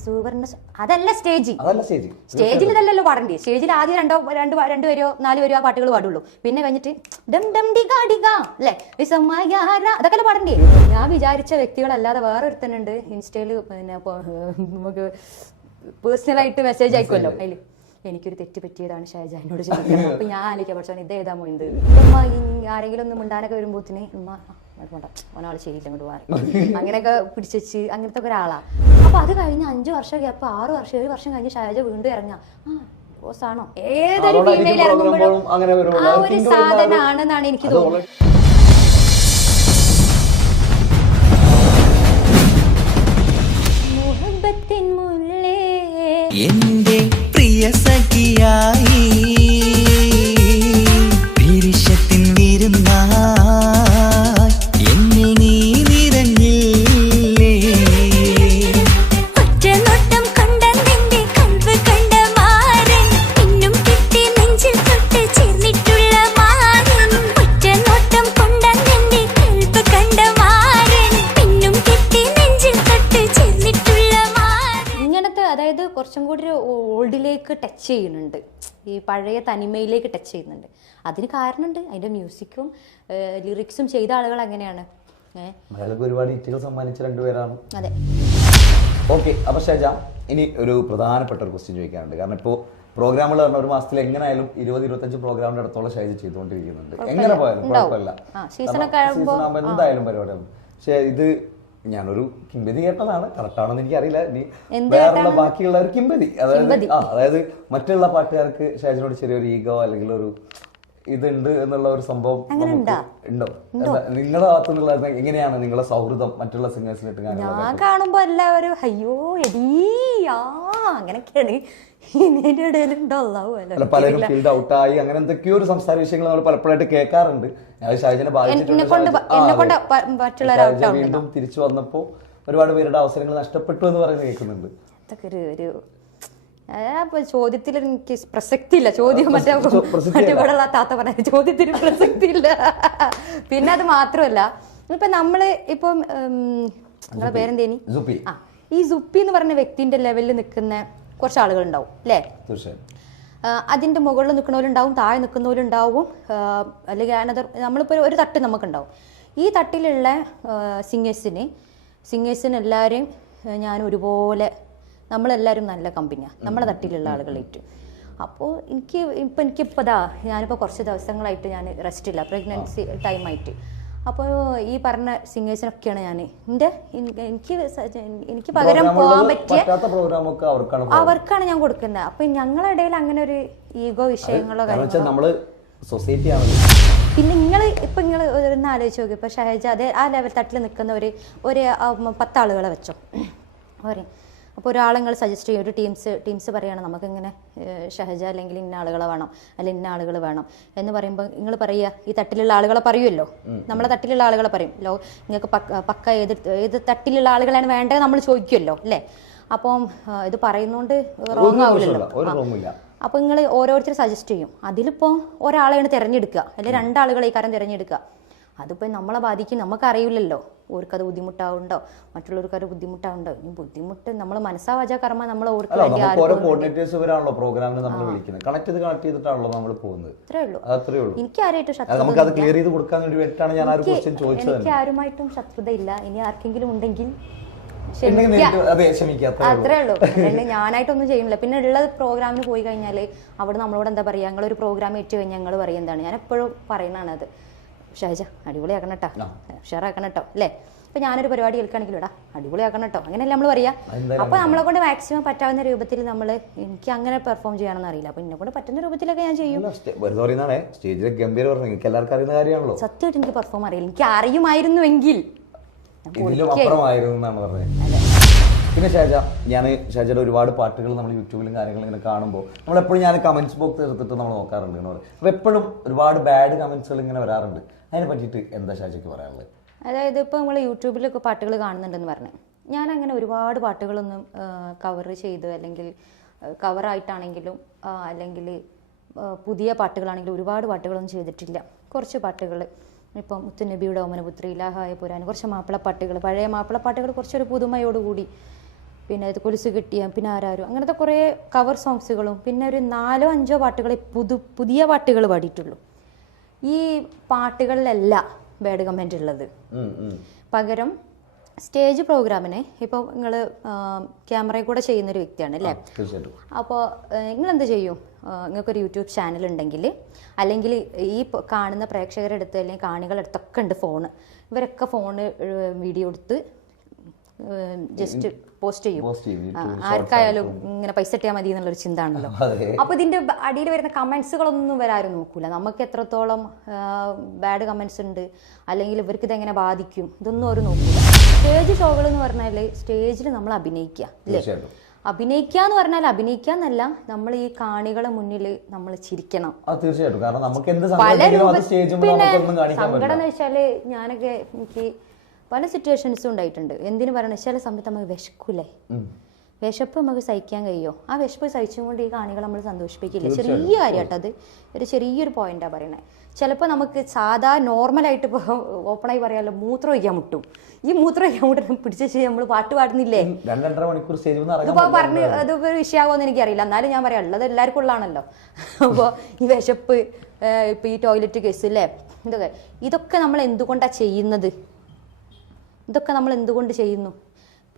സുവർണ്ണ അതല്ല സ്റ്റേജിൽ ഇതല്ലല്ലോ പാടണ്ടേ. സ്റ്റേജിൽ ആദ്യം രണ്ടുപേരോ 4 പേരോ ആ പാട്ടുകൾ പാടുള്ളൂ. പിന്നെ കഴിഞ്ഞിട്ട് ഡം ഡം ഡിഗ ഡിഗ അല്ലേ അതൊക്കെ പാടണ്ടേ. ഞാൻ വിചാരിച്ച വ്യക്തികളല്ലാതെ വേറെ ഒരുത്തനുണ്ട് ഇൻസ്റ്റയിൽ, പിന്നെ നമുക്ക് പേഴ്സണലായിട്ട് മെസ്സേജ് അയക്കുമല്ലോ, അതിൽ എനിക്കൊരു തെറ്റ് പറ്റിയതാണ് ഷാജ എന്നോട് ചോദിക്കുന്നത്. അപ്പൊ ഞാൻ ആലോചിക്കാം, പക്ഷേ ഇതേതാ മോയിന്ത് ഉമ്മ ആരെങ്കിലും ഒന്ന് മിണ്ടാനൊക്കെ വരുമ്പോത്തിന് ഉമ്മ വേണ്ട ഒരാൾ ശരിയില്ല ഇങ്ങോട്ട് പോകാൻ അങ്ങനെയൊക്കെ പിടിച്ചു അങ്ങനത്തെ ഒരാളാ. അപ്പൊ അത് കഴിഞ്ഞ് 5 വർഷം ഗ്യാപ്പ് 6 വർഷം 7 വർഷം കഴിഞ്ഞ് ഷാജ വീണ്ടും ഇറങ്ങാ ബോസാണോ ഏതൊരു ഫീമെയിൽ ഇറങ്ങുമ്പോഴും ആ ഒരു സാധനമാണെന്നാണ് എനിക്ക് തോന്നുന്നത്. മുഹബത്തിൻ മുല്ലേ എന്റെ പ്രിയ സഖിയായി വിരിശത്തിൻ വിരുന്നായി എന്നിൽ നീ നിറഞ്ഞില്ലേ. ഒറ്റനോട്ടം കണ്ട നിന്റെ കൽവ് കണ്ട മാരൻ പിന്നും കിട്ടി നെഞ്ചിൽ തൊട്ട് ചേർന്നിട്ടുള്ള മാരൻ. ഒറ്റനോട്ടം കൊണ്ട നിന്റെ കൽവ് കണ്ട മാരൻ പിന്നും കിട്ടി നെഞ്ചിൽ തൊട്ട് ചേർന്നിട്ടുള്ള മാരൻ. ഇങ്ങനത്തെ അതായത് കുറച്ചും കൂടി ഒരു ഓൾഡിലേക്ക് ടച്ച് ചെയ്യുന്നുണ്ട്, ഈ പഴയ തനിമയിലേക്ക് ടച്ച് ചെയ്യുന്നുണ്ട്. അതിന് കാരണമുണ്ട്, അതിന്റെ മ്യൂസിക്കും ലിറിക്സും ചെയ്ത ആളുകൾ അങ്ങനെയാണ്. ഒരുപാട് ഹിറ്റുകൾ സമ്മാനിച്ച 2 പേരാണ്. അതെ. ഓക്കെ, അപ്പൊ ഷാജ ഇനി ഒരു പ്രധാനപ്പെട്ട ഒരു ക്വസ്റ്റ്യൻ ചോദിക്കാനുണ്ട്. കാരണം ഇപ്പോൾ പ്രോഗ്രാമുകൾ പറഞ്ഞ ഒരു മാസത്തിൽ എങ്ങനെയായാലും 20-25 പ്രോഗ്രാമിന്റെ അടുത്തോളം ഷൈജ ചെയ്തുകൊണ്ടിരിക്കുന്നുണ്ട്. എങ്ങനെ പോയാലും കുഴപ്പമില്ല, സീസൺ ആകുമ്പോൾ എന്തായാലും പരിപാടിയാണ്. പക്ഷെ ഇത് ഞാനൊരു കിംബതി കേട്ടതാണ്, കറക്റ്റാണെന്ന് എനിക്ക് അറിയില്ല. ഇനി വേറെയുള്ള ബാക്കിയുള്ള ഒരു കിംബതി, അതായത് മറ്റുള്ള പാട്ടുകാർക്ക് ഷാജിനോട് ചെറിയൊരു ഈഗോ അല്ലെങ്കിൽ ഒരു ഇതുണ്ട് എന്നുള്ള ഒരു സംഭവം ഉണ്ടോ? നിങ്ങളുടെ ഭാഗത്തുനിന്നുള്ള എങ്ങനെയാണ് നിങ്ങളുടെ സൗഹൃദം മറ്റുള്ള സിംഗേഴ്സിലിട്ട്? ഞാൻ കാണുമ്പോ എല്ലാവരും അയ്യോ എടീയാ അങ്ങനെയൊക്കെയാണ്. ഇതിന്റെ ഇടയിലുണ്ടോ പലരും ഫീൽഡ് ഔട്ടായി അങ്ങനെ എന്തൊക്കെയോ ഒരു സംസാര വിഷയങ്ങൾ നമ്മൾ പലപ്പോഴായിട്ട് കേൾക്കാറുണ്ട്. ഷാജിനെ വീണ്ടും തിരിച്ചു വന്നപ്പോ ഒരുപാട് പേരുടെ അവസരങ്ങൾ നഷ്ടപ്പെട്ടു എന്ന് പറയുന്നത് കേൾക്കുന്നുണ്ട്. അതൊക്കെ ഒരു ചോദ്യത്തിൽ എനിക്ക് പ്രസക്തി ഇല്ല. ചോദ്യം മറ്റേ ഇവിടെ താത്ത പറഞ്ഞ ചോദ്യത്തിന് പ്രസക്തി ഇല്ല. പിന്നെ അത് മാത്രമല്ല, ഇപ്പൊ നമ്മള് ഇപ്പം നിങ്ങളെ പേരെന്തേനി ഈ സുപ്പി എന്ന് പറഞ്ഞ വ്യക്തിന്റെ ലെവലിൽ നിൽക്കുന്ന കുറച്ച് ആളുകൾ ഉണ്ടാവും അല്ലേ? അതിന്റെ മുകളിൽ നിൽക്കുന്നവരുണ്ടാവും, താഴെ നിൽക്കുന്നവരുണ്ടാവും, അല്ലെങ്കിൽ അനദർ നമ്മളിപ്പോൾ ഒരു തട്ട് നമുക്കുണ്ടാവും. ഈ തട്ടിലുള്ള സിംഗേഴ്സിന് എല്ലാവരെയും ഞാൻ ഒരുപോലെ, നമ്മളെല്ലാവരും നല്ല കമ്പനിയാണ് നമ്മളെ തട്ടിലുള്ള ആളുകളായിട്ട്. അപ്പോൾ എനിക്കിപ്പോൾ ഞാനിപ്പോൾ കുറച്ച് ദിവസങ്ങളായിട്ട് ഞാൻ റെസ്റ്റ് ഇല്ല, പ്രഗ്നൻസി ടൈമായിട്ട്. അപ്പോൾ ഈ പറഞ്ഞ സിംഗേഴ്സിനൊക്കെയാണ് ഞാൻ എനിക്ക് പകരം പോകാൻ പറ്റിയ അവർക്കാണ് ഞാൻ കൊടുക്കുന്നത്. അപ്പൊ ഞങ്ങളുടെ ഇടയിൽ അങ്ങനെ ഒരു ഈഗോ വിഷയങ്ങളോ കാര്യങ്ങളോ. പിന്നെ നിങ്ങൾ ഒന്ന് ആലോചിച്ച് നോക്കി, ഇപ്പൊ ഷഹജ അതേ ആ ലെവൽ തട്ടിൽ നിൽക്കുന്ന ഒരു 10 ആളുകളെ വെച്ചോ പോരെ. അപ്പോൾ ഒരാളെ നിങ്ങൾ സജസ്റ്റ് ചെയ്യും, ഒരു ടീംസ് പറയുകയാണ് നമുക്കിങ്ങനെ ഷഹജ അല്ലെങ്കിൽ ഇന്ന ആളുകളെ വേണം അല്ലെങ്കിൽ ഇന്ന ആളുകൾ വേണം എന്ന് പറയുമ്പോൾ നിങ്ങൾ പറയുക ഈ തട്ടിലുള്ള ആളുകളെ പറയുമല്ലോ, നമ്മളെ തട്ടിലുള്ള ആളുകളെ പറയും. നിങ്ങൾക്ക് പക്ക ഏത് തട്ടിലുള്ള ആളുകളാണ് വേണ്ടത് നമ്മൾ ചോദിക്കുമല്ലോ അല്ലേ? അപ്പം ഇത് പറയുന്നോണ്ട് റോങ് ആവില്ലല്ലോ. അപ്പോൾ നിങ്ങൾ ഓരോരുത്തർ സജസ്റ്റ് ചെയ്യും. അതിലിപ്പോൾ ഒരാളെയാണ് തിരഞ്ഞെടുക്കുക അല്ലെങ്കിൽ 2 ആളുകളെ ഈ കാര്യം തിരഞ്ഞെടുക്കുക. അതിപ്പോൾ നമ്മളെ ബാധിക്കും, നമുക്കറിയില്ലല്ലോ. ഓർക്കത് ബുദ്ധിമുട്ടാവുണ്ടോ, മറ്റുള്ളവർക്കത് ബുദ്ധിമുട്ടാവുണ്ടോ. ഈ ബുദ്ധിമുട്ട് നമ്മൾ മനസ്സാവാച കർമ്മ നമ്മൾ ഓർക്ക് വേണ്ടി എനിക്ക് ആരുമായിട്ടും ശത്രുത ഇല്ല. ഇനി ആർക്കെങ്കിലും ഉണ്ടെങ്കിൽ അത്രേ ഉള്ളൂ. ഞാനായിട്ടൊന്നും ചെയ്യുന്നില്ല. പിന്നെ ഉള്ള പ്രോഗ്രാമിന് പോയി കഴിഞ്ഞാൽ അവിടെ നമ്മളോട് എന്താ പറയുക, ഞങ്ങളൊരു പ്രോഗ്രാം ഇട്ട് കഴിഞ്ഞാൽ ഞങ്ങൾ പറയുന്നതാണ്. ഞാൻ എപ്പോഴും പറയുന്നതാണ് അത്, ഷാജ അടിപൊളിയാക്കണം കേട്ടോ, ഉഷാറാക്കണം കേട്ടോ അല്ലേ? ഇപ്പൊ ഞാനൊരു പരിപാടി കേൾക്കുകയാണെങ്കിലും ഇടാ അടിപൊളിയാക്കണം കേട്ടോ, അങ്ങനെയല്ലേ നമ്മൾ പറയാ. അപ്പൊ നമ്മളെ കൊണ്ട് മാക്സിമം പറ്റാവുന്ന രൂപത്തിൽ നമ്മൾ, എനിക്ക് അങ്ങനെ പെർഫോം ചെയ്യാനൊന്നും അറിയില്ല, അപ്പൊ എന്നെ കൊണ്ട് പറ്റുന്ന രൂപത്തിലൊക്കെ ഞാൻ ചെയ്യും. സത്യമായിട്ട് എനിക്ക് പെർഫോം അറിയില്ല. എനിക്ക് അറിയുമായിരുന്നുവെങ്കിൽ പിന്നെ ഷാജയുടെ ഒരുപാട് പാട്ടുകൾ നമ്മൾ യൂട്യൂബിലും കാര്യങ്ങളും ഇങ്ങനെ കാണുമ്പോൾ നമ്മളെപ്പോഴും ഞാൻ കമന്റ്സ് ബോക്സ് എടുത്തിട്ട് നമ്മൾ നോക്കാറുണ്ട്. അപ്പോൾ എപ്പോഴും ഒരുപാട് ബാഡ് കമന്റ്സുകൾ ഇങ്ങനെ വരാറുണ്ട്. അതിനെ പറ്റിയിട്ട് എന്താ ഷാജയ്ക്ക് പറയാനുള്ളത്? അതായത് ഇപ്പോൾ നമ്മൾ യൂട്യൂബിലൊക്കെ പാട്ടുകൾ കാണുന്നുണ്ടെന്ന് പറഞ്ഞു, ഞാൻ അങ്ങനെ ഒരുപാട് പാട്ടുകളൊന്നും കവർ ചെയ്ത് അല്ലെങ്കിൽ കവറായിട്ടാണെങ്കിലും അല്ലെങ്കിൽ പുതിയ പാട്ടുകളാണെങ്കിലും ഒരുപാട് പാട്ടുകളൊന്നും ചെയ്തിട്ടില്ല. കുറച്ച് പാട്ടുകൾ ഇപ്പം മുത്തുനബിയുടെ ഓമനപുത്രി, ഇലാഹായ പുരാൻ, കുറച്ച് മാപ്പിളപ്പാട്ടുകൾ, പഴയ മാപ്പിളപ്പാട്ടുകൾ കുറച്ചൊരു പുതുമയോടുകൂടി പിന്നെ ഇത് കൊലുസ് കിട്ടിയ പിന്നെ ആരാരും അങ്ങനത്തെ കുറേ കവർ സോങ്സുകളും പിന്നെ ഒരു 4-5 പാട്ടുകളെ പുതിയ പാട്ടുകൾ പാടിയിട്ടുള്ളൂ. ഈ പാട്ടുകളിലല്ല ബാഡ് കമൻറ്റ് ഉള്ളത്. പകരം സ്റ്റേജ് പ്രോഗ്രാമിന് ഇപ്പോൾ നിങ്ങൾ ക്യാമറയിൽ കൂടെ ചെയ്യുന്നൊരു വ്യക്തിയാണ് അല്ലേ? അപ്പോൾ നിങ്ങളെന്ത് ചെയ്യും? നിങ്ങൾക്കൊരു യൂട്യൂബ് ചാനൽ ഉണ്ടെങ്കിൽ അല്ലെങ്കിൽ ഈ കാണുന്ന പ്രേക്ഷകരുടെ അടുത്ത് അല്ലെങ്കിൽ കാണികളടുത്തൊക്കെ ഉണ്ട് ഫോണ്. ഇവരൊക്കെ ഫോണ് വീഡിയോ എടുത്ത് ജസ്റ്റ് പോസ്റ്റ് ചെയ്യും. ആർക്കായാലും ഇങ്ങനെ പൈസ ഇട്ടാൽ മതി എന്നുള്ളൊരു ചിന്ത ആണല്ലോ. അപ്പൊ ഇതിന്റെ അടിയിൽ വരുന്ന കമന്റ്സുകളൊന്നും വരാരും നോക്കൂല. നമുക്ക് എത്രത്തോളം ബാഡ് കമന്റ്സ് ഉണ്ട് അല്ലെങ്കിൽ ഇവർക്ക് ഇതെങ്ങനെ ബാധിക്കും ഇതൊന്നും അവർ നോക്കൂല. സ്റ്റേജ് ഷോകൾ എന്ന് പറഞ്ഞാൽ സ്റ്റേജിൽ നമ്മൾ അഭിനയിക്കുക അല്ലേ? അഭിനയിക്കുക എന്ന് പറഞ്ഞാൽ അഭിനയിക്കാന്നല്ല, നമ്മൾ ഈ കാണികളെ മുന്നിൽ നമ്മൾ ചിരിക്കണം. പിന്നെ സങ്കടം എന്ന് വെച്ചാല് ഞാനൊക്കെ എനിക്ക് പല സിറ്റുവേഷൻസും ഉണ്ടായിട്ടുണ്ട്. എന്തിനു പറയണ ചില സമയത്ത് നമുക്ക് വിശക്കൂലേ, വിശപ്പ് നമുക്ക് സഹിക്കാൻ കഴിയോ? ആ വിശപ്പ് സഹിച്ചുകൊണ്ട് ഈ കാണികൾ നമ്മൾ സന്തോഷിപ്പിക്കില്ലേ? ചെറിയ കാര്യമാട്ടോ അത്, ഒരു ചെറിയൊരു പോയിന്റാണ് പറയണേ. ചിലപ്പോൾ നമുക്ക് സാധാ നോർമലായിട്ട് ഇപ്പോൾ ഓപ്പണായി പറയാമല്ലോ, മൂത്രം ഒഴിക്കാൻ മുട്ടും. ഈ മൂത്രം ഒഴിക്കാൻ മുട്ടും പിടിച്ച് നമ്മൾ പാട്ട് പാടുന്നില്ലേ? ഇതിപ്പോൾ പറഞ്ഞ് അതിപ്പോൾ വിഷയമാകുമെന്ന് എനിക്കറിയില്ല, എന്നാലും ഞാൻ പറയാം ഉള്ളത് എല്ലാവർക്കും ഉള്ളതാണല്ലോ. അപ്പോൾ ഈ വിശപ്പ്, ഇപ്പോൾ ഈ ടോയ്ലറ്റ് കേസ് അല്ലേ, ഇതൊക്കെ നമ്മൾ എന്തുകൊണ്ടാണ് ചെയ്യുന്നത്? ഇതൊക്കെ നമ്മൾ എന്തുകൊണ്ട് ചെയ്യുന്നു?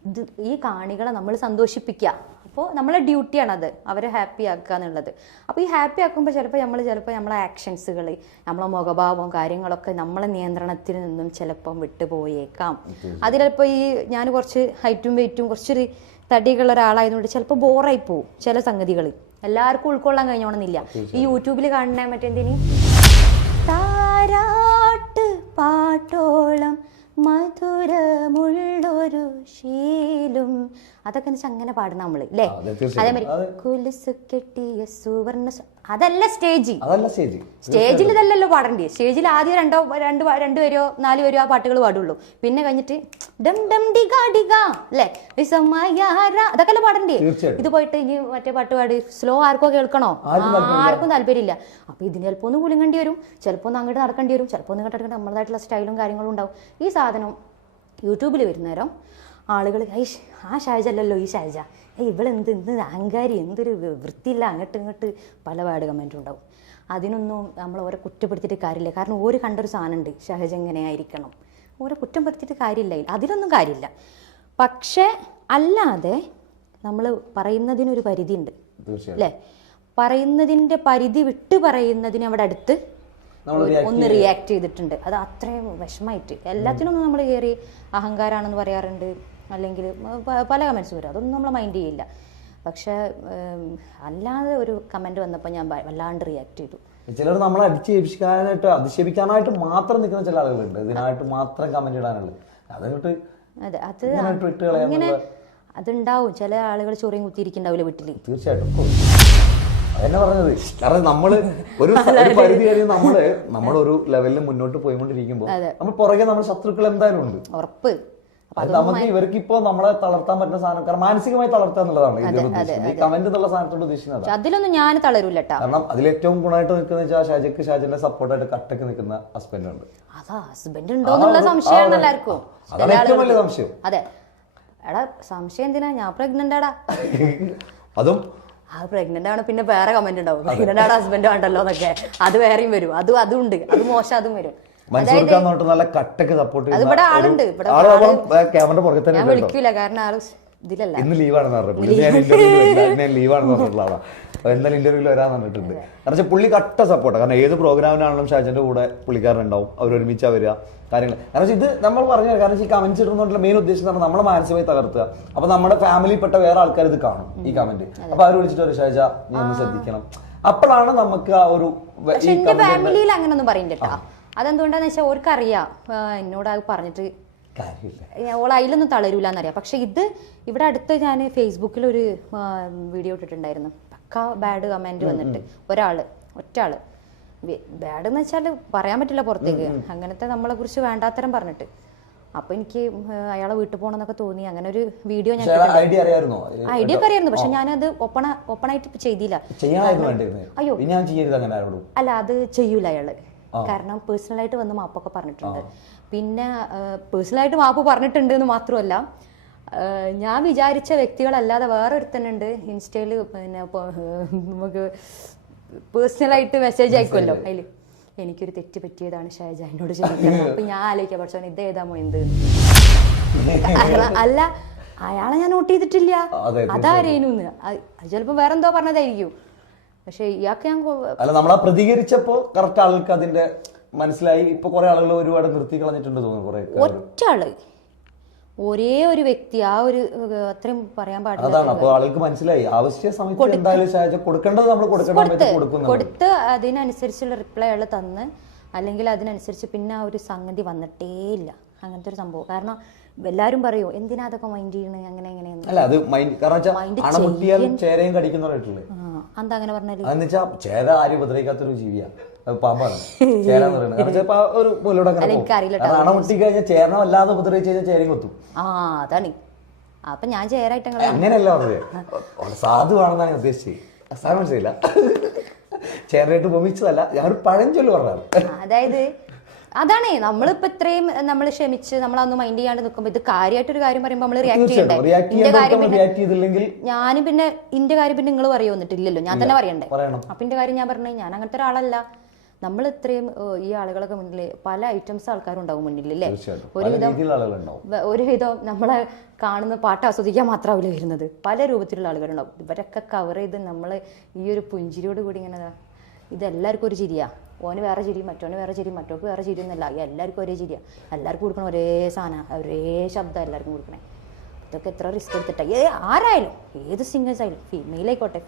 ഇത് ഈ കാണികളെ നമ്മൾ സന്തോഷിപ്പിക്കുക. അപ്പോൾ നമ്മളെ ഡ്യൂട്ടിയാണത്, അവരെ ഹാപ്പി ആക്കുക എന്നുള്ളത്. അപ്പോൾ ഈ ഹാപ്പി ആക്കുമ്പോൾ ചിലപ്പോൾ നമ്മളെ ആക്ഷൻസുകൾ, നമ്മളെ മുഖഭാവവും കാര്യങ്ങളൊക്കെ നമ്മളെ നിയന്ത്രണത്തിൽ നിന്നും ചിലപ്പം വിട്ടുപോയേക്കാം. അതിലിപ്പോൾ ഈ ഞാൻ കുറച്ച് ഹൈറ്റും വെയിറ്റും കുറച്ചൊരു തടിയുള്ള ഒരാളായതുകൊണ്ട് ചിലപ്പോൾ ബോറായി പോവും ചില സംഗതികൾ. എല്ലാവർക്കും ഉൾക്കൊള്ളാൻ കഴിഞ്ഞോണമെന്നില്ല. ഈ യൂട്യൂബിൽ കാണുന്ന മറ്റെന്തിന് താരാട്ട് പാട്ടോളം മധുരമുള്ളൊരു ശീലും, അതൊക്കെ എന്ന് വെച്ചാൽ അങ്ങനെ പാടുന്ന നമ്മള് അല്ലേ? അതേമാതിരി കുലുസു കെട്ടിയ സുവർണ്ണ, അതല്ല സ്റ്റേജ്. സ്റ്റേജിൽ ഇതല്ലല്ലോ പാടണ്ടേ. സ്റ്റേജിൽ ആദ്യം രണ്ട് പേരോ 4 പേരോ ആ പാട്ടുകൾ പാടുള്ളൂ. പിന്നെ കഴിഞ്ഞിട്ട് ഡം ഡം ഡിഗ ഡിഗ അല്ലേ, അതൊക്കെ അല്ലേ പാടണ്ടേ? ഇത് പോയിട്ട് ഇനി മറ്റേ പാട്ട് പാടി സ്ലോ ആർക്കോ കേൾക്കണോ? ആർക്കും താല്പര്യമില്ല. അപ്പൊ ഇതിന് ചിലപ്പോൾ ഒന്ന് കുലുങ്ങേണ്ടി വരും, ചിലപ്പോൾ ഒന്ന് അങ്ങോട്ട് നടക്കേണ്ടി വരും, ചിലപ്പോൾ ഒന്ന് ഇങ്ങോട്ട് നടക്കേണ്ടി, നമ്മളതായിട്ടുള്ള സ്റ്റൈലും കാര്യങ്ങളും ഉണ്ടാവും. ഈ സാധനം യൂട്യൂബിൽ വരുന്നേരം ആളുകൾ ആ ഷാജ അല്ലല്ലോ ഈ ഷാജ, ഇവളെന്ത് അഹങ്കാരി, എന്തൊരു വൃത്തിയില്ല, അങ്ങോട്ട് ഇങ്ങോട്ട് പല ബാഡ് കമൻറ്റും ഉണ്ടാവും. അതിനൊന്നും നമ്മൾ ഓരോ കുറ്റപ്പെടുത്തിയിട്ട് കാര്യമില്ല. കാരണം ഓര് കണ്ടൊരു സാധനം ഉണ്ട്, ഷഹജ എങ്ങനെയായിരിക്കണം, ഓരോ കുറ്റം പെടുത്തിയിട്ട് കാര്യമില്ല, അതിലൊന്നും കാര്യമില്ല. പക്ഷേ അല്ലാതെ നമ്മൾ പറയുന്നതിനൊരു പരിധി ഉണ്ട് അല്ലേ? പറയുന്നതിൻ്റെ പരിധി വിട്ട് പറയുന്നതിന് അവിടെ അടുത്ത് ഒന്ന് റിയാക്ട് ചെയ്തിട്ടുണ്ട്. അത് അത്രയും വിഷമായിട്ട്. എല്ലാത്തിനൊന്നും നമ്മൾ കയറി അഹങ്കാരാണെന്ന് പറയാറുണ്ട്, അല്ലെങ്കിൽ പല കമൻസ് വരും, അതൊന്നും നമ്മൾ മൈൻഡ് ചെയ്യില്ല. പക്ഷെ അല്ലാതെ ഒരു കമന്റ് വന്നപ്പോൾ ഞാൻ വല്ലാണ്ട് റിയാക്ട് ചെയ്തു. ചിലർ നമ്മളെ അധിക്ഷേപിക്കാനായിട്ട് മാത്രം നിൽക്കുന്ന ചില ആളുകളുണ്ട്, ഇതിനായിട്ട് മാത്രം കമന്റ് ഇടാനുള്ളത്. അതെ, അത് അങ്ങനെ അതുണ്ടാവും. ചില ആളുകൾ ചൊറിയും കുത്തിയിരിക്കുന്നുണ്ടാവില്ല വീട്ടില്. തീർച്ചയായിട്ടും അതെന്നെ പറഞ്ഞത്. കാരണം നമ്മള് ഒരു പരിധി കഴിഞ്ഞ് നമ്മളൊരു ലെവലിൽ മുന്നോട്ട് പോയിക്കൊണ്ടിരിക്കുമ്പോൾ നമ്മൾ പുറകെ നമ്മൾ ശത്രുക്കൾ എന്തായാലും ഉണ്ട്, ഉറപ്പ്. നമുക്ക് ഇവർക്ക് ഇപ്പൊ നമ്മളെ തളർത്താൻ പറ്റുന്ന സാധനം, കാരണം മാനസികമായി തളർത്തുക എന്നുള്ളതാണ് ഈ കമന്റ് എന്നുള്ള സാധനത്തോട് ഉദ്ദേശിക്കുന്നത്. അതിലൊന്നും ഞാൻ തളരൂല. കാരണം അതിലേറ്റവും ഗുണമായിട്ട് നിൽക്കുന്ന ഷാജിന്റെ സപ്പോർട്ടായിട്ട് കട്ടക്ക് നിൽക്കുന്ന ഹസ്ബൻഡ് ഉണ്ട്. അതാ ഹസ്ബൻഡ് ഉണ്ടോന്നുള്ള സംശയമാണ് എല്ലാവർക്കും. അതാണ് ഏറ്റവും വലിയ സംശയം. അതെ, എടാ സംശയം എന്തിനാ, ഞാൻ പ്രഗ്നന്റ് ആടാ. അതും പ്രഗ്നന്റ് ആണ്, പിന്നെ വേറെ കമന്റ് ഉണ്ടാവും, പ്രഗ്നന്റ് ആണ് ഹസ്ബൻഡ് വേണ്ടല്ലോ എന്നൊക്കെ, അത് വേറെയും വരും. അതുണ്ട്, അത് മോശം, അതും വരും. നല്ല കട്ടക്ക് സപ്പോർട്ട് അതിവിടെ ആളുണ്ട്. ഞാൻ വിളിക്കൂല, കാരണം ആള് ഇതിലല്ല, ഇന്ന് ലീവാണെന്ന് പറഞ്ഞു, ലീവാണെന്ന് പറഞ്ഞിട്ടുള്ള ആളാ. എന്തായാലും ഇന്റർവ്യൂവിൽ വരാൻ പറഞ്ഞിട്ടുണ്ട്. കാരണം പുള്ളി കട്ട സപ്പോർട്ടാണ്. കാരണം ഏത് പ്രോഗ്രാമിനാണെങ്കിലും ഷാജന്റെ കൂടെ പുള്ളിക്കാരനുണ്ടാവും, അവരൊരുമിച്ചാ വരിക കാര്യങ്ങൾ. കാരണം ഇത് നമ്മൾ പറഞ്ഞു, കാരണം ഈ കമന്റ്സ് ഇടുന്നതുകൊണ്ടുള്ള മെയിൻ ഉദ്ദേശം പറഞ്ഞാൽ നമ്മളെ മാനസികമായി തളർത്തുക. അപ്പൊ നമ്മുടെ ഫാമിലിപ്പെട്ട വേറെ ആൾക്കാർ ഇത് കാണും ഈ കമന്റ്, അപ്പൊ അവർ വിളിച്ചിട്ട് ഒരു ഷാജ നീ ഒന്ന് ശ്രദ്ധിക്കണം. അപ്പോഴാണ് നമുക്ക് ആ ഒരു ഫാമിലിയിൽ അങ്ങനെ ഒന്നും പറയണ്ട. അതെന്തുകൊണ്ടാന്ന് വെച്ചാൽ ഓർക്കറിയാം എന്നോട് അത് പറഞ്ഞിട്ട് ഓൾ അതിലൊന്നും തളരൂല എന്നറിയാം. പക്ഷെ ഇത് ഇവിടെ അടുത്ത് ഞാൻ ഫേസ്ബുക്കിൽ ഒരു വീഡിയോ ഇട്ടിട്ടുണ്ടായിരുന്നു, പക്ക ബാഡ് കമന്റ് വന്നിട്ട് ഒറ്റാള് ബാഡ് എന്ന് വെച്ചാൽ പറയാൻ പറ്റില്ല പുറത്തേക്ക്, അങ്ങനത്തെ നമ്മളെ കുറിച്ച് വേണ്ടാത്തരം പറഞ്ഞിട്ട്. അപ്പൊ എനിക്ക് അയാളെ വീട്ടിൽ പോകണമെന്നൊക്കെ തോന്നി. അങ്ങനെ ഒരു വീഡിയോ ഞാൻ ഐഡിയ ഒക്കെ അറിയായിരുന്നു, പക്ഷെ ഞാനത് ഓപ്പണായിട്ട് ചെയ്തില്ല. അയ്യോ അല്ല, അത് ചെയ്യൂല അയാള്. കാരണം പേഴ്സണലായിട്ട് വന്ന് മാപ്പൊക്കെ പറഞ്ഞിട്ടുണ്ട്. പിന്നെ പേഴ്സണലായിട്ട് മാപ്പ് പറഞ്ഞിട്ടുണ്ട് എന്ന് മാത്രമല്ല, ഞാൻ വിചാരിച്ച വ്യക്തികളല്ലാതെ വേറൊരുത്തനുണ്ട് ഇൻസ്റ്റയിൽ, പിന്നെ നമുക്ക് പേഴ്സണലായിട്ട് മെസ്സേജ് അയക്കുമല്ലോ അതിൽ, എനിക്കൊരു തെറ്റ് പറ്റിയതാണ് ഷൈജ, എന്നോട് ക്ഷമിക്കണം. അപ്പൊ ഞാൻ ആലോചിക്കാം പക്ഷേ ഇത് ഏതാമോ എന്ത് അല്ല, അയാളെ ഞാൻ നോട്ട് ചെയ്തിട്ടില്ല, അതാരേനൂന്ന്. അത് ചിലപ്പോ വേറെന്തോ പറഞ്ഞതായിരിക്കും. പക്ഷെ ഇയാൾക്ക് ഞാൻ അല്ല, നമ്മളാ പ്രതികരിച്ചപ്പോ കറക്റ്റ് ആൾക്ക് അതിന്റെ മനസ്സിലായി. ഇപ്പൊ കുറെ ആളുകൾ ഒരുപാട് നിർത്തി കളഞ്ഞിട്ടുണ്ട് തോന്നുന്നു. കുറെ ഒറ്റ ആള്, ഒരേ ഒരു വ്യക്തി, ആ ഒരു അത്രയും പറയാൻ പാടില്ല. അതാണ്. അപ്പൊ ആൾക്ക് മനസ്സിലായി ആവശ്യ സമയത്ത് എന്തായാലും ഷൈജ കൊടുക്കേണ്ടത് നമ്മൾ കൊടുത്ത് അതിനനുസരിച്ചുള്ള റിപ്ലൈ അയാൾ തന്ന്, അല്ലെങ്കിൽ അതിനനുസരിച്ച് പിന്നെ ആ ഒരു സംഗതി വന്നിട്ടേ ഇല്ല. അങ്ങനത്തെ ഒരു സംഭവം. കാരണം എല്ലാരും പറയൂ എന്തിനാ അതൊക്കെ മൈൻഡ് ചെയ്യണേ അങ്ങനെ എങ്ങനെയെന്ന്. അല്ല, അത് കാരണം ചേരയും കടിക്കുന്നവരായിട്ടില്ലേ. എന്താ അങ്ങനെ പറഞ്ഞാല്? അതെന്ന് വെച്ചാ ചേര ആരും ഉപദ്രവിക്കാത്തൊരു ജീവിയാണ്, പാമ്പാണ് ചേര എന്ന് പറയുന്നത്. കാരണം ചിലപ്പോ ഒരു മൂലോടെ അണമുട്ടി കഴിഞ്ഞാൽ ചേരണം അല്ലാതെ ഉപദ്രവിച്ച് കഴിഞ്ഞാൽ ചേരയും കൊത്തും. അതാണ്. അപ്പൊ ഞാൻ ചേരായിട്ട് അങ്ങനെയല്ല പറഞ്ഞത്, സാധുവാണെന്നാണ് ഞാൻ ഉദ്ദേശിച്ചത്. സാധു മനസ്സിലായില്ല, ചേരനായിട്ട് ഉപമിച്ചതല്ല, ഞാൻ ഒരു പഴഞ്ചൊല്ലു പറഞ്ഞതാണ്. അതായത് അതാണ് നമ്മളിപ്പോ ഇത്രയും നമ്മൾ ക്ഷമിച്ച് നമ്മളൊന്നും മൈൻഡ് ചെയ്യാണ്ട് നിൽക്കുമ്പോ ഇത് കാര്യമായിട്ടൊരു കാര്യം പറയുമ്പോൾ നമ്മൾ റിയാക്ട് ചെയ്യണ്ടേ. ഞാനും പിന്നെ ഇന്റെ കാര്യം പിന്നെ നിങ്ങൾ പറയോ വന്നിട്ടില്ലല്ലോ, ഞാൻ തന്നെ പറയണ്ടേ. അപ്പൊ ഇന്റെ കാര്യം ഞാൻ പറഞ്ഞേ, ഞാൻ അങ്ങനത്തെ ഒരാളല്ല. നമ്മൾ ഇത്രയും ഈ ആളുകളൊക്കെ മുന്നിൽ പല ഐറ്റംസ് ആൾക്കാരും ഉണ്ടാവും മുന്നിലല്ലേ. ഒരുവിധം നമ്മളെ കാണുന്ന പാട്ട് ആസ്വദിക്കാൻ മാത്രമാവില്ല വരുന്നത്, പല രൂപത്തിലുള്ള ആളുകളുണ്ടാവും. ഇവരൊക്കെ കവർ ചെയ്ത് നമ്മൾ ഈ ഒരു പുഞ്ചിരിയോട് കൂടി ഇങ്ങനെ, ഇതെല്ലാവർക്കും ഒരു ചിരിയാ. ഓന് വേറെ ചിരി, മറ്റോന് വേറെ ചിരി, മറ്റോക്ക് വേറെ ചിരി എന്നല്ല, എല്ലാവർക്കും ഒരേ ചിരിയാ. എല്ലാവർക്കും കൊടുക്കണം ഒരേ സാധനം, ഒരേ ശബ്ദം എല്ലാവർക്കും കൊടുക്കണേ. ഇതൊക്കെ എത്ര റിസ്ക് എടുത്തിട്ടാ. ആരായാലും, ഏത് സിംഗേഴ്സ് ആയാലും, ഫീമെയിൽ ആയിക്കോട്ടെ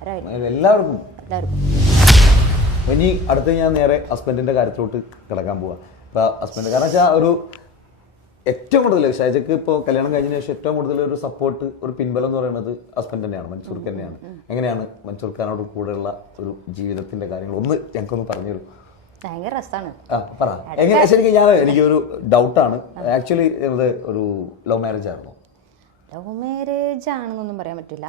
ആരായാലും, എല്ലാവർക്കും. ഇനി അടുത്ത് ഞാൻ നേരെ ഹസ്ബൻഡിന്റെ കാര്യത്തിലോട്ട് കിടക്കാൻ പോവാ. ഇപ്പൊ ഹസ്ബൻഡ് കാരണം വെച്ചാൽ ഒരു ഏറ്റവും കൂടുതൽ ഷൈജക്ക് ഇപ്പോൾ കല്യാണം കഴിഞ്ഞതിന് ശേഷം ഏറ്റവും കൂടുതൽ ഒരു സപ്പോർട്ട്, ഒരു പിൻബലം എന്ന് പറയുന്നത് ഹസ്ബൻഡ് തന്നെയാണ്, മൻസൂർ തന്നെയാണ്. എങ്ങനെയാണ് മൻസൂർ ഖാനോട് കൂടെയുള്ള ഒരു ജീവിതത്തിന്റെ കാര്യങ്ങൾ ഒന്ന് ഞങ്ങൾക്കൊന്ന് പറഞ്ഞുതരും? ഭയങ്കര രസമാണ്. പറ എങ്ങനെ. ശരിക്കും എനിക്കൊരു ഡൗട്ടാണ്, ആക്ച്വലി ഇത് ഒരു ലവ് മാരേജ് ആയിരുന്നു? ലവ് മാരേജ് ആണെന്നൊന്നും പറയാൻ പറ്റില്ല,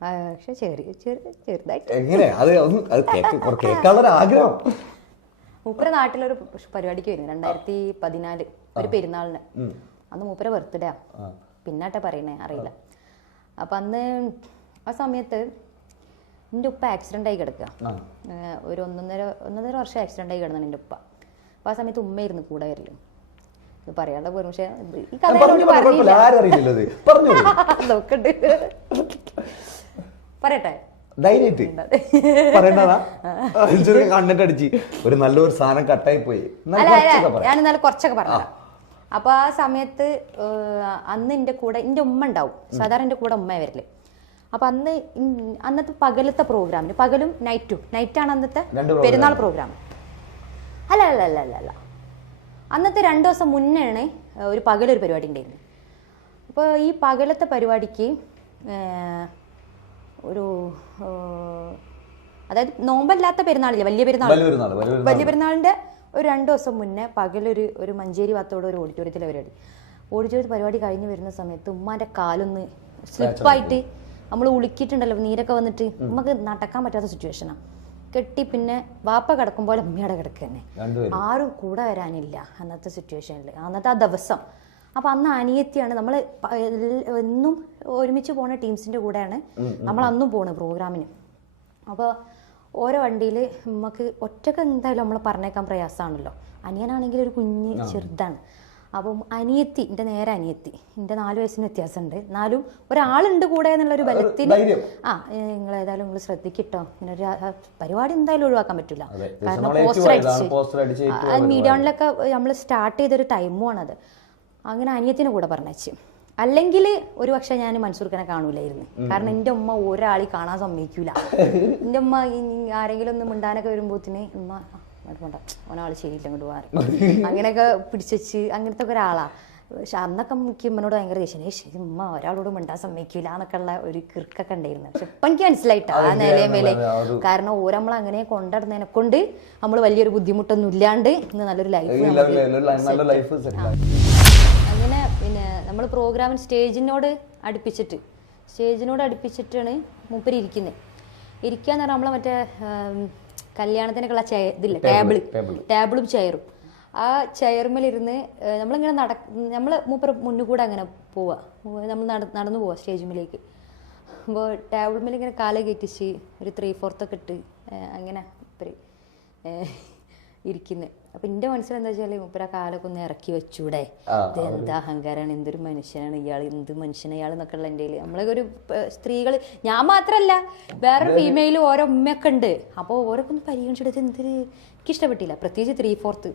പക്ഷെ ചെറുതായിട്ട്. എങ്ങനെ അത് കേൾക്കാനുള്ള ആഗ്രഹം? മൂപ്പര നാട്ടിലൊരു പരിപാടിക്ക് വരുന്നു 2014 ഒരു പെരുന്നാളിന്. അന്ന് മൂപ്പര ബർത്ത്ഡേ പിന്നാട്ടെ പറയണേ അറിയില്ല. അപ്പൊ അന്ന് ആ സമയത്ത് എൻ്റെ ഉപ്പ ആക്സിഡന്റ് ആയി കിടക്കുക. ഒരു ഒന്നര വർഷം ആക്സിഡന്റ് ആയി കിടന്നാണ് എൻ്റെ ഉപ്പ. അപ്പൊ ആ സമയത്ത് ഉമ്മയായിരുന്നു കൂടെ വരല്. ഇത് പറയാനുള്ള പോലും, പക്ഷെ ഈ കഥ നോക്കണ്ട് പറയട്ടെ. ഒരു നല്ലൊരു സാധനം കട്ടായി പോയി. ഞാൻ ഇന്നലെ കുറച്ചൊക്കെ പറഞ്ഞു. അപ്പൊ ആ സമയത്ത് അന്ന് എൻ്റെ കൂടെ എൻ്റെ ഉമ്മ ഉണ്ടാവും. സാധാരണ എൻ്റെ കൂടെ ഉമ്മ വരല്. അപ്പൊ അന്നത്തെ പകലത്തെ പ്രോഗ്രാമിന്, പകലും നൈറ്റാണ് അന്നത്തെ പെരുന്നാൾ പ്രോഗ്രാം. അല്ല അന്നത്തെ 2 ദിവസം മുന്നെയാണ് ഒരു പകലൊരു പരിപാടി ഉണ്ടായിരുന്നു. അപ്പോൾ ഈ പകലത്തെ പരിപാടിക്ക് ഒരു അതായത് നോമ്പല്ലാത്ത പെരുന്നാളില്ലേ, വലിയ പെരുന്നാളിന്റെ ഒരു 2 ദിവസം മുന്നേ പകലൊരു മഞ്ചേരി ഭാഗത്തോടെ ഒരു ഓഡിറ്റോറിയത്തിലെ പരിപാടി കഴിഞ്ഞ് വരുന്ന സമയത്ത് ഉമ്മാന്റെ കാലൊന്ന് സ്ലിപ്പായിട്ട് നമ്മൾ ഉളുക്കിയിട്ടുണ്ടല്ലോ, നീരൊക്കെ വന്നിട്ട് നമുക്ക് നടക്കാൻ പറ്റാത്ത സിറ്റുവേഷനാണ്. കെട്ടി പിന്നെ വാപ്പ കിടക്കുമ്പോൾ അമ്മയുടെ കിടക്കുക തന്നെ, ആരും കൂടെ വരാനില്ല അന്നത്തെ സിറ്റുവേഷനിൽ, അന്നത്തെ ആ ദിവസം. അപ്പൊ അന്ന് അനിയത്തിയാണ്, നമ്മൾ എന്നും ഒരുമിച്ച് പോണ ടീംസിന്റെ കൂടെയാണ് നമ്മൾ അന്നും പോണ പ്രോഗ്രാമിന്. അപ്പോൾ ഓരോ വണ്ടിയിൽ നമുക്ക് ഒറ്റക്ക് എന്തായാലും നമ്മൾ പറഞ്ഞേക്കാൻ പ്രയാസമാണല്ലോ. അനിയനാണെങ്കിൽ ഒരു കുഞ്ഞ് ചെറുതാണ്. അപ്പം അനിയത്തി, എൻ്റെ നേരെ അനിയത്തി, എൻ്റെ 4 വയസ്സിന് വ്യത്യാസമുണ്ട്, എന്നാലും ഒരാളുണ്ട് കൂടെ എന്നുള്ളൊരു ബലത്തിന് നിങ്ങൾ ഏതായാലും നിങ്ങൾ ശ്രദ്ധിക്കട്ടോ, ഇങ്ങനെ ഒരു പരിപാടി എന്തായാലും ഒഴിവാക്കാൻ പറ്റില്ല. കാരണം പോസ്റ്റർ അടിച്ച് മീഡിയയിലൊക്കെ നമ്മൾ സ്റ്റാർട്ട് ചെയ്തൊരു ടൈമുമാണത്. അങ്ങനെ അനിയത്തിനെ കൂടെ പറഞ്ഞേച്ച്. അല്ലെങ്കിൽ ഒരു പക്ഷെ ഞാൻ മൻസൂർ ഖാനെ കാണൂലായിരുന്നു. കാരണം എൻ്റെ ഉമ്മ ഒരാളി കാണാൻ സമ്മതിക്കൂല. എൻ്റെ ഉമ്മ ആരെങ്കിലും ഒന്ന് മിണ്ടാനൊക്കെ വരുമ്പോത്തിന് ഉമ്മ ഒരാൾ ശരിയില്ല ഇങ്ങോട്ട് പോകാറ്, അങ്ങനെയൊക്കെ പിടിച്ചു അങ്ങനത്തെ ഒക്കെ ഒരാളാ. പക്ഷെ അന്നൊക്കെ എനിക്ക് ഉമ്മനോട് ഭയങ്കര ദേഷ്യം, ശരി ഉമ്മ ഒരാളോട് മിണ്ടാൻ സമ്മതിക്കൂല എന്നൊക്കെ ഉള്ള ഒരു കിർക്കൊക്കെ ഉണ്ടായിരുന്നു. പക്ഷെ ഇപ്പൊ എനിക്ക് മനസ്സിലായിട്ടാ ആ നിലയും വില. കാരണം ഓരമ്മൾ അങ്ങനെ കൊണ്ടുനടന്നതിനെ കൊണ്ട് നമ്മൾ വലിയൊരു ബുദ്ധിമുട്ടൊന്നും ഇല്ലാണ്ട് ഇന്ന് നല്ലൊരു ലൈഫ്. അങ്ങനെ പിന്നെ നമ്മൾ പ്രോഗ്രാമിന് സ്റ്റേജിനോട് അടുപ്പിച്ചിട്ടാണ് മൂപ്പര് ഇരിക്കുന്നത്. ഇരിക്കാന്ന് പറഞ്ഞാൽ നമ്മളെ മറ്റേ കല്യാണത്തിനൊക്കെയുള്ള ഇതില്ലേ ടേബിളും ചെയറും, ആ ചെയർമേലിരുന്ന് നമ്മളിങ്ങനെ നമ്മൾ മൂപ്പർ മുന്നിൽ കൂടെ അങ്ങനെ പോവാ, നമ്മൾ നടന്നു പോവാ സ്റ്റേജിലേക്ക്. അപ്പോൾ ടേബിൾ മേൽ ഇങ്ങനെ കാല കയറ്റിച്ച് ഒരു 3/4 ഒക്കെ ഇട്ട് അങ്ങനെ മൂപ്പര് ഇരിക്കുന്നത്. അപ്പം എൻ്റെ മനസ്സിലെന്താ വെച്ചാൽ മൂപ്പര കാലൊക്കെ ഒന്ന് ഇറക്കി വെച്ചൂടെ, ഇത് എന്താ അഹങ്കാരമാണ്, എന്തൊരു മനുഷ്യനാണ് ഇയാൾ, എന്ത് മനുഷ്യനാണ് ഇയാൾ എന്നൊക്കെ ഉള്ള എൻ്റെ. നമ്മളൊക്കെ ഒരു സ്ത്രീകൾ, ഞാൻ മാത്രമല്ല വേറൊരു ഫീമെയിലും ഓരോ ഉമ്മയൊക്കെ ഉണ്ട്. അപ്പോൾ ഓരോക്കെ ഒന്ന് പരിഗണിച്ചിട്ട് എന്തൊരു എനിക്കിഷ്ടപ്പെട്ടില്ല. പ്രത്യേകിച്ച് 3/4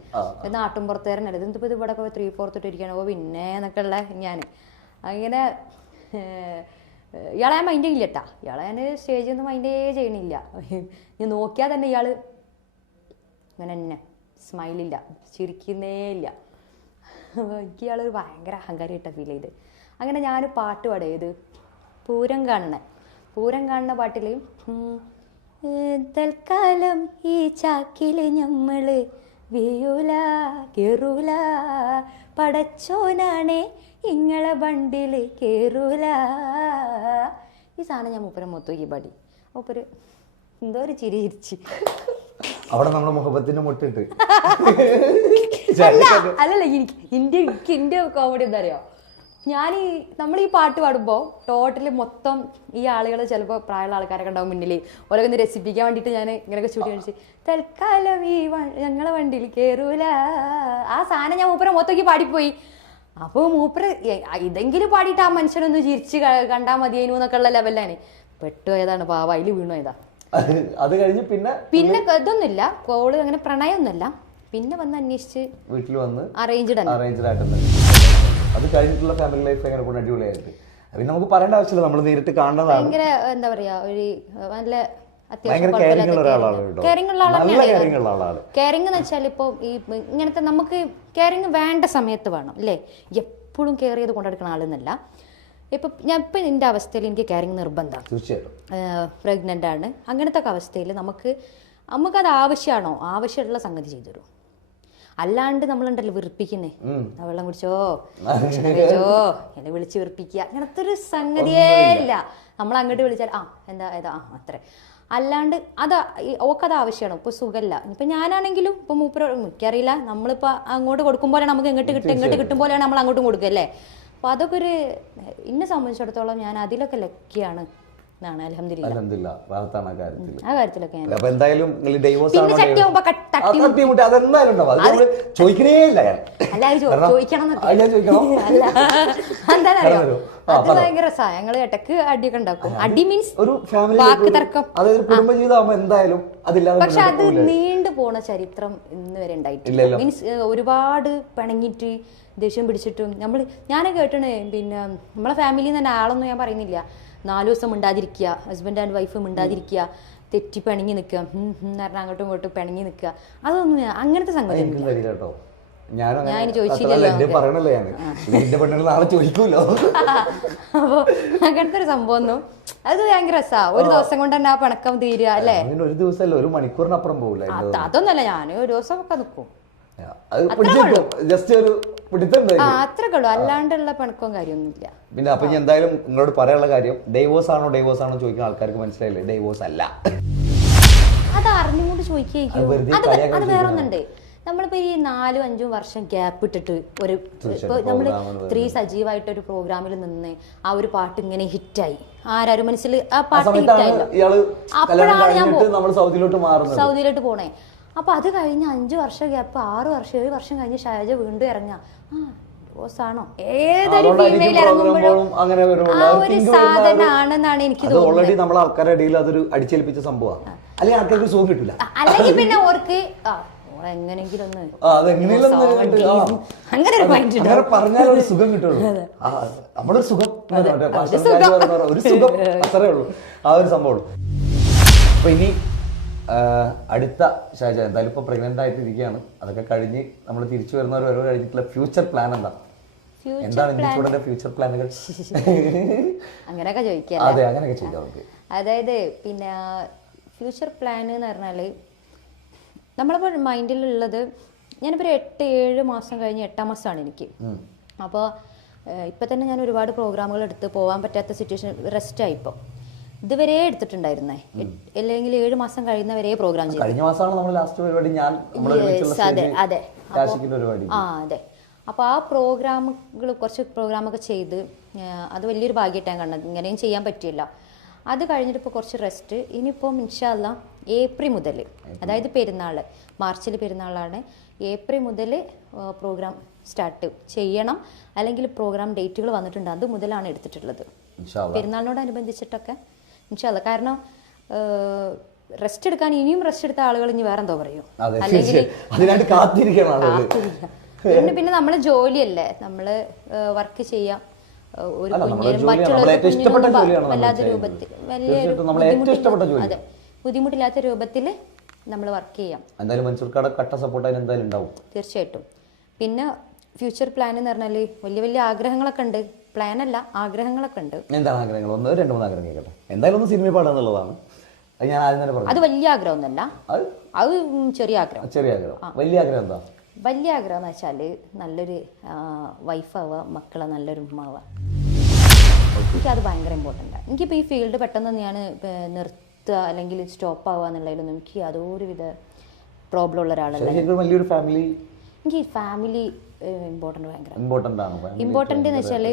നാട്ടും പുറത്തുകാരനല്ല, ഇത് എന്തിപ്പോൾ ഇത് ഇവിടെ 3/4 ഇട്ടിരിക്കുകയാണ്. ഓ പിന്നെ എന്നൊക്കെ ഉള്ള ഞാൻ അങ്ങനെ ഇയാളെ ഞാൻ മൈൻഡ് ചെയ്യില്ല കേട്ടാ. ഇയാളെ ഞാൻ സ്റ്റേജിൽ ഒന്നും മൈൻഡേ ചെയ്യണില്ല. ഞാൻ നോക്കിയാൽ തന്നെ ഇയാൾ ഇങ്ങനെ തന്നെ സ്മൈലില്ല, ചിരിക്കുന്നേ ഇല്ല. എനിക്ക് ഇയാളൊരു ഭയങ്കര അഹങ്കാരിയായിട്ടാണ് ഫീൽ ചെയ്ത്. അങ്ങനെ ഞാൻ പാട്ട് പാടിയത് പൂരം കാണുന്ന പാട്ടിൽ തൽക്കാലം ഈ ചാക്കിൽ ഞമ്മള് വീയൂല കേറൂല, പടച്ചോനാണേ ഇങ്ങളെ വണ്ടിൽ കേറൂല. ഈ സാധനം ഞാൻ മൂപ്പരെ മൊത്തം പാടി. മൂപ്പര് എന്തോ ഒരു ചിരി ചിരിച്ച് അവിടെ നമ്മുടെ മുഖത്തിന്റെ മുട്ടിട്ട് അല്ലല്ല, എനിക്ക് കോമഡി എന്താ അറിയോ, നമ്മൾ ഈ പാട്ട് പാടുമ്പോൾ ടോട്ടല് മൊത്തം ഈ ആളുകൾ ചിലപ്പോൾ പ്രായമുള്ള ആൾക്കാരൊക്കെ ഉണ്ടാവും മുന്നിൽ, ഓരോ ഒന്ന് രസിപ്പിക്കാൻ വേണ്ടിയിട്ട് ഞാൻ ഇങ്ങനെയൊക്കെ ചൂടി കാണിച്ച് തൽക്കാലം ഈ ഞങ്ങളെ വണ്ടിയിൽ കയറൂല, ആ സാധനം ഞാൻ മൂപ്പരെ മൊത്തം പാടിപ്പോയി. അപ്പോൾ മൂപ്പര് ഇതെങ്കിലും പാടിയിട്ട് ആ മനുഷ്യനൊന്ന് ചിരിച്ച് കണ്ടാൽ മതിയേനു എന്നൊക്കെ ഉള്ള ലെവലിലാണ്. പെട്ടുപോയതാണ് പാവ, അതിൽ വീണുപോയതാ. അത് കഴിഞ്ഞ് പിന്നെ ഇതൊന്നുമില്ല, കോള് അങ്ങനെ പ്രണയമൊന്നുമല്ല. പിന്നെ വന്ന് അന്വേഷിച്ച് വീട്ടിൽ വന്ന് അറേഞ്ച്ഡ് ആയിട്ടുണ്ട്. അത് കഴിഞ്ഞിട്ടുള്ള ഫാമിലി ലൈഫ് എങ്ങനെ കൊണ്ട് അടിപൊളിയായിട്ട് പിന്നെ നമുക്ക് പറയേണ്ട ആവശ്യമില്ല, നമ്മൾ നേരിട്ട് കാണുന്നതാണ്. ഭയങ്കര എന്താ പറയാ, ഒരു നല്ല കെയറിംഗ് ഉള്ള ആളാണ്. കെയറിംഗ് എന്ന് വെച്ചാൽ ഇപ്പോൾ ഈ ഇങ്ങനത്തെ നമുക്ക് കെയറിംഗ് വേണ്ട സമയത്ത് വേണം അല്ലേ, എപ്പോഴും കെയർ ചെയ്ത് കൊണ്ടെടുക്കുന്ന ആളെന്നല്ല. ഇപ്പം എൻ്റെ അവസ്ഥയിൽ എനിക്ക് കെയറിംഗ് നിർബന്ധമാണ്. തീർച്ചയായിട്ടും പ്രഗ്നൻ്റ് ആണ്, അങ്ങനത്തെ അവസ്ഥയിൽ നമുക്കത് ആവശ്യമാണോ, ആവശ്യമുള്ള സംഗതി ചെയ്തു തരും. അല്ലാണ്ട് നമ്മളുണ്ടല്ലോ വെറുപ്പിക്കുന്നേ, വെള്ളം കുടിച്ചോ കഴിച്ചോ എന്നെ വിളിച്ച് വെറുപ്പിക്കുക, അങ്ങനത്തെ ഒരു സംഗതിയേ ഇല്ല. നമ്മൾ അങ്ങോട്ട് വിളിച്ചാൽ എന്താ അത്രേ. അല്ലാണ്ട് ഓക്കത് ആവശ്യമാണ്. ഇപ്പോൾ സുഖമല്ല, ഇപ്പം ഞാനാണെങ്കിലും ഇപ്പം എനിക്കറിയില്ല, നമ്മളിപ്പോൾ അങ്ങോട്ട് കൊടുക്കുമ്പോഴാണ് നമുക്ക് ഇങ്ങോട്ട് കിട്ടും പോലെയാണ് നമ്മൾ അങ്ങോട്ടും കൊടുക്കുക അല്ലേ. അപ്പോൾ അതൊക്കെ എന്നെ സംബന്ധിച്ചിടത്തോളം ഞാൻ അതിലൊക്കെ ലക്കിയാണ്. അൽഹംദുലില്ലാ. ആ കാര്യത്തിലൊക്കെ ഭയങ്കര രസാ. ഞങ്ങള് ഇടക്ക് അടിയൊക്കെ ഉണ്ടാക്കും. അടി മീൻസ് വാക്ക് തർക്കം. പക്ഷെ അത് നീണ്ടു പോണ ചരിത്രം ഇന്ന് വരെ ഉണ്ടായിട്ടില്ല. മീൻസ് ഒരുപാട് പിണങ്ങിട്ട് ദേഷ്യം പിടിച്ചിട്ടും ഞാൻ കേട്ടണേ. പിന്നെ നമ്മളെ ഫാമിലിയിൽ തന്നെ ആളൊന്നും ഞാൻ പറയുന്നില്ല, 4 ദിവസം മിണ്ടാതിരിക്കുക, ഹസ്ബൻഡ് ആൻഡ് വൈഫ് മിണ്ടാതിരിക്കുക, തെറ്റി പിണങ്ങി നിൽക്കുക, പറഞ്ഞാൽ അങ്ങോട്ടും ഇങ്ങോട്ടും പിണങ്ങി നിൽക്കുക, അതൊന്നും അങ്ങനത്തെ സംഗതി ഞാൻ ചോദിച്ചില്ലല്ലോ. അപ്പൊ അങ്ങനത്തെ ഒരു സംഭവം ഒന്നും അത് ഭയങ്കര രസാ. ഒരു ദിവസം കൊണ്ട് തന്നെ ആ പിണക്കം തീരുക അല്ലേ. ഒരു ദിവസമല്ല, ഒരു മണിക്കൂറിനപ്പുറം പോകില്ല. അതൊന്നല്ല, ഞാൻ ഒരു ദിവസം ഒക്കെ നിൽക്കും, അത്രേ ഉള്ളൂ. അല്ലാണ്ടുള്ള പിണക്കവും കാര്യമൊന്നുമില്ല. പിന്നെ അപ്പൊ എന്തായാലും നിങ്ങളോട് പറയാനുള്ള കാര്യം, ഡൈവോഴ്സ് ആണോ ചോദിക്കുന്ന ആൾക്കാർക്ക് മനസ്സിലായില്ലേ, ഡൈവോഴ്സ് അല്ല. അത് അറിഞ്ഞുകൊണ്ട് ചോദിക്കും. അത് വേറൊന്നുണ്ട്. നമ്മളിപ്പോ ഈ 4-5 വർഷം ഗ്യാപ്പ് ഇട്ടിട്ട് നമ്മള് 3 സജീവമായിട്ടൊരു പ്രോഗ്രാമിൽ നിന്ന് ആ ഒരു പാട്ട് ഇങ്ങനെ ഹിറ്റായി, ആരും മനസ്സിൽ ആ പാട്ട് ഹിറ്റായില്ലോ. അപ്പോഴാണ് ഞാൻ സൗദിയിലോട്ട് പോണേ. അപ്പൊ അത് കഴിഞ്ഞ് 5 വർഷം ഗ്യാപ്പ്, 6 വർഷം 7 വർഷം കഴിഞ്ഞ് ഷൈജ വീണ്ടും ഇറങ്ങാ. ഡിവോഴ്സാണോ? ഏതൊരു ഫീമെയിൽ ഇറങ്ങുമ്പോഴും ആ ഒരു സാധനമാണെന്നാണ് എനിക്ക് തോന്നുന്നത്. നമ്മളെ ആൾക്കാരുടെ ഇടയിൽ അതൊരു അടിച്ചേൽപ്പിച്ച സംഭവമാണ്. അല്ലെങ്കിൽ ആൾക്കാർക്ക് സുഖം കിട്ടില്ല. അല്ലെങ്കിൽ പിന്നെ ഓർക്ക് എങ്ങനെങ്കിലും അങ്ങനെ പറഞ്ഞാലൊരു സുഖം കിട്ടുള്ളൂ. നമ്മുടെ സുഖം ഒരു സുഖം അത്രേ ഉള്ളൂ, ആ ഒരു സംഭവം. അപ്പൊ ഇനി അടുത്ത ഷൈജ എന്തായാലും ഇപ്പൊ പ്രഗ്നന്റ് ആയിട്ടിരിക്കുകയാണ്, അതൊക്കെ കഴിഞ്ഞ് നമ്മൾ തിരിച്ചു വരുന്നവർ വരെ കഴിഞ്ഞിട്ടുള്ള ഫ്യൂച്ചർ പ്ലാൻ എന്താണ് ഇന്ത്യയുടെ ഫ്യൂച്ചർ പ്ലാനുകൾ? അങ്ങനെയൊക്കെ ചോദിക്കാം. അതെ, അങ്ങനെയൊക്കെ ചോദിക്കാം. അതായത് പിന്നെ ഫ്യൂച്ചർ പ്ലാൻ എന്ന് പറഞ്ഞാല് നമ്മളിപ്പോൾ മൈൻഡിലുള്ളത്, ഞാനിപ്പോൾ 8-7 മാസം കഴിഞ്ഞ് 8ാം മാസമാണ് എനിക്ക്. അപ്പോൾ ഇപ്പം തന്നെ ഞാൻ ഒരുപാട് പ്രോഗ്രാമുകൾ എടുത്ത് പോകാൻ പറ്റാത്ത സിറ്റുവേഷൻ, റെസ്റ്റായിപ്പോൾ. ഇതുവരെ എടുത്തിട്ടുണ്ടായിരുന്നേ, അല്ലെങ്കിൽ 7 മാസം കഴിയുന്നവരെ പ്രോഗ്രാം ചെയ്തു. കഴിഞ്ഞ മാസമാണ് നമ്മൾ ലാസ്റ്റ് പരിപാടി അതെ പരിപാടി. അതെ. അപ്പോൾ ആ പ്രോഗ്രാമുകൾ കുറച്ച് പ്രോഗ്രാമൊക്കെ ചെയ്ത് അത് വലിയൊരു ഭാഗ്യമായിട്ടാണ് കണ്ടത്. ഇങ്ങനെയും ചെയ്യാൻ പറ്റില്ല. അത് കഴിഞ്ഞിട്ട് ഇപ്പോൾ കുറച്ച് റെസ്റ്റ്. ഇനിയിപ്പം ഇൻഷാ അല്ലാ ഏപ്രിൽ മുതൽ, അതായത് പെരുന്നാൾ, മാർച്ചിൽ പെരുന്നാളാണ്, ഏപ്രിൽ മുതൽ പ്രോഗ്രാം സ്റ്റാർട്ട് ചെയ്യണം. അല്ലെങ്കിൽ പ്രോഗ്രാം ഡേറ്റുകൾ വന്നിട്ടുണ്ട്, അത് മുതലാണ് എടുത്തിട്ടുള്ളത് പെരുന്നാളിനോടനുബന്ധിച്ചിട്ടൊക്കെ ഇൻഷാ അല്ലാ. കാരണം റെസ്റ്റ് എടുക്കാൻ ഇനിയും റെസ്റ്റ് എടുത്ത ആളുകൾ ഇനി വേറെ എന്തോ പറയും, അല്ലെങ്കിൽ പിന്നെ നമ്മളെ ജോലിയല്ലേ, നമ്മള് വർക്ക് ചെയ്യാം. ഒരു വല്ലാത്ത രൂപത്തിൽ അതെ ബുദ്ധിമുട്ടില്ലാത്ത രൂപത്തിൽ നമ്മൾ വർക്ക് ചെയ്യാം. തീർച്ചയായിട്ടും. പിന്നെ ഫ്യൂച്ചർ പ്ലാൻ എന്ന് പറഞ്ഞാൽ വലിയ വലിയ ആഗ്രഹങ്ങളൊക്കെ ഉണ്ട്. പ്ലാൻ അല്ല, ആഗ്രഹങ്ങളൊക്കെ ഉണ്ട്. എന്താണ് ആഗ്രഹങ്ങൾ? 1-2 ആഗ്രഹം കേൾക്കട്ടെ. എന്തായാലും ഒന്ന് സിനിമ പാടാന്നുള്ളതാണ്. അത് വലിയ ആഗ്രഹമൊന്നുമല്ല, അത് ചെറിയ ആഗ്രഹം. വലിയ ആഗ്രഹം എന്താ? വലിയ ആഗ്രഹം എന്ന് വെച്ചാൽ നല്ലൊരു വൈഫാവുക, മക്കളെ നല്ലൊരു ഉമ്മാവുക. എനിക്കത് ഭയങ്കര ഇമ്പോർട്ടൻ്റ് ആണ്. എനിക്കിപ്പോൾ ഈ ഫീൽഡ് പെട്ടെന്ന് ഞാൻ നിർത്തുക അല്ലെങ്കിൽ സ്റ്റോപ്പ് ആവുക എന്നുള്ളതിലൊന്നും എനിക്ക് യാതൊരുവിധ പ്രോബ്ലം ഉള്ള ഒരാളല്ല. എനിക്ക് ഫാമിലി ഇമ്പോർട്ടൻ്റ് എന്ന് വെച്ചാൽ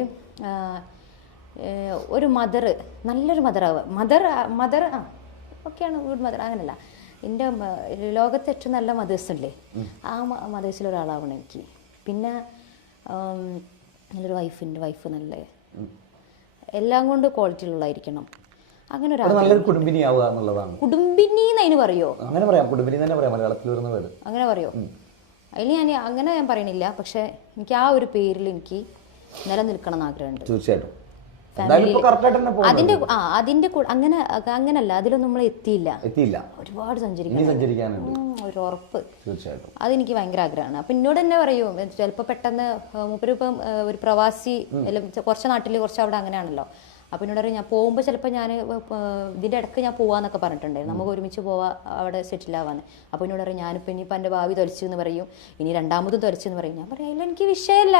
ഒരു മദർ, നല്ലൊരു മദറാവുക. മദർ ഒക്കെയാണ് ഗുഡ് മദർ, അങ്ങനല്ല. എൻ്റെ ലോകത്തെ ഏറ്റവും നല്ല മദേഴ്സ് അല്ലേ, ആ മദേഴ്സിലൊരാളാവണം എനിക്ക്. പിന്നെ നല്ലൊരു വൈഫ് നല്ല എല്ലാം കൊണ്ട് ക്വാളിറ്റിയിലുള്ളതായിരിക്കണം. അങ്ങനെ ഒരു കുടുംബിനിയാവുക എന്നുള്ളതാണ്. കുടുംബിനി എന്നതിന് പറയോ? അങ്ങനെ പറയാം, കുടുംബിനി തന്നെ പറയാം മലയാളത്തിൽ വരുന്ന പേര്. അങ്ങനെ പറയോ? അതിൽ ഞാൻ പറയണില്ല. പക്ഷെ എനിക്ക് ആ ഒരു പേരിൽ എനിക്ക് നിലനിൽക്കണം എന്ന് ആഗ്രഹമുണ്ട്. തീർച്ചയായിട്ടും. അതിന്റെ അങ്ങനല്ല, അതിലൊന്നും നമ്മൾ എത്തിയില്ല. ഒരുപാട് സഞ്ചരിക്കാനുണ്ട്, ഒരു ഉറപ്പ്. തീർച്ചയായിട്ടും അതെനിക്ക് ഭയങ്കര ആഗ്രഹമാണ്. അപ്പൊ എന്നോട് തന്നെ പറയും, ചിലപ്പോൾ പെട്ടെന്ന് മൂപ്പരിപ്പം ഒരു പ്രവാസി, കുറച്ച് നാട്ടിൽ കുറച്ച് അവിടെ അങ്ങനെയാണല്ലോ. അപ്പൊ എന്നോട് പറയും, ഞാൻ പോകുമ്പോൾ ചിലപ്പോൾ ഞാൻ ഇതിന്റെ ഇടയ്ക്ക് ഞാൻ പോവാന്നൊക്കെ പറഞ്ഞിട്ടുണ്ടായിരുന്നു, നമുക്ക് ഒരുമിച്ച് പോവാ അവിടെ സെറ്റിൽ ആവാന്ന്. അപ്പൊ എന്നോട് പറയും, ഞാനിപ്പോൾ ഇനിയിപ്പോൾ എൻ്റെ ഭാവി തൊലച്ചു എന്ന് പറയും, ഇനി രണ്ടാമതും തൊലച്ചെന്ന് പറയും. ഞാൻ പറയാം, എനിക്ക് വിഷയമല്ല,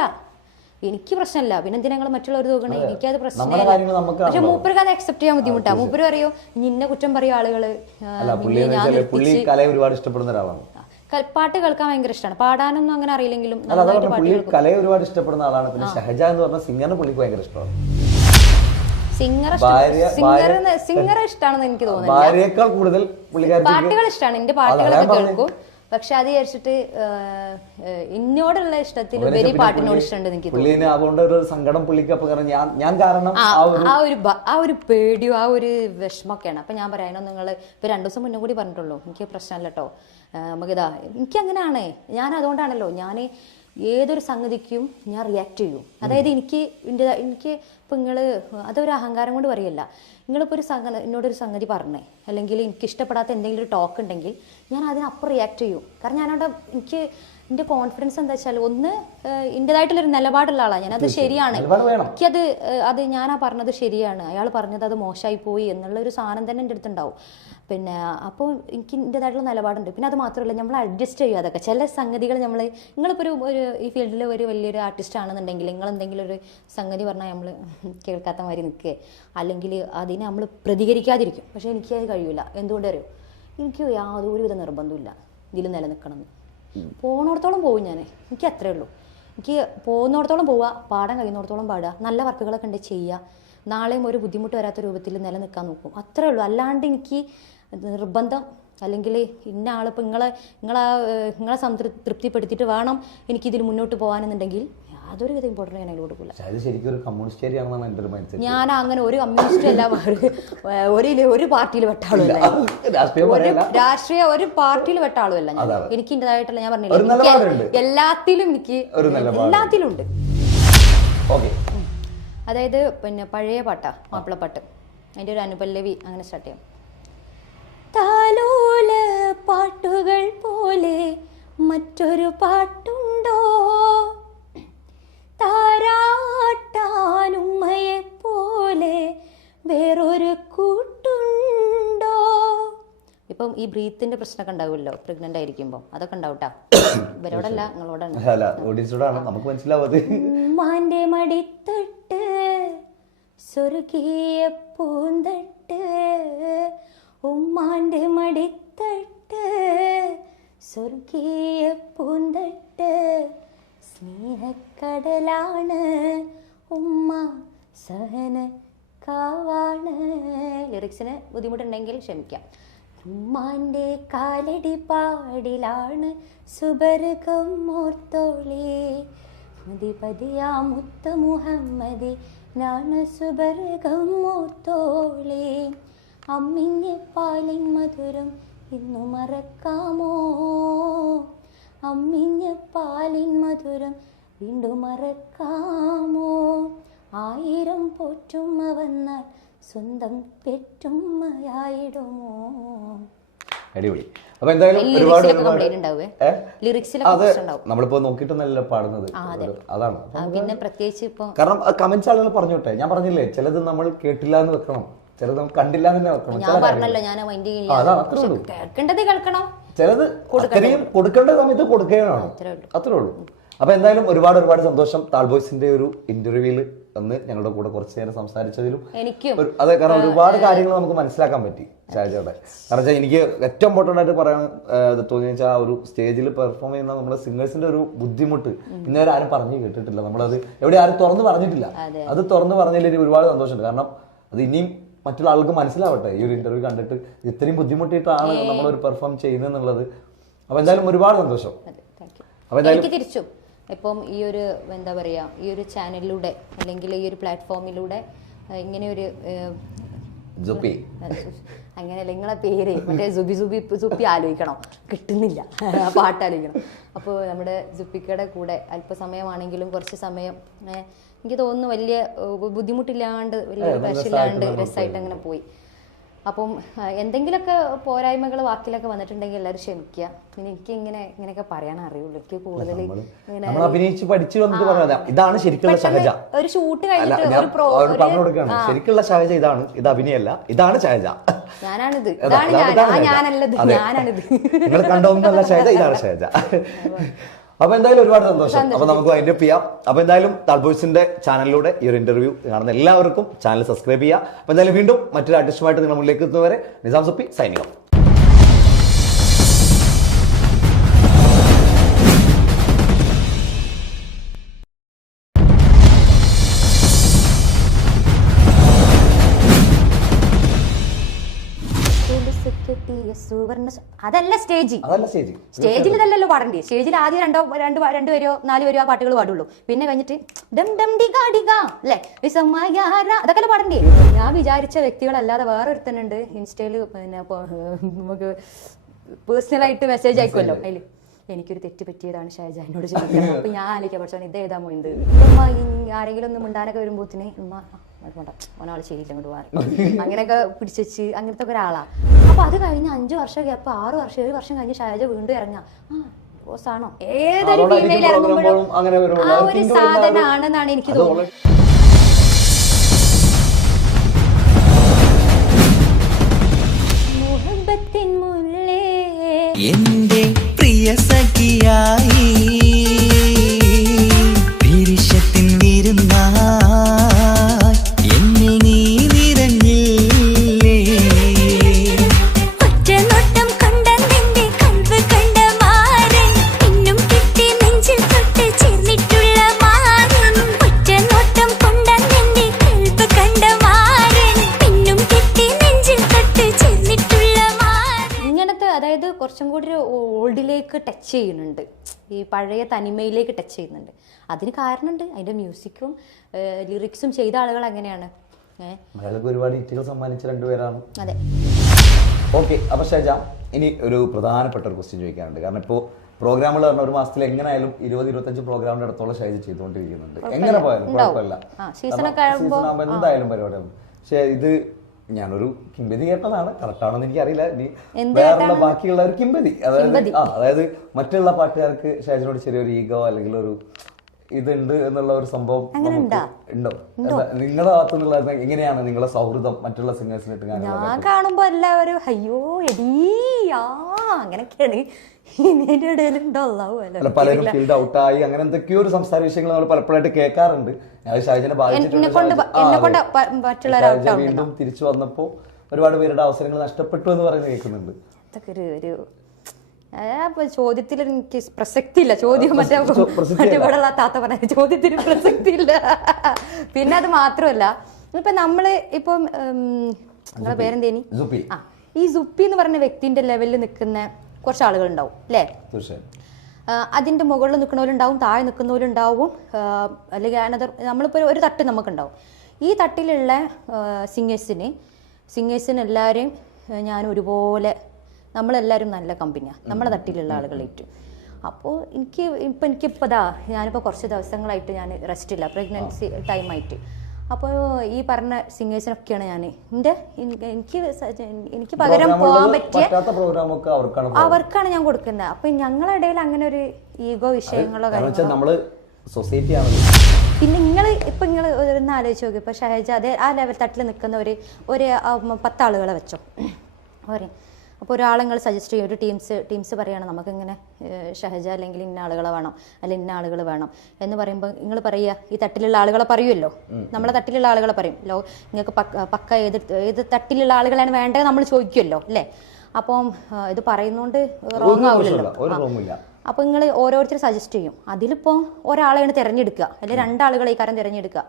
എനിക്ക് പ്രശ്നമല്ല. പിന്നെ എന്തിനാ ഞങ്ങൾ മറ്റുള്ളവർ നോക്കണേ? എനിക്കത് പ്രശ്നമില്ല. പക്ഷെ മൂപ്പർക്ക് അത് അക്സെപ്റ്റ് ചെയ്യാൻ ബുദ്ധിമുട്ടാണ്. മൂപ്പര് പറയും, നിന്നെ കുറ്റം പറയും ആളുകള്. പാട്ട് കേൾക്കാൻ ഭയങ്കര ഇഷ്ടമാണ്. പാടാനൊന്നും അങ്ങനെ അറിയില്ലെങ്കിലും കലയെ ഒരുപാട് ഇഷ്ടപ്പെടുന്ന ആളാണ്. പിന്നെ ഷഹജ എന്ന് പറഞ്ഞ സിംഗറിന് പുള്ളിക്ക് ഭയങ്കര ഇഷ്ടമാണ്. സിംഗർ ഇഷ്ടമാണെന്ന് എനിക്ക് തോന്നുന്നു. പാട്ടുകൾ ഇഷ്ടമാണ്, എന്റെ പാട്ടുകളൊക്കെ കേൾക്കും. പക്ഷെ അത് വിചാരിച്ചിട്ട് എന്നോടുള്ള ഇഷ്ടത്തിൽ ഉപരി പാട്ടിനോട് ഇഷ്ടമുണ്ട് എനിക്ക് ആ ഒരു പേടിയോ ആ ഒരു വിഷമൊക്കെയാണ്. അപ്പൊ ഞാൻ പറയാനോ, നിങ്ങൾ ഇപ്പൊ 2 ദിവസം മുന്നേ കൂടി പറഞ്ഞിട്ടുള്ളൂ, എനിക്ക് പ്രശ്നമല്ല കേട്ടോ, നമുക്കിതാ എനിക്ക് അങ്ങനെയാണ്. ഞാൻ അതുകൊണ്ടാണല്ലോ ഞാൻ ഏതൊരു സംഗതിക്കും ഞാൻ റിയാക്ട് ചെയ്യും. അതായത് എനിക്ക് ഇപ്പൊ നിങ്ങള് അതൊരു അഹങ്കാരം കൊണ്ട് പറയല്ല. നിങ്ങളിപ്പോൾ എന്നോടൊരു സംഗതി പറഞ്ഞേ, അല്ലെങ്കിൽ എനിക്ക് ഇഷ്ടപ്പെടാത്ത എന്തെങ്കിലും ഒരു ടോക്ക് ഉണ്ടെങ്കിൽ ഞാൻ അതിനപ്പുറം റിയാക്ട് ചെയ്യും. കാരണം ഞാനവിടെ എൻ്റെ കോൺഫിഡൻസ് എന്താ വെച്ചാൽ, ഒന്ന് എൻ്റെതായിട്ടുള്ളൊരു നിലപാടുള്ള ആളാണ് ഞാൻ. അത് ശരിയാണ്, എനിക്കത് ഞാനാ പറഞ്ഞത് ശരിയാണ്, അയാൾ പറഞ്ഞത് അത് മോശമായി പോയി എന്നുള്ളൊരു സാധനം തന്നെ എൻ്റെ അടുത്തുണ്ടാവും. പിന്നെ അപ്പോൾ എനിക്ക് എൻ്റെതായിട്ടുള്ള നിലപാടുണ്ട്. പിന്നെ അത് മാത്രമല്ല, നമ്മൾ അഡ്ജസ്റ്റ് ചെയ്യും അതൊക്കെ. ചില സംഗതികൾ നിങ്ങളിപ്പോൾ ഒരു ഈ ഫീൽഡിൽ ഒരു വലിയൊരു ആർട്ടിസ്റ്റ് ആണെന്നുണ്ടെങ്കിൽ, നിങ്ങൾ എന്തെങ്കിലും ഒരു സംഗതി പറഞ്ഞാൽ നമ്മൾ കേൾക്കാത്ത മാതിരി നിൽക്കുക, അല്ലെങ്കിൽ അതിനെ നമ്മൾ പ്രതികരിക്കാതിരിക്കും. പക്ഷേ എനിക്കത് കഴിയില്ല. എന്തുകൊണ്ട് അറിയും? എനിക്ക് യാതൊരുവിധ നിർബന്ധമില്ല ഇതിൽ നിലനിൽക്കണം. പോകുന്നിടത്തോളം പോകും ഞാൻ, എനിക്ക് അത്രേ ഉള്ളൂ. എനിക്ക് പോകുന്നിടത്തോളം പോവുക, പാടാൻ കഴിയുന്നിടത്തോളം പാടുക, നല്ല വർക്കുകളൊക്കെ ഉണ്ട് ചെയ്യുക, നാളെയും ഒരു ബുദ്ധിമുട്ട് വരാത്ത രൂപത്തിൽ നിലനിൽക്കാൻ നോക്കും. അത്രേ ഉള്ളൂ. അല്ലാണ്ട് എനിക്ക് നിർബന്ധം അല്ലെങ്കിൽ ഇന്ന ആളിപ്പോൾ നിങ്ങളെ തൃപ്തിപ്പെടുത്തിയിട്ട് വേണം എനിക്കിതിൽ മുന്നോട്ട് പോകാനെന്നുണ്ടെങ്കിൽ യാതൊരുവിധ ഇമ്പോർട്ടൻ്റ് ഞാൻ അതിൽ കൊടുക്കില്ല. ഞാൻ അങ്ങനെ ഒരു കമ്മ്യൂണിസ്റ്റ് അല്ല, ഒരു പാർട്ടിയിൽ പെട്ട ആളുമല്ല, രാഷ്ട്രീയ ഒരു പാർട്ടിയിൽ പെട്ട ആളുമല്ല ഞാൻ. എനിക്ക് എൻ്റെതായിട്ടുള്ള, ഞാൻ പറഞ്ഞില്ല, എല്ലാത്തിലും ഉണ്ട്. അതായത് പിന്നെ പഴയ പാട്ടാ, മാപ്പിളപ്പാട്ട്, അതിൻ്റെ ഒരു അനുപല്ലവി അങ്ങനെ സ്റ്റാർട്ട് ചെയ്യാം. താലോല പാട്ടുകൾ പോലെ മറ്റൊരു പാട്ടുണ്ടോ, താരാട്ടാനുമ്മയെ പോലെ വേറൊരു കൂട്ടുണ്ടോ. ഇപ്പം ഈ ബ്രീത്തിന്റെ പ്രശ്നമൊക്കെ ഉണ്ടാവുമല്ലോ പ്രഗ്നന്റ് ആയിരിക്കുമ്പോൾ, അതൊക്കെ ഉണ്ടാവട്ടാ. ഇവരോടല്ല, നിങ്ങളോടാണ്. ഉമ്മാന്റെ മടിത്തട്ട് സ്വർഗീയ പൂന്തട്ട് ഉമ്മാന്റെ മടിത്തട്ട് സ്വർഗീയ പൂന്തട്ട് സ്നേഹക്കടലാണ് ഉമ്മ സഹന കാവാണ്. ലിറിക്സിന് ബുദ്ധിമുട്ടുണ്ടെങ്കിൽ ക്ഷമിക്കാം. ഉമ്മാന്റെ കാലടി പാടിലാണ് സുബർഗം മോർത്തോളി മതിപതിയാ മുത്ത മുഹമ്മദി നാണ് സുബർഗം മോർത്തോളി. അമ്മിഞ്ഞ പാലിൻ മധുരം ഇന്നു മറക്കാമോ, അമ്മിഞ്ഞ പാലിൻ മധുരം വീണ്ടും മറക്കാമോ. 1000 പോറ്റുമ്മ വന്നാൽ സ്വന്തം പെറ്റുമ്മയായിടുമോ. അടിപൊളി. അപ്പൊ എന്തായാലും ഒരുപാട് നമ്മളിപ്പോ നോക്കിയിട്ടൊന്നല്ല പാടുന്നത്, അതാണ്. പിന്നെ പ്രത്യേകിച്ച് ഇപ്പൊ കാരണം കമന്റ്സ് ആളുകൾ പറഞ്ഞോട്ടെ, ഞാൻ പറഞ്ഞില്ലേ ചിലത് നമ്മൾ കേട്ടില്ല എന്ന് വെക്കണം, ചിലത് നമ്മൾ കണ്ടില്ല എന്ന് തന്നെ വെക്കണം. ഞാൻ പറഞ്ഞല്ലോ, ഞാൻ കേൾക്കേണ്ടത് കേൾക്കണം, ചിലത് അത്രയും കൊടുക്കേണ്ട സമയത്ത് കൊടുക്കുകയാണ്, അത്രേ ഉള്ളൂ. അപ്പൊ എന്തായാലും ഒരുപാട് സന്തോഷം താൾബോയ്സിന്റെ ഒരു ഇന്റർവ്യൂവിൽ വന്ന് ഞങ്ങളുടെ കൂടെ കുറച്ചു നേരം സംസാരിച്ചതിലും അതെ. കാരണം ഒരുപാട് കാര്യങ്ങൾ നമുക്ക് മനസ്സിലാക്കാൻ പറ്റി ഷാജയുടെ. കാരണം വെച്ചാൽ എനിക്ക് ഏറ്റവും ഇമ്പോർട്ടന്റ് ആയിട്ട് പറയാൻ തോന്നിയ വെച്ചാൽ ആ ഒരു സ്റ്റേജിൽ പെർഫോം ചെയ്യുന്ന നമ്മുടെ സിംഗേഴ്സിന്റെ ഒരു ബുദ്ധിമുട്ട് ഇന്നുവരെ ആരും പറഞ്ഞു കേട്ടിട്ടില്ല, നമ്മളത് എവിടെ ആരും തുറന്നു പറഞ്ഞിട്ടില്ല. അത് തുറന്നു പറഞ്ഞതിൽ ഒരുപാട് സന്തോഷമുണ്ട്. കാരണം അത് ഇനിയും മറ്റുള്ള ആൾക്ക് മനസ്സിലാവട്ടെ, ഈ ഒരു ഇന്റർവ്യൂ കണ്ടിട്ട് ഇത്രയും ബുദ്ധിമുട്ടിയിട്ടാണ് നമ്മളൊരു പെർഫോം ചെയ്യുന്നത്. അപ്പൊ എന്തായാലും ഒരുപാട് സന്തോഷം. അപ്പൊ എന്തായാലും തിരിച്ചും ഇപ്പം ഈ ഒരു എന്താ പറയുക, ഈ ഒരു ചാനലിലൂടെ അല്ലെങ്കിൽ ഈ ഒരു പ്ലാറ്റ്ഫോമിലൂടെ ഇങ്ങനെ ഒരു അങ്ങനെയല്ല നിങ്ങളെ പേര് മറ്റേ സുബി ആലോചിക്കണം, കിട്ടുന്നില്ല പാട്ട് ആലോചിക്കണം. അപ്പോൾ നമ്മുടെ സുപ്പിക്കയുടെ കൂടെ അല്പസമയമാണെങ്കിലും കുറച്ച് സമയം എനിക്ക് തോന്നുന്നു വലിയ ബുദ്ധിമുട്ടില്ലാണ്ട് വലിയ വിഷമില്ലാണ്ട് രസമായിട്ട് അങ്ങനെ പോയി. അപ്പം എന്തെങ്കിലുമൊക്കെ പോരായ്മകൾ വാക്കിലൊക്കെ വന്നിട്ടുണ്ടെങ്കിൽ എല്ലാവരും ക്ഷമിക്കുക. പിന്നെ എനിക്ക് ഇങ്ങനെയൊക്കെ പറയാൻ അറിയുള്ളൂ, എനിക്ക് കൂടുതൽ അഭിനയിച്ച് പഠിച്ചു വന്നിട്ട് പറയാം ഇതാണ് ശരിക്കുള്ള ഷഹജ. ഒരു ഷൂട്ട് കഴിഞ്ഞിട്ട് പറഞ്ഞു കൊടുക്കുകയാണ്, ശരിക്കുള്ള ഷഹജ ഇതാണ്, ഇത് അഭിനയല്ല, ഇതാണ് ഷഹജ, ഞാനാണിത്, ഞാനല്ലത്, ഞാനാണിത്, നിങ്ങൾ കണ്ടോന്നല്ല ഷഹജ, ഇതാണ് ഷഹജ. അപ്പൊ എന്തായാലും ഒരുപാട് സന്തോഷം. അപ്പൊ നമുക്ക് അതിന്റെ ചെയ്യാം. അപ്പൊ എന്തായാലും താൾബോയ്സിന്റെ ചാനലിലൂടെ ഈ ഒരു ഇന്റർവ്യൂ കാണുന്ന എല്ലാവർക്കും ചാനൽ സബ്സ്ക്രൈബ് ചെയ്യുക. അപ്പൊ എന്തായാലും വീണ്ടും മറ്റൊരു ആർട്ടിസ്റ്റുമായിട്ട് നിങ്ങളുടെ മുന്നിലേക്ക് എത്തുന്നവരെ നിസാം സുപ്പി സൈനിങ് ഓഫ്. അതല്ല സ്റ്റേജിൽ ഇതല്ലല്ലോ പാടണ്ടേ. സ്റ്റേജിൽ ആദ്യം രണ്ടോ 4 വരെയോ ആ പാട്ടുകൾ പാടുള്ളൂ. പിന്നെ കഴിഞ്ഞിട്ട് ഡം ഡം ഡിഗ ഡിഗ അല്ലേ അതൊക്കെ പാടണ്ടേ. ഞാൻ വിചാരിച്ച വ്യക്തികളല്ലാതെ വേറെ ഒരുത്തനുണ്ട് ഇൻസ്റ്റയില്, പിന്നെ നമുക്ക് പേഴ്സണലായിട്ട് മെസ്സേജ് അയക്കുമല്ലോ, അതിൽ എനിക്കൊരു തെറ്റ് പറ്റിയതാണ് ഷാജ, എന്നോട് ചോദിക്കണം. അപ്പൊ ഞാൻ ആലോചിക്കാം, പക്ഷേ ഇതേതാ മോയിന്ത് ഉമ്മ ആരെങ്കിലും ഒന്ന് മിണ്ടാനൊക്കെ വരുമ്പോത്തിന് ഉമ്മ ഒരാൾ ശരിയില്ല ഇങ്ങോട്ട് പോകാൻ അങ്ങനെയൊക്കെ പിടിച്ചു അങ്ങനത്തെ ഒരാളാ. അപ്പൊ അത് കഴിഞ്ഞ് 5 വർഷം ഗ്യാപ്പ് 6 വർഷം 7 വർഷം കഴിഞ്ഞ് ഷാജ വീണ്ടും ഇറങ്ങാം. ബോസാണോ ഏതൊരു ഫീമെയിൽ ഇറങ്ങുമ്പോഴും ആ ഒരു സാധനമാണെന്നാണ് എനിക്ക് തോന്നുന്നത്. മുഹബത്തിൻ മുല്ലേ എന്റെ പ്രിയ സഖിയായി വിരിശത്തിൻ വിരുന്നായി എന്നിൽ നീ നിറഞ്ഞില്ലേ. ഒറ്റ നോട്ടം കൊണ്ട നിന്റെ കൽവ് കണ്ട മാരൻ പിന്നും കിട്ടി നെഞ്ചിൽ തൊട്ട് ചേർന്നിട്ടുള്ള മാരൻ. ഒറ്റ നോട്ടം കൊണ്ട നിന്റെ കൽവ് കണ്ട മാരൻ പിന്നും കിട്ടി നെഞ്ചിൽ തൊട്ട് ചേർന്നിട്ടുള്ള മാരൻ. ഇങ്ങനത്തെ അതായത് കുറച്ചും കൂടി ഒരു ഓൾഡിലേക്ക് ടച്ച് ചെയ്യുന്നുണ്ട്, ഈ പഴയ തനിമയിലേക്ക് ടച്ച് ചെയ്യുന്നുണ്ട്. അതിന് കാരണമുണ്ട്, അതിന്റെ മ്യൂസിക്കും ലിറിക്സും ചെയ്ത ആളുകൾ അങ്ങനെയാണ്. ഒരുപാട് ഹിറ്റുകൾ സമ്മാനിച്ച 2 പേരാണ്. അതെ. ഓക്കെ. അപ്പൊ ഷാജ ഇനി ഒരു പ്രധാനപ്പെട്ട ഒരു ക്വസ്റ്റ്യൻ ചോദിക്കാനുണ്ട്. കാരണം ഇപ്പോൾ പ്രോഗ്രാമുകൾ പറഞ്ഞ ഒരു മാസത്തിൽ എങ്ങനെയായാലും 20-25 പ്രോഗ്രാമിന്റെ അടുത്തോളം ഷൈജ ചെയ്തുകൊണ്ടിരിക്കുന്നുണ്ട്. എങ്ങനെ പോയാലും കുഴപ്പമില്ല, സീസണൊക്കെ ആകുമ്പോൾ എന്തായാലും പരിപാടിയാണ്. പക്ഷെ ഇത് ഞാനൊരു കിംബതി കേട്ടതാണ്, കറക്റ്റാണെന്ന് എനിക്ക് അറിയില്ല. ഇനി വേറെയുള്ള ബാക്കിയുള്ള ഒരു കിംബതി, അതായത് മറ്റുള്ള പാട്ടുകാർക്ക് ഷൈജിനോട് ചെറിയൊരു ഈഗോ അല്ലെങ്കിൽ ഒരു ഇതുണ്ട് എന്നുള്ള ഒരു സംഭവം ഉണ്ടോ? നിങ്ങളുടെ ഭാഗത്തുനിന്നുള്ള എങ്ങനെയാണ് നിങ്ങളുടെ സൗഹൃദം മറ്റുള്ള സിംഗേഴ്സിനിട്ട്? ഞാൻ കാണുമ്പോ എല്ലാവരും അയ്യോ എടീ അങ്ങനെയൊക്കെയാണ്. പലരും ഫീൽഡ് ഔട്ടായി അങ്ങനെ എന്തൊക്കെയോ ഒരു സംസാര വിഷയങ്ങൾ നമ്മൾ പലപ്പോഴായിട്ട് കേൾക്കാറുണ്ട്. ഷൈജിനെ ബാധിച്ചിട്ടുണ്ട്. വീണ്ടും തിരിച്ചു വന്നപ്പോ ഒരുപാട് പേരുടെ അവസരങ്ങൾ നഷ്ടപ്പെട്ടു എന്ന് പറയുന്നത് കേൾക്കുന്നുണ്ട്. അതൊക്കെ ഒരു ചോദ്യത്തിൽ എനിക്ക് പ്രസക്തി ഇല്ല. ചോദ്യം മറ്റേ ഇവിടെയുള്ള താത്ത പറഞ്ഞ ചോദ്യത്തിന് പ്രസക്തി ഇല്ല. പിന്നെ അത് മാത്രമല്ല, ഇപ്പൊ നമ്മള് ഇപ്പം നിങ്ങളെ പേരെന്തേനി, ഈ സുപ്പി എന്ന് പറഞ്ഞ വ്യക്തിന്റെ ലെവലിൽ നിൽക്കുന്ന കുറച്ച് ആളുകൾ ഉണ്ടാവും അല്ലേ? അതിന്റെ മുകളിൽ നിൽക്കുന്നവരുണ്ടാവും, താഴെ നിൽക്കുന്നവരുണ്ടാവും, അല്ലെങ്കിൽ അനദർ നമ്മളിപ്പോൾ ഒരു തട്ട് നമുക്കുണ്ടാവും. ഈ തട്ടിലുള്ള സിംഗേഴ്സിന് എല്ലാവരെയും ഞാൻ ഒരുപോലെ, നമ്മളെല്ലാവരും നല്ല കമ്പനിയാണ് നമ്മളെ തട്ടിലുള്ള ആളുകളായിട്ട്. അപ്പോൾ എനിക്കിപ്പോൾ ഞാനിപ്പോൾ കുറച്ച് ദിവസങ്ങളായിട്ട് ഞാൻ റെസ്റ്റ് ഇല്ല, പ്രഗ്നൻസി ടൈമായിട്ട്. അപ്പോൾ ഈ പറഞ്ഞ സിംഗേഴ്സിനൊക്കെയാണ് എനിക്ക് പകരം പോകാൻ പറ്റിയ അവർക്കാണ് ഞാൻ കൊടുക്കുന്നത്. അപ്പൊ ഞങ്ങളുടെ ഇടയിൽ അങ്ങനെ ഒരു ഈഗോ വിഷയങ്ങളോ കാര്യങ്ങളോ. പിന്നെ നിങ്ങൾ ഒന്ന് ആലോചിച്ച് നോക്കി, ഇപ്പൊ ഷഹജാദ് ആ ലെവൽ തട്ടിൽ നിൽക്കുന്ന ഒരു 10 ആളുകളെ വെച്ചോ പോരെ. അപ്പോൾ ഒരാളെങ്ങൾ സജസ്റ്റ് ചെയ്യും, ഒരു ടീംസ് പറയുകയാണ് നമുക്കിങ്ങനെ ഷഹജാദ് അല്ലെങ്കിൽ ഇന്ന ആളുകളെ വേണം, അല്ലെങ്കിൽ ഇന്ന ആളുകൾ വേണം എന്ന് പറയുമ്പോൾ നിങ്ങൾ പറയുക ഈ തട്ടിലുള്ള ആളുകളെ പറയുമല്ലോ, നമ്മളെ തട്ടിലുള്ള ആളുകളെ പറയും. നിങ്ങൾക്ക് പക്ക ഏത് തട്ടിലുള്ള ആളുകളാണ് വേണ്ടത് നമ്മൾ ചോദിക്കുമല്ലോ അല്ലേ? അപ്പം ഇത് പറയുന്നോണ്ട് റോങ് ആവില്ലല്ലോ. അപ്പോൾ നിങ്ങൾ ഓരോരുത്തർ സജസ്റ്റ് ചെയ്യും. അതിലിപ്പോൾ ഒരാളെയാണ് തിരഞ്ഞെടുക്കുക, അല്ലെങ്കിൽ 2 ആളുകളെ ഈ കാര്യം തിരഞ്ഞെടുക്കുക.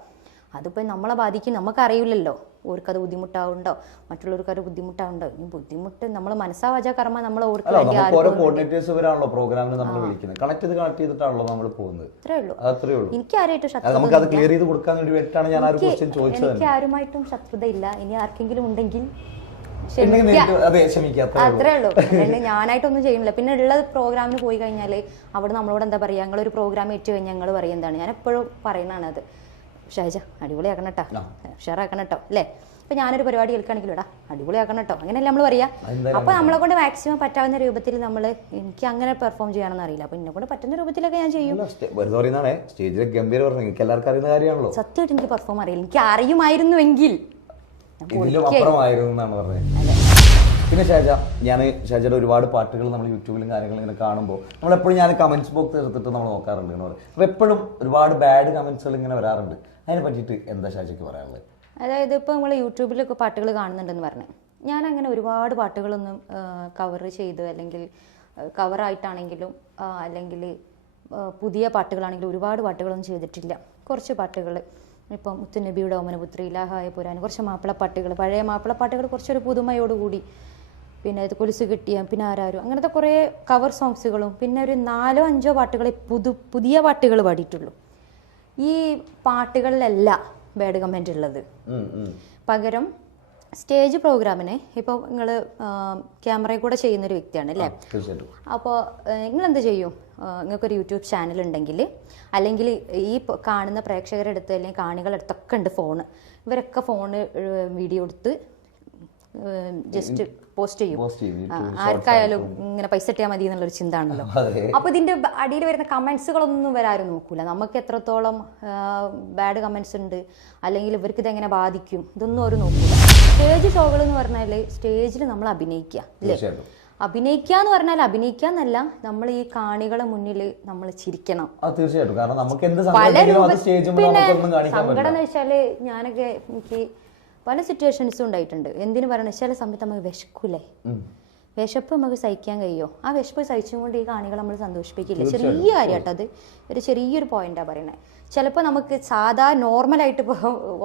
അതിപ്പോൾ നമ്മളെ ബാധിക്കും, നമുക്കറിയില്ലല്ലോ. ഓർക്കത് ബുദ്ധിമുട്ടാവുണ്ടോ, മറ്റുള്ളവർക്ക് അത് ബുദ്ധിമുട്ടാവുണ്ടോ. ഈ ബുദ്ധിമുട്ട് നമ്മൾ മനസ്സാവാച കർമ്മ നമ്മൾ ഓർക്ക് വേണ്ടി എനിക്ക് ആരുമായിട്ടും ശത്രുത ഇല്ല. ഇനി ആർക്കെങ്കിലും ഉണ്ടെങ്കിൽ അത്രേ ഉള്ളൂ. ഞാനായിട്ടൊന്നും ചെയ്യുന്നില്ല. പിന്നെ ഉള്ള പ്രോഗ്രാമിന് പോയി കഴിഞ്ഞാൽ അവിടെ നമ്മളോട് എന്താ പറയുക, ഞങ്ങളൊരു പ്രോഗ്രാം ഏറ്റ് കഴിഞ്ഞാൽ ഞങ്ങൾ പറയുന്നതാണ്. ഞാൻ എപ്പോഴും പറയുന്നതാണ് അത്, ഷഹജ അടിപൊളിയാക്കണം കേട്ടോ, ഉഷാറാക്കണം കേട്ടോ അല്ലേ? ഇപ്പൊ ഞാനൊരു പരിപാടി കേൾക്കുകയാണെങ്കിലും ഇടാ അടിപൊളിയാക്കണം കേട്ടോ, അങ്ങനെയല്ലേ നമ്മൾ പറയാ. അപ്പൊ നമ്മളെ കൊണ്ട് മാക്സിമം പറ്റാവുന്ന രൂപത്തിൽ എനിക്ക് അങ്ങനെ പെർഫോം ചെയ്യാനൊന്നും അറിയില്ല. അപ്പൊ എന്നെ കൊണ്ട് പറ്റുന്ന രൂപത്തിലൊക്കെ ഞാൻ ചെയ്യും. സത്യമായിട്ട് എനിക്ക് പെർഫോം അറിയില്ല. എനിക്ക് അറിയുമായിരുന്നുവെങ്കിൽ. പിന്നെ ഷാജയുടെ ഒരുപാട് പാട്ടുകൾ നമ്മൾ യൂട്യൂബിലും കാര്യങ്ങളും ഇങ്ങനെ കാണുമ്പോൾ നമ്മളെപ്പോഴും ഞാൻ കമന്റ്സ് ബോക്സ് എടുത്തിട്ട് നമ്മൾ നോക്കാറുണ്ട്. അപ്പോൾ എപ്പോഴും ഒരുപാട് ബാഡ് കമന്റ്സുകൾ ഇങ്ങനെ വരാറുണ്ട്. അതിനെ പറ്റിയിട്ട് എന്താ ഷാജയ്ക്ക് പറയാനുള്ളത്? അതായത് ഇപ്പോൾ നമ്മൾ യൂട്യൂബിലൊക്കെ പാട്ടുകൾ കാണുന്നുണ്ടെന്ന് പറഞ്ഞു, ഞാൻ അങ്ങനെ ഒരുപാട് പാട്ടുകളൊന്നും കവർ ചെയ്ത്, അല്ലെങ്കിൽ കവറായിട്ടാണെങ്കിലും അല്ലെങ്കിൽ പുതിയ പാട്ടുകളാണെങ്കിലും ഒരുപാട് പാട്ടുകളൊന്നും ചെയ്തിട്ടില്ല. കുറച്ച് പാട്ടുകൾ, ഇപ്പം മുത്തുനബിയുടെ ഓമനപുത്രി, ഇലാഹായ പുരാൻ, കുറച്ച് മാപ്പിളപ്പാട്ടുകൾ, പഴയ മാപ്പിളപ്പാട്ടുകൾ കുറച്ചൊരു പുതുമയോടുകൂടി, പിന്നെ ഇത് കൊലുസ് കിട്ടിയ, പിന്നെ ആരാരും, അങ്ങനത്തെ കുറേ കവർ സോങ്സുകളും, പിന്നെ ഒരു 4-5 പാട്ടുകളെ പുതിയ പാട്ടുകൾ പാടിയിട്ടുള്ളൂ. ഈ പാട്ടുകളിലല്ല ബാഡ് കമൻറ്റ് ഉള്ളത്. പകരം സ്റ്റേജ് പ്രോഗ്രാമിന് ഇപ്പോൾ നിങ്ങൾ ക്യാമറയിൽ കൂടെ ചെയ്യുന്നൊരു വ്യക്തിയാണ് അല്ലേ? അപ്പോൾ നിങ്ങളെന്ത് ചെയ്യും? നിങ്ങൾക്കൊരു യൂട്യൂബ് ചാനൽ ഉണ്ടെങ്കിൽ, അല്ലെങ്കിൽ ഈ കാണുന്ന പ്രേക്ഷകരുടെ അടുത്ത് അല്ലെങ്കിൽ കാണികളടുത്തൊക്കെ ഉണ്ട് ഫോണ്. ഇവരൊക്കെ ഫോണ് വീഡിയോ എടുത്ത് ജസ്റ്റ് പോസ്റ്റ് ചെയ്യും. ആർക്കായാലും ഇങ്ങനെ പൈസ ഇട്ടാൽ മതി എന്നുള്ളൊരു ചിന്ത ആണല്ലോ. അപ്പൊ ഇതിന്റെ അടിയിൽ വരുന്ന കമന്റ്സുകളൊന്നും വരാരും നോക്കൂല. നമുക്ക് എത്രത്തോളം ബാഡ് കമന്റ്സ് ഉണ്ട്, അല്ലെങ്കിൽ ഇവർക്ക് ഇതെങ്ങനെ ബാധിക്കും, ഇതൊന്നും അവർ നോക്കൂല. സ്റ്റേജ് ഷോകൾ എന്ന് പറഞ്ഞാൽ സ്റ്റേജിൽ നമ്മൾ അഭിനയിക്കുക അല്ലേ? അഭിനയിക്കുക എന്ന് പറഞ്ഞാൽ അഭിനയിക്കാന്നല്ല, നമ്മൾ ഈ കാണികളെ മുന്നിൽ നമ്മൾ ചിരിക്കണം. പിന്നെ സങ്കടം എന്ന് വെച്ചാല് ഞാനൊക്കെ എനിക്ക് പല സിറ്റുവേഷൻസും ഉണ്ടായിട്ടുണ്ട്. എന്തിനു പറയണ ചില സമയത്ത് നമുക്ക് വിശക്കൂലേ, വിശപ്പ് നമുക്ക് സഹിക്കാൻ കഴിയോ? ആ വിശപ്പ് സഹിച്ചുകൊണ്ട് ഈ കാണികൾ നമ്മൾ സന്തോഷിപ്പിക്കില്ലേ? ചെറിയ കാര്യമാട്ടോ അത്, ഒരു ചെറിയൊരു പോയിന്റാണ് പറയണേ. ചിലപ്പോൾ നമുക്ക് സാധാ നോർമലായിട്ട് ഇപ്പോൾ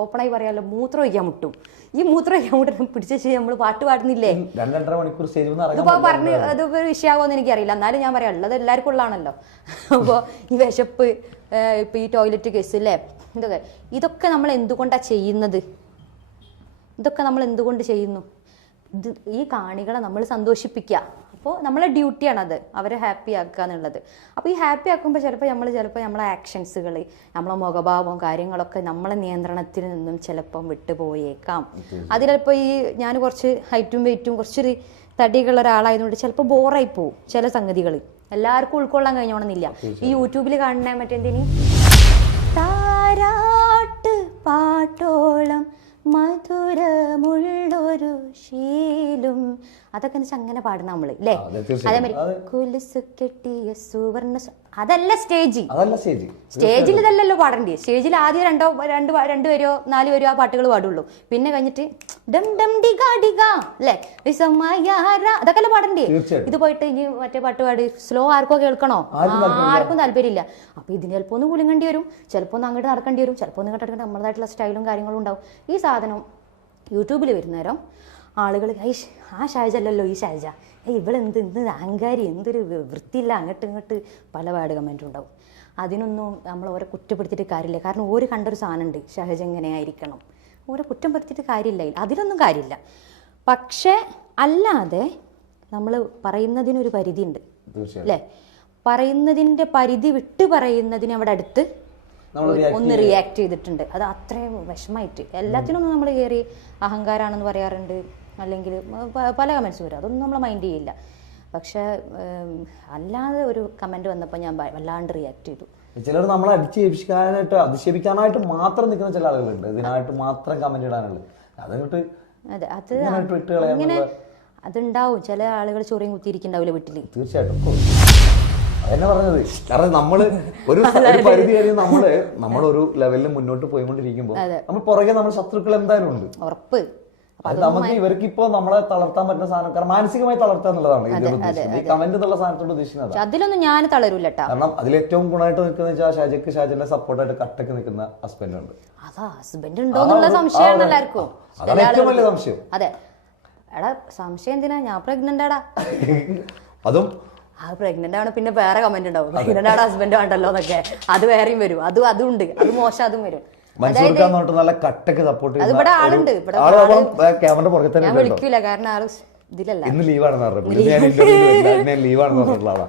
ഓപ്പണായി പറയാമല്ലോ, മൂത്രം ഒഴിക്കാൻ മുട്ടും. ഈ മൂത്രം ഒഴിക്കാൻ മുട്ടും പിടിച്ച് നമ്മൾ പാട്ട് പാടുന്നില്ലേ, ഇതിപ്പോൾ പറഞ്ഞ് അതിപ്പോൾ ഒരു വിഷയമാകുമെന്ന് എനിക്കറിയില്ല. എന്നാലും ഞാൻ പറയാം, ഉള്ളത് എല്ലാവർക്കും ഉള്ളതാണല്ലോ. അപ്പോൾ ഈ വിശപ്പ്, ഇപ്പോൾ ഈ ടോയ്ലറ്റ് കേസ് അല്ലേ, ഇതൊക്കെ നമ്മൾ എന്തുകൊണ്ടാണ് ചെയ്യുന്നത്? ഇതൊക്കെ നമ്മൾ എന്തുകൊണ്ട് ചെയ്യുന്നു? ഈ കാണികളെ നമ്മൾ സന്തോഷിപ്പിക്കുക. അപ്പോൾ നമ്മളെ ഡ്യൂട്ടിയാണത്, അവരെ ഹാപ്പി ആക്കുക എന്നുള്ളത്. അപ്പോൾ ഈ ഹാപ്പി ആക്കുമ്പോൾ ചിലപ്പോൾ നമ്മളെ ആക്ഷൻസുകൾ, നമ്മളെ മുഖഭാവവും കാര്യങ്ങളൊക്കെ നമ്മളെ നിയന്ത്രണത്തിൽ നിന്നും ചിലപ്പം വിട്ടുപോയേക്കാം. അതിലിപ്പോൾ ഈ ഞാൻ കുറച്ച് ഹൈറ്റും വെയിറ്റും കുറച്ചൊരു തടിയുള്ള ഒരാളായതുകൊണ്ട് ചിലപ്പോൾ ബോറായി പോവും ചില സംഗതികൾ. എല്ലാവർക്കും ഉൾക്കൊള്ളാൻ കഴിഞ്ഞോണമെന്നില്ല. ഈ യൂട്യൂബിൽ കാണുന്ന മറ്റെന്തിന് താരാട്ട് പാട്ടോളം മധുരമുള്ളൊരു ശീലും, അതൊക്കെ എന്ന് വെച്ചാൽ അങ്ങനെ പാടുന്ന നമ്മള് അല്ലേ? അതേമാതിരി കുലുസു കെട്ടിയ സുവർണ്ണ, അതല്ല സ്റ്റേജ്. സ്റ്റേജിൽ ഇതല്ലല്ലോ പാടണ്ടേ. സ്റ്റേജിൽ ആദ്യം 2 പേരോ 4 പേരോ ആ പാട്ടുകൾ പാടുള്ളൂ. പിന്നെ കഴിഞ്ഞിട്ട് ഡം ഡം ഡിഗ ഡിഗ അല്ലേ അതൊക്കെ അല്ലേ പാടണ്ടേ? ഇത് പോയിട്ട് ഇനി മറ്റേ പാട്ട് പാടി സ്ലോ ആർക്കോ കേൾക്കണോ? ആർക്കും താല്പര്യമില്ല. അപ്പൊ ഇതിന് ചിലപ്പോ ഒന്ന് കുലുങ്ങേണ്ടി വരും, ചിലപ്പോ ഒന്ന് അങ്ങോട്ട് നടക്കേണ്ടി വരും, ചിലപ്പോ ഒന്ന് ഇങ്ങോട്ട് നമ്മളതായിട്ടുള്ള സ്റ്റൈലും കാര്യങ്ങളും ഉണ്ടാവും. ഈ സാധനം യൂട്യൂബിൽ വരുന്നേരം ആളുകൾ ആ ഷാജ അല്ലല്ലോ ഈ ഷാജ, ഇവളെന്ത് എന്ത് അഹങ്കാരി, എന്തൊരു വൃത്തിയില്ല, അങ്ങോട്ട് ഇങ്ങോട്ട് പല പാട് കമൻറ്റും ഉണ്ടാവും. അതിനൊന്നും നമ്മൾ ഓരോ കുറ്റപ്പെടുത്തിയിട്ട് കാര്യമില്ല. കാരണം ഓര് കണ്ടൊരു സാധനം ഉണ്ട്, ഷഹജ എങ്ങനെയായിരിക്കണം, ഓരോ കുറ്റം പെടുത്തിയിട്ട് കാര്യമില്ല, അതിലൊന്നും കാര്യമില്ല. പക്ഷേ അല്ലാതെ നമ്മൾ പറയുന്നതിനൊരു പരിധി ഉണ്ട് അല്ലേ? പറയുന്നതിൻ്റെ പരിധി വിട്ട് പറയുന്നതിന് അവിടെ അടുത്ത് ഒന്ന് റിയാക്ട് ചെയ്തിട്ടുണ്ട്. അത് അത്രയും വിഷമായിട്ട് എല്ലാത്തിനൊന്നും നമ്മൾ കയറി അഹങ്കാരാണെന്ന് പറയാറുണ്ട്, അല്ലെങ്കിൽ പല കമൻസ് വരും, അതൊന്നും നമ്മൾ മൈൻഡ് ചെയ്യില്ല. പക്ഷെ അല്ലാതെ ഒരു കമൻറ്റ് വന്നപ്പോൾ ഞാൻ വല്ലാണ്ട് റിയാക്ട് ചെയ്തു. ചിലർ നമ്മളെ അധിക്ഷേപിക്കാനായിട്ട് മാത്രം നിൽക്കുന്ന ചില ആളുകളുണ്ട്, ഇതിനായിട്ട് മാത്രം കമന്റ് ഇടാനുള്ളത്. അതങ്ങോട്ട് അതെ, അത് അങ്ങനെ അതുണ്ടാവും. ചില ആളുകൾ ചൊറിയും കുത്തിയിരിക്കുന്നുണ്ടാവില്ല വീട്ടിൽ. തീർച്ചയായിട്ടും അതെന്നെ പറഞ്ഞത്. കാരണം നമ്മള് ഒരു പരിധി കഴിഞ്ഞ് നമ്മളൊരു ലെവലിൽ മുന്നോട്ട് പോയിക്കൊണ്ടിരിക്കുമ്പോൾ നമ്മൾ പുറകെ നമ്മൾ ശത്രുക്കൾ എന്തായാലും ഉണ്ട്, ഉറപ്പ്. നമുക്ക് ഇവർക്ക് ഇപ്പൊ നമ്മളെ തളർത്താൻ പറ്റുന്ന സാധനം, കാരണം മാനസികമായി തളർത്തുക എന്നുള്ളതാണ് ഈ കമന്റ് എന്നുള്ള സാധനത്തോട് ഉദ്ദേശിക്കുന്നത്. അതിലൊന്നും ഞാൻ തളരൂല. കാരണം അതിലേറ്റവും ഗുണമായിട്ട് നിൽക്കുന്ന ഷാജിന്റെ സപ്പോർട്ടായിട്ട് കട്ടക്ക് നിൽക്കുന്ന ഹസ്ബൻഡ് ഉണ്ട്. അതാ ഹസ്ബൻഡ് ഉണ്ടോന്നുള്ള സംശയമാണ് എല്ലാവർക്കും. അതാണ് ഏറ്റവും വലിയ സംശയം. അതെ, എടാ സംശയം എന്തിനാ, ഞാൻ പ്രഗ്നന്റ് ആടാ. അതും പ്രഗ്നന്റ് ആണ്, പിന്നെ വേറെ കമന്റ് ഉണ്ടാവും, പ്രഗ്നന്റ് ആടാ ഹസ്ബൻഡ് വേണ്ടല്ലോ എന്നൊക്കെ. അത് വേറെയും വരും, അതുണ്ട്, അത് മോശം, അതും വരും. നല്ല കട്ടക്ക് സപ്പോർട്ട് ഇവിടെ ആളുണ്ട്, ഞാൻ വിളിക്കൂല കാരണം ആള് ഇതിലല്ല. ഇന്ന് ലീവാണെന്ന് പറഞ്ഞു, ലീവാണെന്ന് പറഞ്ഞിട്ടുള്ള ആളാ.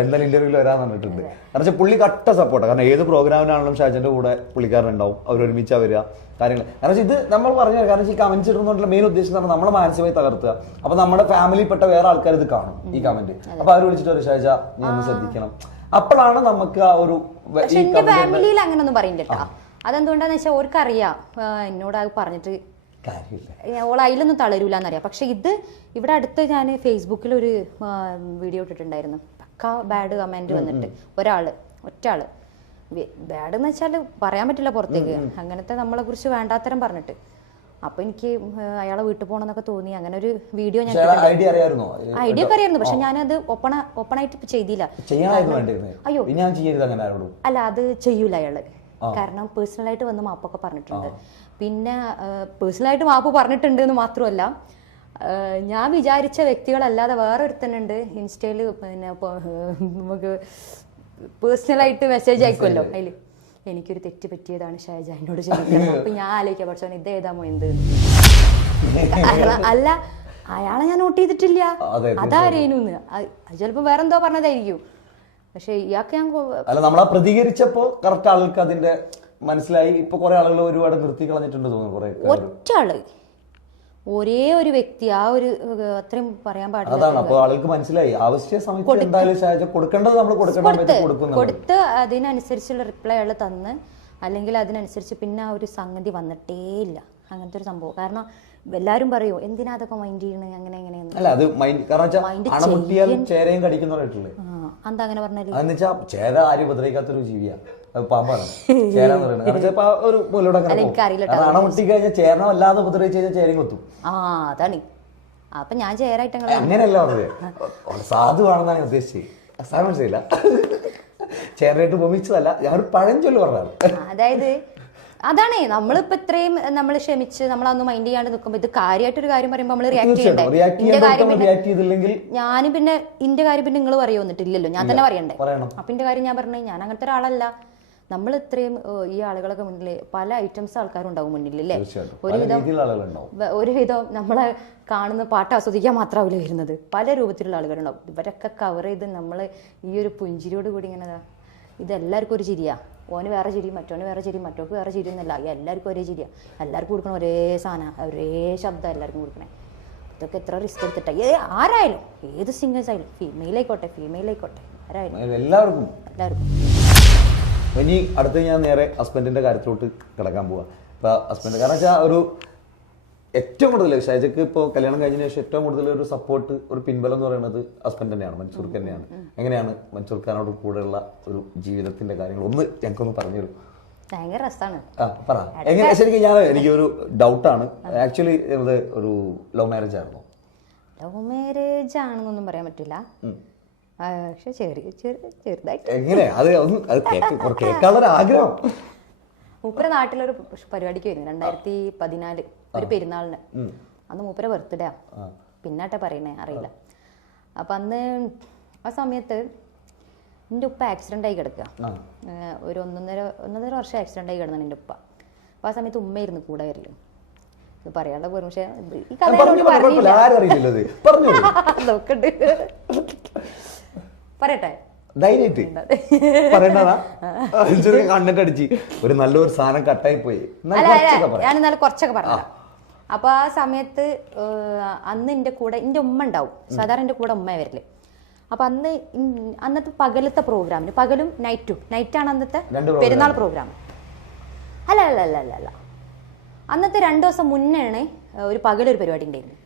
എന്തായാലും ഇന്റർവ്യൂവിൽ വരാൻ പറഞ്ഞിട്ടുണ്ട്. കാരണം പുള്ളി കട്ട സപ്പോർട്ടാണ്. കാരണം ഏത് പ്രോഗ്രാമിനാണെങ്കിലും ഷാജന്റെ കൂടെ പുള്ളിക്കാരനുണ്ടാവും, അവരൊരുമിച്ചാ വരിക കാര്യങ്ങൾ. കാരണം ഇത് നമ്മൾ പറഞ്ഞു, കാരണം ഈ കമന്റ്സ് ഇടുന്നതുകൊണ്ടുള്ള മെയിൻ ഉദ്ദേശം പറഞ്ഞാൽ നമ്മളെ മാനസികമായി തകർത്തുക. അപ്പൊ നമ്മുടെ ഫാമിലിപ്പെട്ട വേറെ ആൾക്കാർ ഇത് കാണും ഈ കമന്റ്. അപ്പൊ അവർ വിളിച്ചിട്ട് ഒരു ഷാജ നീ ഒന്ന് ശ്രദ്ധിക്കണം. അപ്പോഴാണ് നമുക്ക് ആ ഒരു ഫാമിലിയിൽ അങ്ങനെ ഒന്നും പറയില്ല. അതെന്തുകൊണ്ടാന്ന് വെച്ചാൽ ഓർക്കറിയാം എന്നോട് അത് പറഞ്ഞിട്ട് ഓൾ അതിലൊന്നും തളരൂലെന്നറിയാം. പക്ഷെ ഇത് ഇവിടെ അടുത്ത് ഞാൻ ഫേസ്ബുക്കിൽ ഒരു വീഡിയോ ഇട്ടിട്ടുണ്ടായിരുന്നു. പക്ക ബാഡ് കമന്റ് വന്നിട്ട് ഒറ്റാള് ബാഡ് എന്ന് വെച്ചാൽ പറയാൻ പറ്റില്ല പുറത്തേക്ക്, അങ്ങനത്തെ നമ്മളെ കുറിച്ച് വേണ്ടാത്തരം പറഞ്ഞിട്ട്. അപ്പൊ എനിക്ക് അയാളെ വീട്ടിൽ പോകണമെന്നൊക്കെ തോന്നി. അങ്ങനെ ഒരു വീഡിയോ ഞാൻ ഐഡിയ ഒക്കെ അറിയായിരുന്നു, പക്ഷെ ഞാനത് ഓപ്പണായിട്ട് ചെയ്തില്ല. അയ്യോ അല്ല, അത് ചെയ്യൂല അയാള്. കാരണം പേഴ്സണലായിട്ട് വന്ന് മാപ്പൊക്കെ പറഞ്ഞിട്ടുണ്ട്. പിന്നെ പേഴ്സണലായിട്ട് മാപ്പ് പറഞ്ഞിട്ടുണ്ട് എന്ന് മാത്രമല്ല, ഞാൻ വിചാരിച്ച വ്യക്തികളല്ലാതെ വേറൊരുത്തനുണ്ട് ഇൻസ്റ്റയിൽ, പിന്നെ നമുക്ക് പേഴ്സണലായിട്ട് മെസ്സേജ് അയക്കുമല്ലോ, അതിൽ എനിക്കൊരു തെറ്റ് പറ്റിയതാണ് ഷാജ, എന്നോട് ചോദിക്കണം. അപ്പൊ ഞാൻ ആലോചിക്കാം, പക്ഷെ ഇത് ഏതാമോ എന്ത് അല്ല, അയാളെ ഞാൻ നോട്ട് ചെയ്തിട്ടില്ല, അതാരേനുന്ന്. ചിലപ്പോ വേറെന്തോ പറഞ്ഞതായിരിക്കും. പക്ഷെ ഇയാൾക്ക് ഞാൻ നമ്മളാ പ്രതികരിച്ചപ്പോ കറക്റ്റ് ആൾക്ക് അതിന്റെ മനസ്സിലായി. ഇപ്പൊ കുറെ ആളുകൾ ഒരുപാട് നിർത്തി കളഞ്ഞിട്ടുണ്ട് തോന്നുന്നു. ഒറ്റാള് ഒരേ ഒരു വ്യക്തി, ആ ഒരു അത്രയും പറയാൻ പാടില്ല. അതാണ്. അപ്പൊ ആൾക്ക് മനസ്സിലായി ആവശ്യ സമയത്ത് എന്തായാലും കൊടുക്കേണ്ടത് നമ്മൾ കൊടുത്ത് അതിനനുസരിച്ചുള്ള റിപ്ലൈ അയാൾ തന്ന്, അല്ലെങ്കിൽ അതിനനുസരിച്ച് പിന്നെ ആ ഒരു സംഗതി വന്നിട്ടേ ഇല്ല. അങ്ങനത്തെ ഒരു സംഭവം. കാരണം എല്ലാരും പറയൂ എന്തിനാ അതൊക്കെ മൈൻഡ് ചെയ്യണേ അങ്ങനെ എങ്ങനെയെന്ന്. അല്ല, അത് ചേരയും കടിക്കുന്നവരായിട്ടില്ലേ. എന്താ അങ്ങനെ പറഞ്ഞാല് എന്നുവെച്ചാ ചേര ആരും ഉപദ്രവിക്കാത്തൊരു ജീവിയാണ്, പാമ്പാണ് ചേര എന്ന് പറയുന്നത്. കാരണം ചിലപ്പോ ഒരു മൂലോടെ അണമുട്ടി കഴിഞ്ഞാൽ ചേരണം അല്ലാതെ ഉപദ്രവിച്ച് കഴിഞ്ഞാൽ ചേരയും കൊത്തും. അതാണ്. അപ്പൊ ഞാൻ ചേരായിട്ട് അങ്ങനെയല്ല പറഞ്ഞത്, സാധുവാണെന്നാണ് ഞാൻ ഉദ്ദേശിച്ചത്. സാധനം മനസ്സിലായില്ല, ചേരനായിട്ട് ഉപമിച്ചതല്ല, ഞാൻ ഒരു പഴഞ്ചൊല്ല് പറഞ്ഞതാണ്. അതായത് അതാണ് നമ്മളിപ്പോ ഇത്രയും നമ്മൾ ക്ഷമിച്ച് നമ്മളൊന്നും മൈൻഡ് ചെയ്യാണ്ട് നിൽക്കുമ്പോ ഇത് കാര്യമായിട്ടൊരു കാര്യം പറയുമ്പോൾ നമ്മൾ റിയാക്ട് ചെയ്യണ്ടേ. ഞാനും പിന്നെ ഇന്റെ കാര്യം പിന്നെ നിങ്ങൾ പറയോ വന്നിട്ടില്ലല്ലോ, ഞാൻ തന്നെ പറയണ്ടേ. അപ്പൊ ഇന്റെ കാര്യം ഞാൻ പറഞ്ഞേ, ഞാൻ അങ്ങനത്തെ ഒരാളല്ല. നമ്മൾ ഇത്രയും ഈ ആളുകളൊക്കെ മുന്നിൽ പല ഐറ്റംസ് ആൾക്കാരും ഉണ്ടാവും മുന്നിൽ അല്ലേ. ഒരുവിധം നമ്മളെ കാണുന്ന പാട്ട് ആസ്വദിക്കാൻ മാത്രമാവില്ല വരുന്നത്, പല രൂപത്തിലുള്ള ആളുകളുണ്ടാവും. ഇവരൊക്കെ കവർ ചെയ്ത് നമ്മൾ ഈ ഒരു പുഞ്ചിരിയോട് കൂടി ഇങ്ങനെ, ഇതെല്ലാവർക്കും ഒരു ചിരിയാ. ഓന് വേറെ ചിരി, മറ്റോന് വേറെ ചിരി, മറ്റോക്ക് വേറെ ചിരി എന്നല്ല, എല്ലാവർക്കും ഒരേ ചിരിയാ. എല്ലാവർക്കും കൊടുക്കണം ഒരേ സാധനം, ഒരേ ശബ്ദം എല്ലാവർക്കും കൊടുക്കണേ. ഇതൊക്കെ എത്ര റിസ്ക് എടുത്തിട്ടാ. ആരായാലും, ഏത് സിംഗേഴ്സ് ആയാലും, ഫീമെയിൽ ആയിക്കോട്ടെ ആരായാലും, എല്ലാവർക്കും. ഇനി അടുത്ത് ഞാൻ നേരെ ഹസ്ബൻഡിന്റെ കാര്യത്തിലോട്ട് കിടക്കാൻ പോവാ. ഇപ്പൊ ഹസ്ബൻഡ് കാരണം വെച്ചാൽ ഒരു ഏറ്റവും കൂടുതൽ ഷാജക്ക് ഇപ്പോൾ കല്യാണം കഴിഞ്ഞതിന് ശേഷം ഏറ്റവും കൂടുതൽ ഒരു സപ്പോർട്ട്, ഒരു പിൻബലം എന്ന് പറയുന്നത് ഹസ്ബൻഡ് തന്നെയാണ്, മൻസൂർ തന്നെയാണ്. എങ്ങനെയാണ് മൻസൂർ ഖാനോട് കൂടെയുള്ള ഒരു ജീവിതത്തിന്റെ കാര്യങ്ങൾ ഒന്ന് ഞങ്ങൾക്കൊന്ന് പറഞ്ഞു തരും? ഭയങ്കര രസമാണ്. പറ എങ്ങനെ. ശരിക്കും എനിക്കൊരു ഡൗട്ടാണ്. ആക്ച്വലി ഇത് ഒരു ലവ് മാരേജ് ആയിരുന്നു? ലവ് മാരേജ് ആണെന്നൊന്നും പറയാൻ പറ്റില്ല, പക്ഷെ ചെറുതായിട്ട്. എങ്ങനെ അത് കേൾക്കാനുള്ള ആഗ്രഹം. മൂപ്പര നാട്ടിലൊരു പരിപാടിക്ക് വരുന്നു 2014 ഒരു പെരുന്നാളിന്. അന്ന് മൂപ്പര ബർത്ത്ഡേ പിന്നാട്ടെ പറയണേ അറിയില്ല. അപ്പം അന്ന് ആ സമയത്ത് എൻ്റെ ഉപ്പ ആക്സിഡൻ്റ് ആയി കിടക്കുക. ഒരു ഒന്നൊന്നര വർഷം ആക്സിഡൻ്റ് ആയി കിടന്നാണ് എൻ്റെ ഉപ്പ. അപ്പോൾ ആ സമയത്ത് ഉമ്മയായിരുന്നു കൂടെ വരില്ല. ഇത് പറയാനുള്ള പോലും, പക്ഷെ ഈ കഥ നോക്കണ്ട് പറയട്ടെ. കണ്ടിട്ടടിച്ച് ഒരു നല്ലൊരു സാധനം കട്ടായി പോയി. ഞാൻ ഇന്നാലും കുറച്ചൊക്കെ പറഞ്ഞു. അപ്പൊ ആ സമയത്ത് അന്ന് എൻ്റെ കൂടെ എൻ്റെ ഉമ്മ ഉണ്ടാവും. സാധാരണ എൻ്റെ കൂടെ ഉമ്മ വരില്ലേ. അപ്പൊ അന്നത്തെ പകലത്തെ പ്രോഗ്രാമിന്, പകലും നൈറ്റാണ് അന്നത്തെ പെരുന്നാൾ പ്രോഗ്രാം. അല്ല അന്നത്തെ 2 ദിവസം മുന്നെയാണ് ഒരു പകലൊരു പരിപാടി ഉണ്ടായിരുന്നു.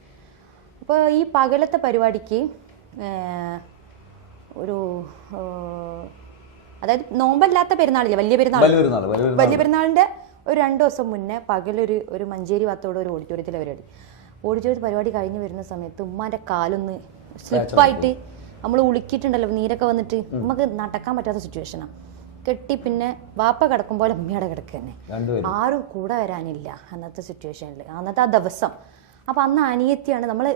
അപ്പോൾ ഈ പകലത്തെ പരിപാടിക്ക് ഒരു അതായത് നോമ്പല്ലാത്ത പെരുന്നാളില്ലേ, വലിയ പെരുന്നാളിന്റെ ഒരു 2 ദിവസം മുന്നേ പകലൊരു മഞ്ചേരി ഭാഗത്തോടെ ഒരു ഓഡിറ്റോറിയത്തിലെ പരിപാടി കഴിഞ്ഞ് വരുന്ന സമയത്ത് ഉമ്മാന്റെ കാലൊന്ന് സ്ലിപ്പായിട്ട് നമ്മൾ ഉളുക്കിയിട്ടുണ്ടല്ലോ, നീരൊക്കെ വന്നിട്ട് നമുക്ക് നടക്കാൻ പറ്റാത്ത സിറ്റുവേഷനാണ്. കെട്ടി പിന്നെ വാപ്പ കിടക്കുമ്പോൾ അമ്മയുടെ കിടക്കുക തന്നെ, ആരും കൂടെ വരാനില്ല അന്നത്തെ സിറ്റുവേഷനിൽ, അന്നത്തെ ആ ദിവസം. അപ്പം അന്ന് അനിയത്തിയാണ്, നമ്മൾ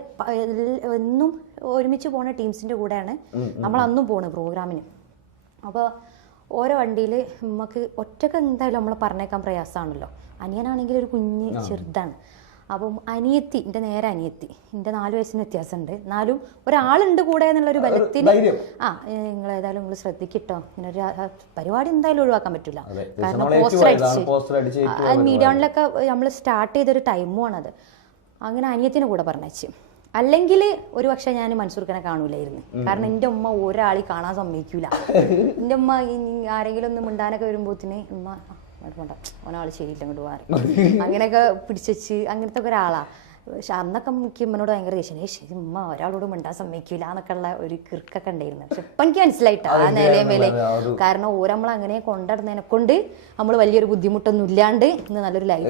എന്നും ഒരുമിച്ച് പോണ ടീംസിൻ്റെ കൂടെയാണ് നമ്മൾ അന്നും പോണത് പ്രോഗ്രാമിന്. അപ്പോൾ ഓരോ വണ്ടിയിൽ നമുക്ക് ഒറ്റക്ക് എന്തായാലും നമ്മൾ പറഞ്ഞേക്കാൻ പ്രയാസമാണല്ലോ. അനിയനാണെങ്കിൽ ഒരു കുഞ്ഞ് ചെറുതാണ്. അപ്പം അനിയത്തി, എൻ്റെ നേരെ അനിയത്തി, എൻ്റെ 4 വയസ്സിന് വ്യത്യാസമുണ്ട്, എന്നാലും ഒരാളുണ്ട് കൂടെ എന്നുള്ളൊരു ബലത്തിന് നിങ്ങൾ ശ്രദ്ധിക്കിട്ടോ, ഇങ്ങനെ ഒരു പരിപാടി എന്തായാലും ഒഴിവാക്കാൻ പറ്റില്ല. കാരണം പോസ്റ്റർ അടിച്ച് മീഡിയയിലൊക്കെ നമ്മൾ സ്റ്റാർട്ട് ചെയ്തൊരു ടൈമുമാണത്. അങ്ങനെ അനിയത്തിനെ കൂടെ പറഞ്ഞേച്ച്. അല്ലെങ്കിൽ ഒരു പക്ഷെ ഞാൻ മൻസൂർക്കനെ കാണൂലായിരുന്നു. കാരണം എൻ്റെ ഉമ്മ ഒരാളി കാണാൻ സമ്മതിക്കൂല. എൻ്റെ ഉമ്മ ആരെങ്കിലും ഒന്ന് മിണ്ടാനൊക്കെ വരുമ്പോഴത്തേന് ഉമ്മ ഒരാൾ ശരിയില്ല ഇങ്ങോട്ട് മാറി അങ്ങനെയൊക്കെ പിടിച്ചു, അങ്ങനത്തെ ഒക്കെ ഒരാളാ. പക്ഷെ അന്നൊക്കെ എനിക്ക് ഉമ്മനോട് ഭയങ്കര ദേഷ്യം, ശരി ഉമ്മ ഒരാളോട് മിണ്ടാൻ സമ്മതിക്കൂല എന്നൊക്കെ ഉള്ള ഒരു കിർക്കൊക്കെ ഉണ്ടായിരുന്നു. പക്ഷെ ഇപ്പം എനിക്ക് മനസ്സിലായിട്ടാ ആ നിലയും വില. കാരണം ഓരോ നമ്മൾ അങ്ങനെ കൊണ്ടുവരുന്നതിനെ കൊണ്ട് നമ്മൾ വലിയൊരു ബുദ്ധിമുട്ടൊന്നും ഇല്ലാണ്ട് ഇന്ന് നല്ലൊരു ലൈഫ്.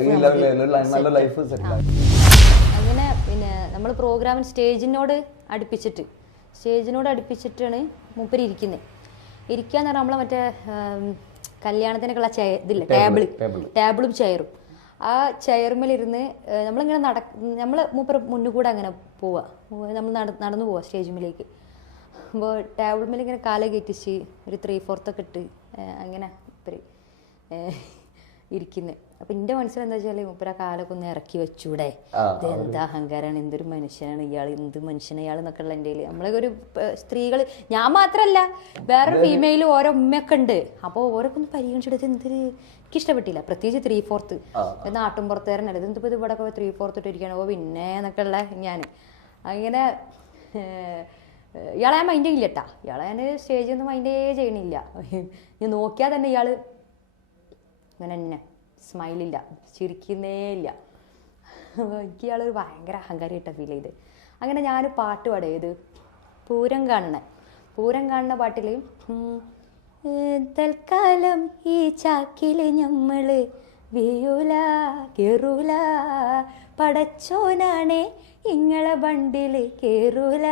അങ്ങനെ പിന്നെ നമ്മൾ പ്രോഗ്രാമിന് സ്റ്റേജിനോട് അടുപ്പിച്ചിട്ടാണ് മൂപ്പര് ഇരിക്കുന്നത്. ഇരിക്കാന്ന് പറഞ്ഞാൽ നമ്മളെ മറ്റേ കല്യാണത്തിനൊക്കെയുള്ള ഇതില്ലേ, ടേബിളും ചെയറും. ആ ചെയർമേലിരുന്ന് നമ്മളിങ്ങനെ നമ്മൾ മൂപ്പര് മുന്നിൽ കൂടെ അങ്ങനെ പോവുക, നമ്മൾ നടന്നു പോവുക സ്റ്റേജിലേക്ക്. അപ്പോൾ ടേബിൾ മേൽ ഇങ്ങനെ കാല കയറ്റിച്ച് ഒരു 3/4 ഒക്കെ ഇട്ട് അങ്ങനെ മൂപ്പര് ഇരിക്കുന്നത്. അപ്പം എൻ്റെ മനസ്സിലെന്താ വെച്ചാൽ മൂപ്പര കാലൊക്കെ ഒന്ന് ഇറക്കി വെച്ചൂടെ, ഇത് എന്താ അഹങ്കാരമാണ്, എന്തൊരു മനുഷ്യനാണ് ഇയാൾ, എന്ത് മനുഷ്യനാണ് ഇയാൾ എന്നൊക്കെ ഉള്ള എൻ്റെ. നമ്മളൊക്കെ ഒരു സ്ത്രീകൾ, ഞാൻ മാത്രമല്ല വേറൊരു ഫീമെയിലും ഓരോ ഉമ്മയൊക്കെ ഉണ്ട്. അപ്പോൾ ഓരോക്കെ ഒന്ന് പരിഗണിച്ചിട്ട് എന്തൊരു എനിക്കിഷ്ടപ്പെട്ടില്ല. പ്രത്യേകിച്ച് 3/4 നാട്ടും പുറത്തുകാരനല്ല, ഇതെന്തിപ്പോൾ ഇത് ഇവിടെ 3/4 ഇട്ടിരിക്കുകയാണ്. ഓ പിന്നെ എന്നൊക്കെ ഉള്ള ഞാൻ അങ്ങനെ ഇയാളെ ഞാൻ മൈൻഡ് ചെയ്യില്ല കേട്ടാ. ഇയാളെ ഞാൻ സ്റ്റേജിൽ ഒന്നും മൈൻഡേ ചെയ്യണില്ല. ഞാൻ നോക്കിയാൽ തന്നെ ഇയാൾ അങ്ങനെ തന്നെ സ്മൈലില്ല, ചിരിക്കുന്നേ ഇല്ല. എനിക്ക് ഇയാളൊരു ഭയങ്കര അഹങ്കാരിയായിട്ടാണ് ഫീൽ ചെയ്ത്. അങ്ങനെ ഞാൻ പാട്ട് പാടിയത് പൂരം കാണുന്ന പാട്ടിൽ തൽക്കാലം ഈ ചാക്കിൽ ഞമ്മള് വീയൂല കേറൂല, പടച്ചോനാണേ ഇങ്ങളെ വണ്ടിൽ കേറൂല.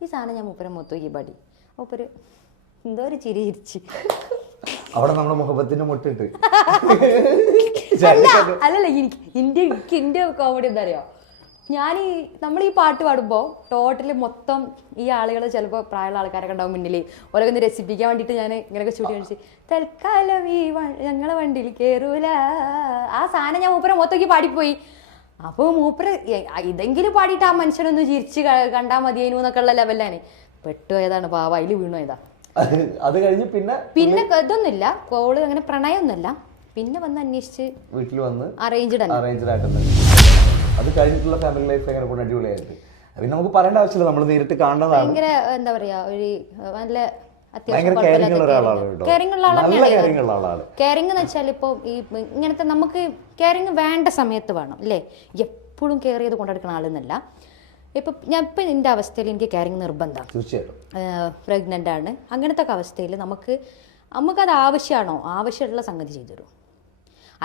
ഈ സാധനം ഞാൻ മൂപ്പരെ മൊത്തം പാടി. മൂപ്പര് എന്തോ ഒരു ചിരി ചിരിച്ച് അവിടെ നമ്മുടെ മുഖത്തിന്റെ മുട്ടിട്ട് അല്ലല്ല. എനിക്ക് കോമഡി എന്താ അറിയോ, നമ്മൾ ഈ പാട്ട് പാടുമ്പോൾ ടോട്ടല് മൊത്തം ഈ ആളുകൾ ചിലപ്പോൾ പ്രായമുള്ള ആൾക്കാരൊക്കെ ഉണ്ടാവും മുന്നിൽ, ഓരോ ഒന്ന് രസിപ്പിക്കാൻ വേണ്ടിയിട്ട് ഞാൻ ഇങ്ങനെയൊക്കെ ചൂടി കാണിച്ച് തൽക്കാലം ഈ ഞങ്ങളെ വണ്ടിയിൽ കയറൂല. ആ സാധനം ഞാൻ മൂപ്പരെ മൊത്തം പാടിപ്പോയി. അപ്പോൾ മൂപ്പര് ഇതെങ്കിലും പാടിയിട്ട് ആ മനുഷ്യനൊന്ന് ചിരിച്ച് കണ്ടാൽ മതിയേനു എന്നൊക്കെ ഉള്ള ലെവലിലാണ്. പെട്ടുപോയതാണ് പാവ, അതിൽ വീണുപോയതാ. അത് കഴിഞ്ഞ് പിന്നെ ഇതൊന്നുമില്ല, കോള് അങ്ങനെ പ്രണയമൊന്നുമല്ല. പിന്നെ വന്ന് അന്വേഷിച്ച് വീട്ടിൽ വന്ന് അറേഞ്ച്ഡ് ആയിട്ടുണ്ട്. അത് കഴിഞ്ഞിട്ടുള്ള ഫാമിലി ലൈഫ് എങ്ങനെ കൊണ്ട് അടിപൊളിയായിട്ട് പിന്നെ നമുക്ക് പറയേണ്ട ആവശ്യമില്ല, നമ്മൾ നേരിട്ട് കാണുന്നതാണ്. ഭയങ്കര എന്താ പറയാ, ഒരു നല്ല കെയറിംഗ് ഉള്ള ആളാണ്. കെയറിംഗ് എന്ന് വെച്ചാൽ ഇപ്പോൾ ഈ ഇങ്ങനത്തെ നമുക്ക് കെയറിംഗ് വേണ്ട സമയത്ത് വേണം അല്ലേ, എപ്പോഴും കെയർ ചെയ്ത് കൊണ്ടെടുക്കുന്ന ആളെന്നല്ല. ഇപ്പം എൻ്റെ അവസ്ഥയിൽ എനിക്ക് കെയറിംഗ് നിർബന്ധമാണ്. തീർച്ചയായിട്ടും പ്രഗ്നൻ്റ് ആണ്. അങ്ങനത്തെ ഒക്കെ അവസ്ഥയിൽ നമുക്ക് നമുക്കത് ആവശ്യമാണോ, ആവശ്യമുള്ള സംഗതി ചെയ്തു തരും.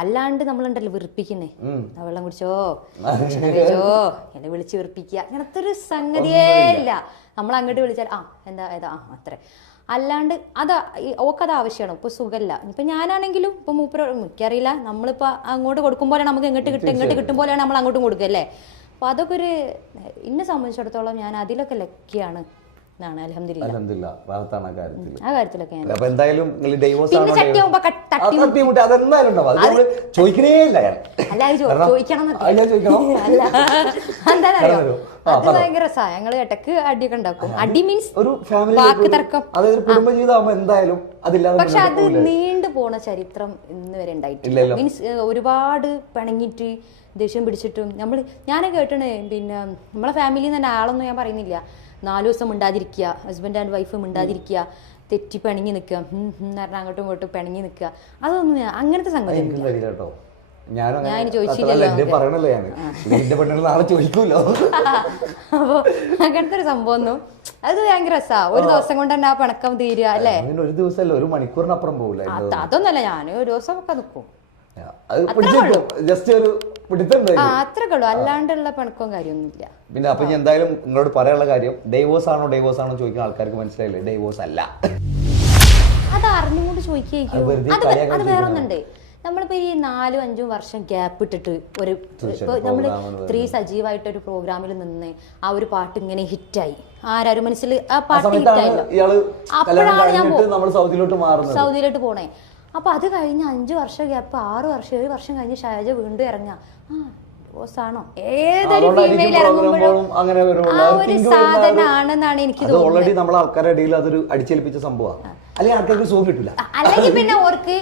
അല്ലാണ്ട് നമ്മളുണ്ടല്ലോ വെറുപ്പിക്കുന്നേ, വെള്ളം കുടിച്ചോ, ഭക്ഷണം കഴിച്ചോ, എന്നെ വിളിച്ച് വെറുപ്പിക്കുക, അങ്ങനത്തെ ഒരു സംഗതിയേ ഇല്ല. നമ്മൾ അങ്ങോട്ട് വിളിച്ചാൽ എന്താ ഏതാ അത്ര. അല്ലാണ്ട് ഓക്കത് ആവശ്യമാണ്. ഇപ്പൊ സുഖമില്ല, ഇപ്പൊ ഞാനാണെങ്കിലും ഇപ്പൊ എനിക്കറിയില്ല, നമ്മളിപ്പോ അങ്ങോട്ട് കൊടുക്കുമ്പോഴാണ് നമുക്ക് ഇങ്ങോട്ട് കിട്ടുമ്പോഴാണ് നമ്മൾ അങ്ങോട്ടും കൊടുക്കുക അല്ലേ. അപ്പൊ അതൊക്കെ എന്നെ സംബന്ധിച്ചിടത്തോളം ഞാൻ അതിലൊക്കെ ലക്കിയാണ്. അൽഹംദുലില്ലാ, റാഹത്താണ് ആ കാര്യത്തിൽ. ആ കാര്യത്തിലൊക്കെ അപ്പൊ എന്തായാലും ഡിവോഴ്സ് ആണോ, അതെന്തായാലും ഉണ്ടാവും. അത് നമ്മള് ചോദിക്കണേ ഇല്ല. അത് ഭയങ്കര രസമാണ്. ഞങ്ങള് ഇടക്ക് അടിയൊക്കെ ഉണ്ടാക്കും. അടി മീൻസ് ഒരു ഫാമിലി വാക്ക് തർക്കം, അതായത് കുടുംബജീവിതമാകുമ്പോ എന്തായാലും അതില്ലാതെ. പക്ഷെ അത് നീണ്ടു പോണ ചരിത്രം ഇന്ന് വരെ ഉണ്ടായിട്ടില്ല. മീൻസ് ഒരുപാട് പിണങ്ങിട്ട് ദേഷ്യം പിടിച്ചിട്ടും ഞാനൊക്കെ കേട്ടണേ. പിന്നെ നമ്മളെ ഫാമിലിയിൽ തന്നെ ആളൊന്നും ഞാൻ പറയുന്നില്ല, 4 ദിവസം മിണ്ടാതിരിക്കുക, ഹസ്ബൻഡ് ആൻഡ് വൈഫ് മിണ്ടാതിരിക്കുക, തെറ്റി പിണങ്ങി നിൽക്കുക, പറഞ്ഞാൽ അങ്ങോട്ടും ഇങ്ങോട്ടും പിണങ്ങി നിൽക്കുക, അതൊന്നും അങ്ങനത്തെ സംഗതി ഞാൻ ചോദിച്ചില്ലല്ലോ. അപ്പൊ അങ്ങനത്തെ ഒരു സംഭവം ഒന്നും അത് ഭയങ്കര രസാ. ഒരു ദിവസം കൊണ്ട് തന്നെ ആ പിണക്കം തീരുക അല്ലേ. ഒരു ദിവസമല്ല, ഒരു മണിക്കൂറിനപ്പുറം പോകില്ല. അതൊന്നല്ല, ഞാൻ ഒരു ദിവസം ഒക്കെ നിൽക്കും, അത്രേ ഉള്ളൂ. അല്ലാണ്ടുള്ള പിണക്കവും കാര്യമൊന്നുമില്ല. പിന്നെ അപ്പൊ എന്തായാലും നിങ്ങളോട് പറയാനുള്ള കാര്യം, ഡൈവോഴ്സ് ആണോ ചോദിക്കുന്ന ആൾക്കാർക്ക് മനസ്സിലായില്ലേ, ഡൈവോഴ്സ് അല്ല. അത് അറിഞ്ഞുകൊണ്ട് ചോദിക്കും. അത് വേറൊന്നുണ്ട്. നമ്മളിപ്പോ ഈ 4-5 വർഷം ഗ്യാപ്പ് ഇട്ടിട്ട് നമ്മള് 3 സജീവമായിട്ട് ഒരു പ്രോഗ്രാമിൽ നിന്ന് ആ ഒരു പാട്ട് ഇങ്ങനെ ഹിറ്റായി, ആരും മനസ്സിൽ ആ പാട്ട് ഹിറ്റായില്ലോ. അപ്പോഴാണ് ഞാൻ സൗദിയിലോട്ട് പോണേ. അപ്പൊ അത് കഴിഞ്ഞ് 5 വർഷം ഗ്യാപ്പ്, 6 വർഷം 7 വർഷം കഴിഞ്ഞ് ഷൈജ വീണ്ടും ഇറങ്ങാ. ഡിവോഴ്സാണോ, ഏതൊരു ഫീമെയിൽ ഇറങ്ങുമ്പോഴും ആ ഒരു സാധനമാണെന്നാണ് എനിക്ക് തോന്നുന്നത്. നമ്മളെ ആൾക്കാരുടെ ഇടയിൽ അതൊരു അടിച്ചേൽപ്പിച്ച സംഭവമാണ്. അല്ലെങ്കിൽ ആൾക്കാർക്ക് സുഖം കിട്ടില്ല. അല്ലെങ്കിൽ പിന്നെ ഓർക്ക്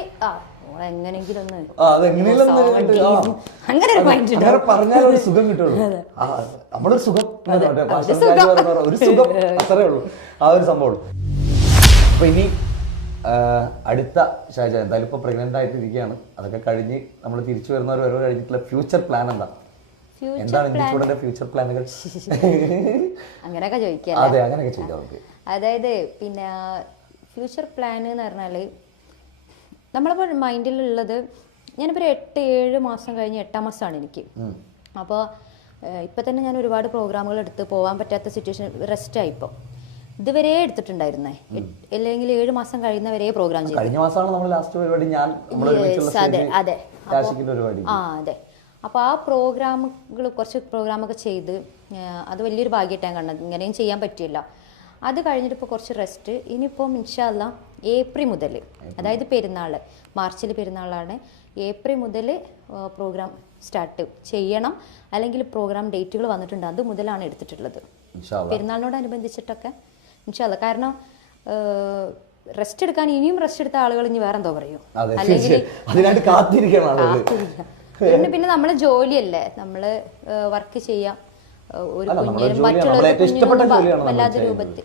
എങ്ങനെങ്കിലും അങ്ങനെ പറഞ്ഞാൽ ഒരു സുഖം കിട്ടുള്ളൂ. നമ്മളൊരു സുഖം, ഒരു സുഖം അത്രേ ഉള്ളൂ, ആ ഒരു സംഭവം. അപ്പൊ ഇനി അടുത്ത ഷൈജ എന്തായാലും ഇപ്പൊ പ്രഗ്നന്റ് ആയിട്ടിരിക്കുകയാണ്. അതൊക്കെ കഴിഞ്ഞ് നമ്മൾ തിരിച്ചു വരുന്നവർ വരെ കഴിഞ്ഞിട്ടുള്ള ഫ്യൂച്ചർ പ്ലാൻ എന്താ? എന്താണ് ഇന്ത്യയുടെ ഫ്യൂച്ചർ പ്ലാനുകൾ? അങ്ങനെയൊക്കെ ചോദിക്കാം. അതെ, അങ്ങനെയൊക്കെ ചോദിക്കാം. അതായത് പിന്നെ ഫ്യൂച്ചർ പ്ലാൻ എന്ന് പറഞ്ഞാല് നമ്മളിപ്പോൾ മൈൻഡിലുള്ളത്, ഞാനിപ്പോൾ 8-7 മാസം കഴിഞ്ഞ് 8ാം മാസമാണ് എനിക്ക്. അപ്പോൾ ഇപ്പം തന്നെ ഞാൻ ഒരുപാട് പ്രോഗ്രാമുകൾ എടുത്ത് പോകാൻ പറ്റാത്ത സിറ്റുവേഷൻ, റെസ്റ്റായിപ്പോൾ. ഇതുവരെ എടുത്തിട്ടുണ്ടായിരുന്നേ, അല്ലെങ്കിൽ 7 മാസം കഴിയുന്നവരെ പ്രോഗ്രാം ചെയ്തു. അതെ അതെ അതെ. അപ്പോൾ ആ പ്രോഗ്രാമുകൾ, കുറച്ച് പ്രോഗ്രാമൊക്കെ ചെയ്ത് അത് വലിയൊരു ഭാഗ്യമായിട്ടാണ് കണ്ടത്. ഇങ്ങനെയും ചെയ്യാൻ പറ്റില്ല. അത് കഴിഞ്ഞിട്ട് ഇപ്പോൾ കുറച്ച് റെസ്റ്റ്. ഇനിയിപ്പോൾ ഇൻഷാ അല്ലാ ഏപ്രിൽ മുതൽ, അതായത് പെരുന്നാൾ, മാർച്ചിൽ പെരുന്നാളാണ്, ഏപ്രിൽ മുതൽ പ്രോഗ്രാം സ്റ്റാർട്ട് ചെയ്യണം. അല്ലെങ്കിൽ പ്രോഗ്രാം ഡേറ്റുകൾ വന്നിട്ടുണ്ട്, അത് മുതലാണ് എടുത്തിട്ടുള്ളത്, പെരുന്നാളിനോടനുബന്ധിച്ചിട്ടൊക്കെ ഇൻഷാ അല്ലാ. കാരണം റെസ്റ്റ് എടുക്കാൻ ഇനിയും റെസ്റ്റ് എടുത്ത ആളുകൾ ഇനി വേറെ എന്തോ പറയും, അല്ലെങ്കിൽ പിന്നെ നമ്മളെ ജോലിയല്ലേ, നമ്മള് വർക്ക് ചെയ്യാം. ഒരു വല്ലാത്ത രൂപത്തിൽ,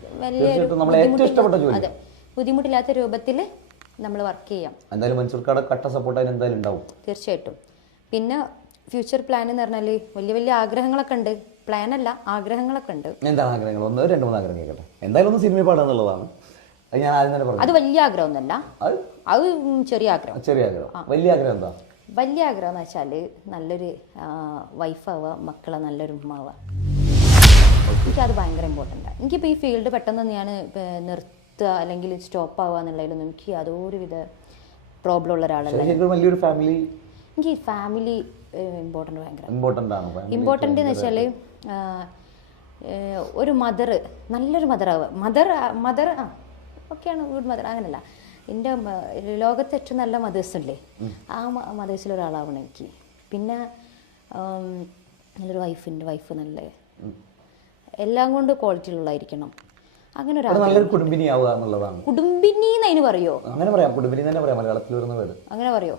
അതെ, ബുദ്ധിമുട്ടില്ലാത്ത രൂപത്തിൽ നമ്മൾ വർക്ക് ചെയ്യാം. തീർച്ചയായിട്ടും. പിന്നെ ഫ്യൂച്ചർ പ്ലാൻ എന്ന് പറഞ്ഞാല് വലിയ വലിയ ആഗ്രഹങ്ങളൊക്കെ ഉണ്ട്. പ്ലാൻ അല്ല, ആഗ്രഹങ്ങളൊക്കെ ഉണ്ട്. എന്താണ് ആഗ്രഹങ്ങൾ? 1-2 ആഗ്രഹം കേൾക്കട്ടെ. എന്തായാലും ഒന്ന് സിനിമ പാടാന്നുള്ളതാണ്. അത് വലിയ ആഗ്രഹമൊന്നുമല്ല, അത് ചെറിയ ആഗ്രഹം. വലിയ ആഗ്രഹം എന്താ? വലിയ ആഗ്രഹം എന്ന് വെച്ചാല് നല്ലൊരു വൈഫാവുക, മക്കളെ നല്ലൊരു ഉമ്മാവുക. എനിക്കത് ഭയങ്കര ഇമ്പോർട്ടൻ്റ് ആണ്. എനിക്കിപ്പോൾ ഈ ഫീൽഡ് പെട്ടെന്ന് ഞാൻ നിർത്തുക അല്ലെങ്കിൽ സ്റ്റോപ്പ് ആവുക എന്നുള്ളതിലൊന്നും എനിക്ക് യാതൊരുവിധ പ്രോബ്ലം ഉള്ള ഒരാളല്ല. എനിക്ക് ഫാമിലി ഇമ്പോർട്ടൻ്റ് എന്ന് വെച്ചാൽ ഒരു നല്ലൊരു മദർ ഒക്കെയാണ്, ഗുഡ് മദർ അങ്ങനല്ല. എൻ്റെ ലോകത്തെ ഏറ്റവും നല്ല മദേഴ്സ് ഇല്ലേ, ആ മദേഴ്സിലൊരാളാവണം എനിക്ക്. പിന്നെ നല്ലൊരു വൈഫ് നല്ല എല്ലാം കൊണ്ട് ക്വാളിറ്റിയിലുള്ളതായിരിക്കണം. അങ്ങനെ ഒരു കുടുംബിനി എന്നതിന് പറയോ? അങ്ങനെ പറയോ?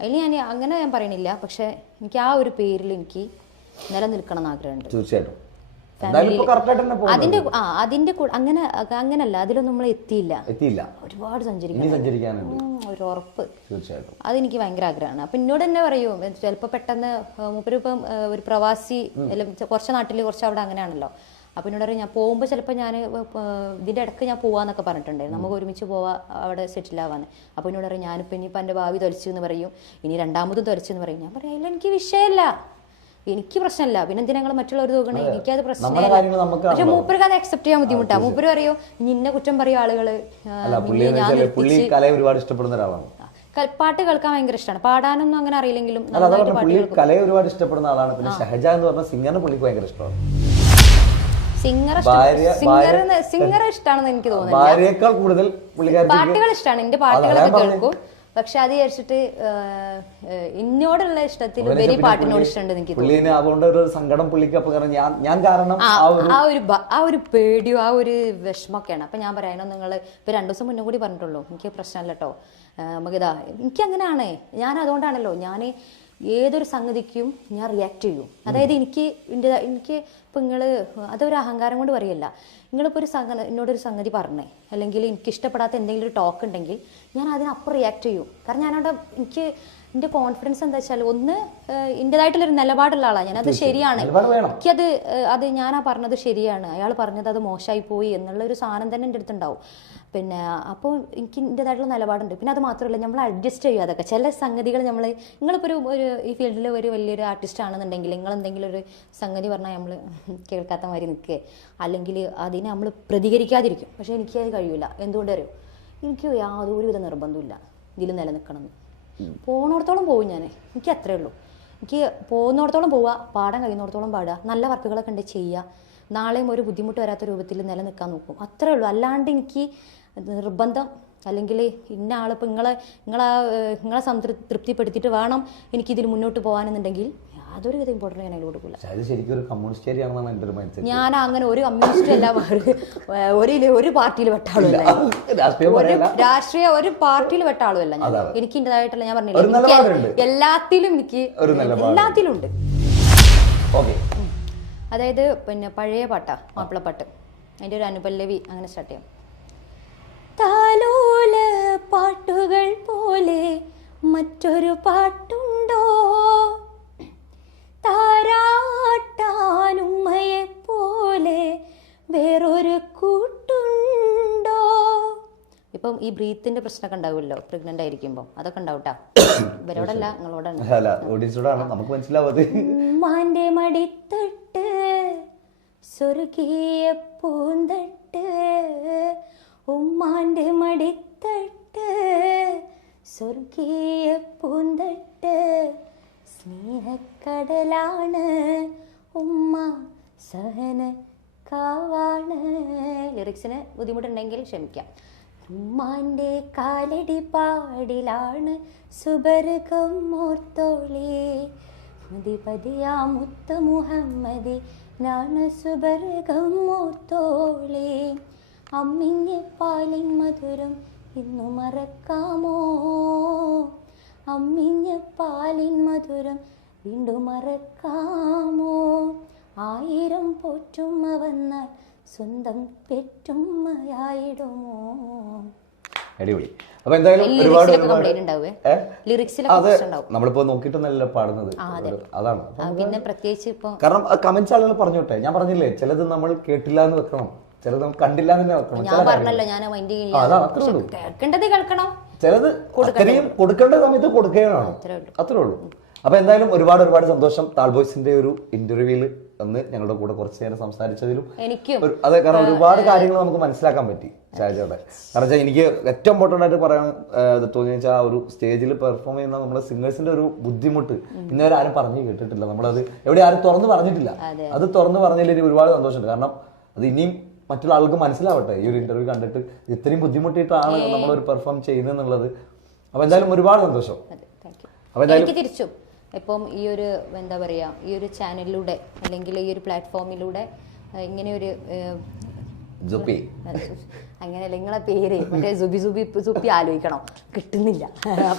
അതിൽ ഞാൻ പറയണില്ല. പക്ഷെ എനിക്ക് ആ ഒരു പേരിൽ എനിക്ക് നിലനിൽക്കണം എന്ന് ആഗ്രഹമുണ്ട്. തീർച്ചയായിട്ടും. അതിന്റെ അങ്ങനല്ല, അതിലൊന്നും നമ്മൾ എത്തിയില്ല. ഒരുപാട് സഞ്ചരിക്കാനുണ്ട്, ഒരു ഉറപ്പ്. തീർച്ചയായിട്ടും. അതെനിക്ക് ഭയങ്കര ആഗ്രഹമാണ്. അപ്പൊ എന്നോട് തന്നെ പറയും, ചിലപ്പോൾ പെട്ടെന്ന് മൂപ്പരിപ്പം ഒരു പ്രവാസി, കുറച്ച് നാട്ടിൽ കുറച്ച് അവിടെ അങ്ങനെയാണല്ലോ. അപ്പോൾ എന്നോട് പറയും ഞാൻ പോകുമ്പോൾ ചിലപ്പോൾ ഞാൻ ഇതിൻ്റെ ഇടയ്ക്ക് ഞാൻ പോവാന്നൊക്കെ പറഞ്ഞിട്ടുണ്ടായിരുന്നു, നമുക്ക് ഒരുമിച്ച് പോവാ അവിടെ സെറ്റിൽ ആവാന്ന്. അപ്പോൾ എന്നോട് പറയും ഞാനിപ്പോൾ ഇനിയിപ്പോൾ എൻ്റെ ഭാവി തൊലച്ചു എന്ന് പറയും, ഇനി രണ്ടാമതും തൊലച്ചെന്ന് പറയും. ഞാൻ പറയാം എനിക്ക് വിഷയമല്ല, എനിക്ക് പ്രശ്നമല്ല, പിന്നെ എന്തിനാ ഞങ്ങൾ മറ്റുള്ളവർ നോക്കണേ, എനിക്കത് പ്രശ്നമില്ല. പക്ഷെ മൂപ്പർക്ക് അത് അക്സെപ്റ്റ് ചെയ്യാൻ ബുദ്ധിമുട്ടാണ്. മൂപ്പര് പറയും നിന്നെ കുറ്റം പറയും ആളുകള്. പാട്ട് കേൾക്കാൻ ഭയങ്കര ഇഷ്ടമാണ്, പാടാനൊന്നും അങ്ങനെ അറിയില്ലെങ്കിലും കലയെ ഒരുപാട് ഇഷ്ടപ്പെടുന്ന ആളാണ്. പിന്നെ ഷഹജ എന്ന് പറഞ്ഞ സിംഗറിന് പുള്ളിക്ക് ഭയങ്കര ഇഷ്ടമാണ്. സിംഗർ ഇഷ്ടമാണെന്ന് എനിക്ക് തോന്നുന്നു. പാട്ടുകൾ ഇഷ്ടമാണ്, എന്റെ പാട്ടുകളൊക്കെ കേൾക്കും. പക്ഷെ അത് വിചാരിച്ചിട്ട് എന്നോടുള്ള ഇഷ്ടത്തിൽ ഉപരി പാട്ടിനോട് ഇഷ്ടമുണ്ട് എനിക്ക് തോന്നുന്നു. അതുകൊണ്ട് ഒരു സങ്കടം പുള്ളിക്ക്. അപ്പൊ ഞാൻ കാരണം ആ ഒരു പേടിയോ ആ ഒരു വിഷമൊക്കെയാണ്. അപ്പൊ ഞാൻ പറയാനോ നിങ്ങൾ ഇപ്പൊ 2 ദിവസം മുന്നേ കൂടി പറഞ്ഞിട്ടുള്ളൂ എനിക്ക് പ്രശ്നമല്ല കേട്ടോ, നമുക്കിതാ എനിക്ക് അങ്ങനെയാണ്. ഞാൻ അതുകൊണ്ടാണല്ലോ ഞാൻ ഏതൊരു സംഗതിക്കും ഞാൻ റിയാക്ട് ചെയ്യും. അതായത് എനിക്ക് ഇപ്പം അതൊരു അഹങ്കാരം കൊണ്ട് പറയല്ല. നിങ്ങളിപ്പോൾ എന്നോടൊരു സംഗതി പറഞ്ഞേ, അല്ലെങ്കിൽ എനിക്ക് ഇഷ്ടപ്പെടാത്ത എന്തെങ്കിലും ഒരു ടോക്ക് ഉണ്ടെങ്കിൽ ഞാൻ അതിനപ്പുറം റിയാക്ട് ചെയ്യും. കാരണം ഞാനവിടെ എൻ്റെ കോൺഫിഡൻസ് എന്താ വെച്ചാൽ ഒന്ന് എൻ്റെതായിട്ടുള്ളൊരു നിലപാടുള്ള ആളാണ് ഞാൻ. അത് ശരിയാണ്, എനിക്കത് ഞാനാ പറഞ്ഞത് ശരിയാണ്, അയാൾ പറഞ്ഞത് അത് മോശമായി പോയി എന്നുള്ളൊരു സാധനം തന്നെ എൻ്റെ അടുത്തുണ്ടാവും. പിന്നെ അപ്പോൾ എനിക്ക് എൻ്റെതായിട്ടുള്ള നിലപാടുണ്ട്. പിന്നെ അത് മാത്രമല്ല നമ്മൾ അഡ്ജസ്റ്റ് ചെയ്യും അതൊക്കെ. ചില സംഗതികൾ നിങ്ങളിപ്പോൾ ഒരു ഈ ഫീൽഡിൽ ഒരു വലിയൊരു ആർട്ടിസ്റ്റ് ആണെന്നുണ്ടെങ്കിൽ നിങ്ങൾ എന്തെങ്കിലും ഒരു സംഗതി പറഞ്ഞാൽ നമ്മൾ കേൾക്കാത്ത മാതിരി നിൽക്കുക, അല്ലെങ്കിൽ അതിനെ നമ്മൾ പ്രതികരിക്കാതിരിക്കും. പക്ഷേ എനിക്കത് കഴിയില്ല. എന്തുകൊണ്ട് അറിയും, എനിക്ക് യാതൊരുവിധ നിർബന്ധമില്ല ഇതിൽ നിലനിൽക്കണം. പോകുന്നിടത്തോളം പോകും ഞാൻ, എനിക്ക് അത്രേ ഉള്ളൂ. എനിക്ക് പോകുന്നിടത്തോളം പോവുക, പാടാൻ കഴിയുന്നിടത്തോളം പാടുക, നല്ല വർക്കുകളൊക്കെ ഉണ്ട് ചെയ്യുക, നാളെയും ഒരു ബുദ്ധിമുട്ട് വരാത്ത രൂപത്തിൽ നിലനിൽക്കാൻ നോക്കും, അത്രേ ഉള്ളൂ. അല്ലാണ്ട് എനിക്ക് നിർബന്ധം അല്ലെങ്കിൽ ഇന്ന ആളിപ്പോൾ നിങ്ങളെ തൃപ്തിപ്പെടുത്തിയിട്ട് വേണം എനിക്കിതിൽ മുന്നോട്ട് പോകാനെന്നുണ്ടെങ്കിൽ യാതൊരു വിധ ഇമ്പോർട്ടൻ്റ് ഞാൻ അതിൽ കൊടുക്കില്ല. ഞാൻ അങ്ങനെ ഒരു കമ്മ്യൂണിസ്റ്റ് അല്ല, ഒരു പാർട്ടിയിൽ പെട്ട ആളുമല്ല, രാഷ്ട്രീയ ഒരു പാർട്ടിയിൽ പെട്ട ആളുമല്ല ഞാൻ. എനിക്ക് എൻ്റെതായിട്ടുള്ള ഞാൻ പറഞ്ഞില്ല, എല്ലാത്തിലും എല്ലാത്തിലും ഉണ്ട്. അതായത് പിന്നെ പഴയ പാട്ടാ, മാപ്പിളപ്പാട്ട്, അതിൻ്റെ ഒരു അനുപല്ലവി അങ്ങനെ സ്റ്റാർട്ട് ചെയ്യാം. താലോല പാട്ടുകൾ പോലെ മറ്റൊരു പാട്ടുണ്ടോ, താരാട്ടാനുമ്മയെ പോലെ വേറൊരു കൂട്ടുണ്ടോ. ഇപ്പം ഈ ബ്രീത്തിന്റെ പ്രശ്നമൊക്കെ ഉണ്ടാവുമല്ലോ പ്രഗ്നന്റ് ആയിരിക്കുമ്പോൾ, അതൊക്കെ ഉണ്ടാവട്ടാ. ഇവരോടല്ല നിങ്ങളോടാണ്. ഉമ്മാന്റെ മടിത്തട്ട് സ്വർഗീയ പൂന്തട്ട്, ഉമ്മാന്റെ മടിത്തട്ട് സ്വർഗീയ പൂന്തട്ട്, സ്നേഹക്കടലാണ് ഉമ്മ സഹന കാവാണ്. ലിറിക്സിന് ബുദ്ധിമുട്ടുണ്ടെങ്കിൽ ക്ഷമിക്കാം. ഉമ്മാന്റെ കാലടി പാടിലാണ് സുബർഗം മോർത്തോളി, മതിപതിയാ മുത്ത മുഹമ്മദി നാണ് സുബർഗം മോർത്തോളി. അമ്മിഞ്ഞ പാലിൻ മധുരം ഇന്നു മറക്കാമോ, അമ്മിഞ്ഞ പാലിൻ മധുരം വീണ്ടും മറക്കാമോ. 1000 പോറ്റുമ്മ വന്നാൽ സ്വന്തം പെറ്റുമ്മയായിടുമോ. അടിപൊളി. അപ്പൊ എന്തായാലും ഒരുപാട് നമ്മളിപ്പോ നോക്കിയിട്ടൊന്നല്ല പാടുന്നത്, അതാണ്. പിന്നെ പ്രത്യേകിച്ച് ഇപ്പൊ കാരണം കമന്റ്സ് ആളുകൾ പറഞ്ഞോട്ടെ, ഞാൻ പറഞ്ഞില്ലേ ചിലത് നമ്മൾ കേട്ടില്ല എന്ന് വെക്കണം, ചിലത് നമ്മൾ കണ്ടില്ല എന്ന് വെക്കണം. ഞാൻ പറഞ്ഞല്ലോ ഞാൻ കേൾക്കേണ്ടത് കേൾക്കണം, ചിലത് കൊടുക്കേണ്ട സമയത്ത് കൊടുക്കുകയാണ്, അത്രേ ഉള്ളൂ. അപ്പൊ എന്തായാലും ഒരുപാട് സന്തോഷം താൾബോയ്സിന്റെ ഒരു ഇന്റർവ്യൂവിൽ വന്ന് ഞങ്ങളുടെ കൂടെ കുറച്ചു നേരം സംസാരിച്ചതിലും. അതെ, കാരണം ഒരുപാട് കാര്യങ്ങൾ നമുക്ക് മനസ്സിലാക്കാൻ പറ്റി ഷാജയുടെ. കാരണം വെച്ചാൽ എനിക്ക് ഏറ്റവും ഇമ്പോർട്ടൻ്റ് ആയിട്ട് പറയാൻ തോന്നിയെന്ന് വെച്ചാൽ ആ ഒരു സ്റ്റേജിൽ പെർഫോം ചെയ്യുന്ന നമ്മുടെ സിംഗേഴ്സിന്റെ ഒരു ബുദ്ധിമുട്ട് ഇന്നുവരെ ആരും പറഞ്ഞു കേട്ടിട്ടില്ല, നമ്മളത് എവിടെ ആരും തുറന്ന് പറഞ്ഞിട്ടില്ല. അത് തുറന്ന് പറഞ്ഞതിൽ എനിക്ക് ഒരുപാട് സന്തോഷമുണ്ട്. കാരണം അത് ഇനിയും മറ്റുള്ള ആൾക്ക് മനസ്സിലാവട്ടെ, ഈ ഒരു ഇന്റർവ്യൂ കണ്ടിട്ട് ഇത്രയും ബുദ്ധിമുട്ടിയിട്ടാണ് നമ്മളൊരു പെർഫോം ചെയ്യുന്നത്. അപ്പൊ എന്തായാലും ഒരുപാട് സന്തോഷം. അപ്പൊ എന്തായാലും തിരിച്ചും ഇപ്പം ഈ ഒരു എന്താ പറയുക, ഈ ഒരു ചാനലിലൂടെ അല്ലെങ്കിൽ ഈ ഒരു പ്ലാറ്റ്ഫോമിലൂടെ ഇങ്ങനെ ഒരു അങ്ങനെയല്ല നിങ്ങളെ പേര് മറ്റേ സുബി ആലോചിക്കണം, കിട്ടുന്നില്ല,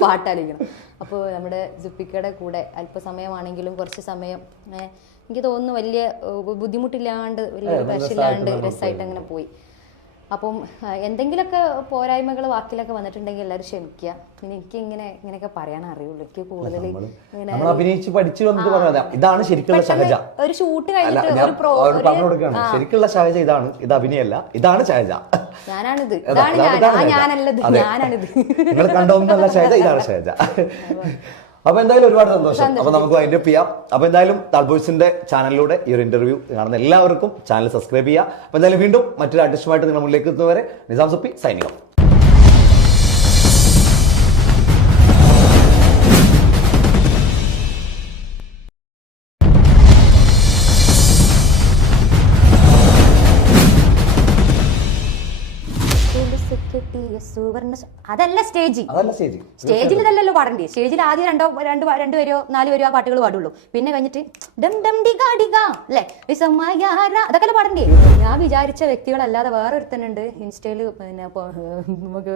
പാട്ട് ആലോചിക്കണം. അപ്പോൾ നമ്മുടെ സുപ്പിക്കയുടെ കൂടെ അല്പസമയമാണെങ്കിലും കുറച്ച് സമയം എനിക്ക് തോന്നുന്നു വലിയ ബുദ്ധിമുട്ടില്ലാണ്ട് വലിയ പ്രശ്നമില്ലാണ്ട് രസമായിട്ട് അങ്ങനെ പോയി. അപ്പം എന്തെങ്കിലുമൊക്കെ പോരായ്മകൾ വാക്കിലൊക്കെ വന്നിട്ടുണ്ടെങ്കിൽ എല്ലാവരും ക്ഷമിക്കുക. പിന്നെ എനിക്ക് ഇങ്ങനെയൊക്കെ പറയാൻ അറിയുള്ളൂ. എനിക്ക് കൂടുതൽ നമ്മൾ അഭിനയിച്ച് പഠിച്ചു വന്നിട്ട് പറയാം ഇതാണ് ശരിക്കുള്ള ഷഹജ. ഒരു ഷൂട്ട് കഴിഞ്ഞിട്ട് പറഞ്ഞു കൊടുക്കുകയാണ് ശരിക്കുള്ള ഷഹജ ഇതാണ്, ഇത് അഭിനയല്ല, ഇതാണ് ഷഹജ, ഞാനാണിത്, ഞാനല്ലത്, ഞാനാണിത്. നിങ്ങൾ കണ്ടൊന്നല്ല ഷഹജ, ഇതാണ് ഷഹജ. അപ്പൊ എന്തായാലും ഒരുപാട് സന്തോഷം. അപ്പൊ നമുക്ക് അതിന്റെ ചെയ്യാം. അപ്പൊ എന്തായാലും താൽബോയ്സിന്റെ ചാനലിലൂടെ ഈ ഒരു ഇന്റർവ്യൂ കാണുന്ന എല്ലാവർക്കും ചാനൽ സബ്സ്ക്രൈബ് ചെയ്യുക. അപ്പൊ എന്തായാലും വീണ്ടും മറ്റൊരു ആർട്ടിസ്റ്റുമായിട്ട് നിങ്ങളുടെ മുന്നിലേക്ക് എത്തുന്നവരെ നിസാം സുപ്പി സൈനിങ് ഓഫ്. അതല്ല സ്റ്റേജിൽ ഇതല്ലല്ലോ പാടണ്ടേ. സ്റ്റേജിൽ ആദ്യം രണ്ടുപേരോ 4 പേരോ ആ പാട്ടുകൾ പാടുള്ളൂ. പിന്നെ കഴിഞ്ഞിട്ട് ഡം ഡം ഡിഗ ഡിഗ അല്ലേ അതൊക്കെ പാടണ്ടേ. ഞാൻ വിചാരിച്ച വ്യക്തികളല്ലാതെ വേറെ ഒരുത്തനുണ്ട് ഇൻസ്റ്റയില്, പിന്നെ നമുക്ക്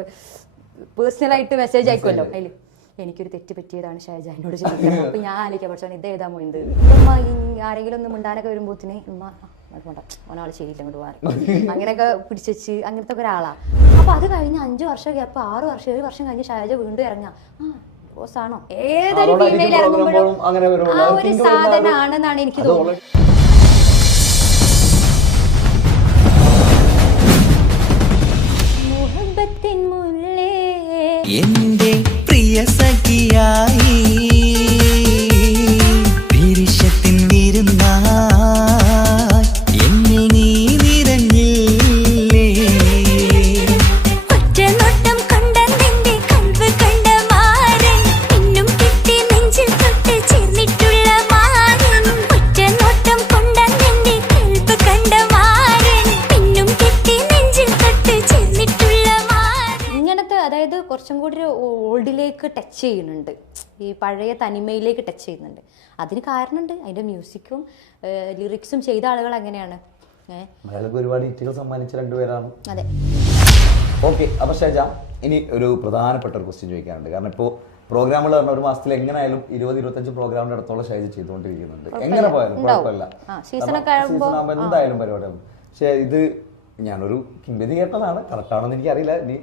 പേഴ്സണലായിട്ട് മെസ്സേജ് അയക്കുമല്ലോ, അതിൽ എനിക്കൊരു തെറ്റ് പറ്റിയതാണ് ഷഹജ എന്നോട് ചോദിക്കണം. അപ്പൊ ഞാൻ ആലോചിക്കാം പക്ഷേ ഇതേതാ മോയിന്ത് ഉമ്മ ആരെങ്കിലും ഒന്ന് മുണ്ടാനൊക്കെ വരുമ്പോത്തിന് ഉമ്മ ഒരാൾ ശരിയില്ല ഇങ്ങോട്ട് പോകാൻ അങ്ങനെയൊക്കെ പിടിച്ചു അങ്ങനത്തെ ഒരാളാ. അപ്പൊ അത് കഴിഞ്ഞ് 5 വർഷം ഗ്യാപ്പ് 6 വർഷം 7 വർഷം കഴിഞ്ഞ് ഷഹജ വീണ്ടും ഇറങ്ങാം. ബോസാണോ ഏതൊരു ഫീമെയിൽ ഇറങ്ങുമ്പോഴും ആ ഒരു സാധനമാണെന്നാണ് എനിക്ക് തോന്നുന്നത്. മുഹബത്തിൻ മുല്ലേ എന്റെ പ്രിയ സഖിയായി വിരിശത്തിൻ വിരുന്നായി എന്നിൽ നീ നിറഞ്ഞില്ലേ. ഒറ്റനോട്ടം കൊണ്ടെന്റെ കൽവ് കണ്ട മാരൻ പിന്നും കിട്ടി നെഞ്ചിൽ തൊട്ട് ചേർന്നിട്ടുള്ള മാരൻ. ഒറ്റനോട്ടം കൊണ്ടെന്റെ കൽവ് കണ്ട മാരൻ പിന്നും കിട്ടി നെഞ്ചിൽ തൊട്ട് ചേർന്നിട്ടുള്ള മാരൻ. ഇങ്ങനത്തെ അതായത് കുറച്ചും കൂടി ഒരു ഓൾഡിലേക്ക് ടച്ച് ചെയ്യുന്നുണ്ട്, ഈ പഴയ തനിമയിലേക്ക് ടച്ച് ചെയ്യുന്നുണ്ട്. അതിന് കാരണമുണ്ട്, അതിന്റെ മ്യൂസിക്കും ലിറിക്സും ചെയ്ത ആളുകൾ അങ്ങനെയാണ്. ഒരുപാട് ഹിറ്റുകൾ സമ്മാനിച്ച 2 പേരാണ്. അതെ. ഓക്കെ. അപ്പൊ ഷഹജ ഇനി ഒരു പ്രധാനപ്പെട്ട ഒരു ക്വസ്റ്റ്യൻ ചോദിക്കാനുണ്ട്. കാരണം ഇപ്പോൾ പ്രോഗ്രാമുകൾ പറഞ്ഞ ഒരു മാസത്തിൽ എങ്ങനെയായാലും 20-25 പ്രോഗ്രാമിന്റെ അടുത്തോളം ഷഹജ ചെയ്തുകൊണ്ടിരിക്കുന്നുണ്ട്. എങ്ങനെ പോയാലും കുഴപ്പമില്ല, സീസണൊക്കെ ആകുമ്പോൾ എന്തായാലും പരിപാടിയാവും. പക്ഷെ ഇത് ഞാനൊരു കിംബതി കേട്ടതാണ്, കറക്റ്റാണെന്ന് എനിക്ക് അറിയില്ല. ഇനി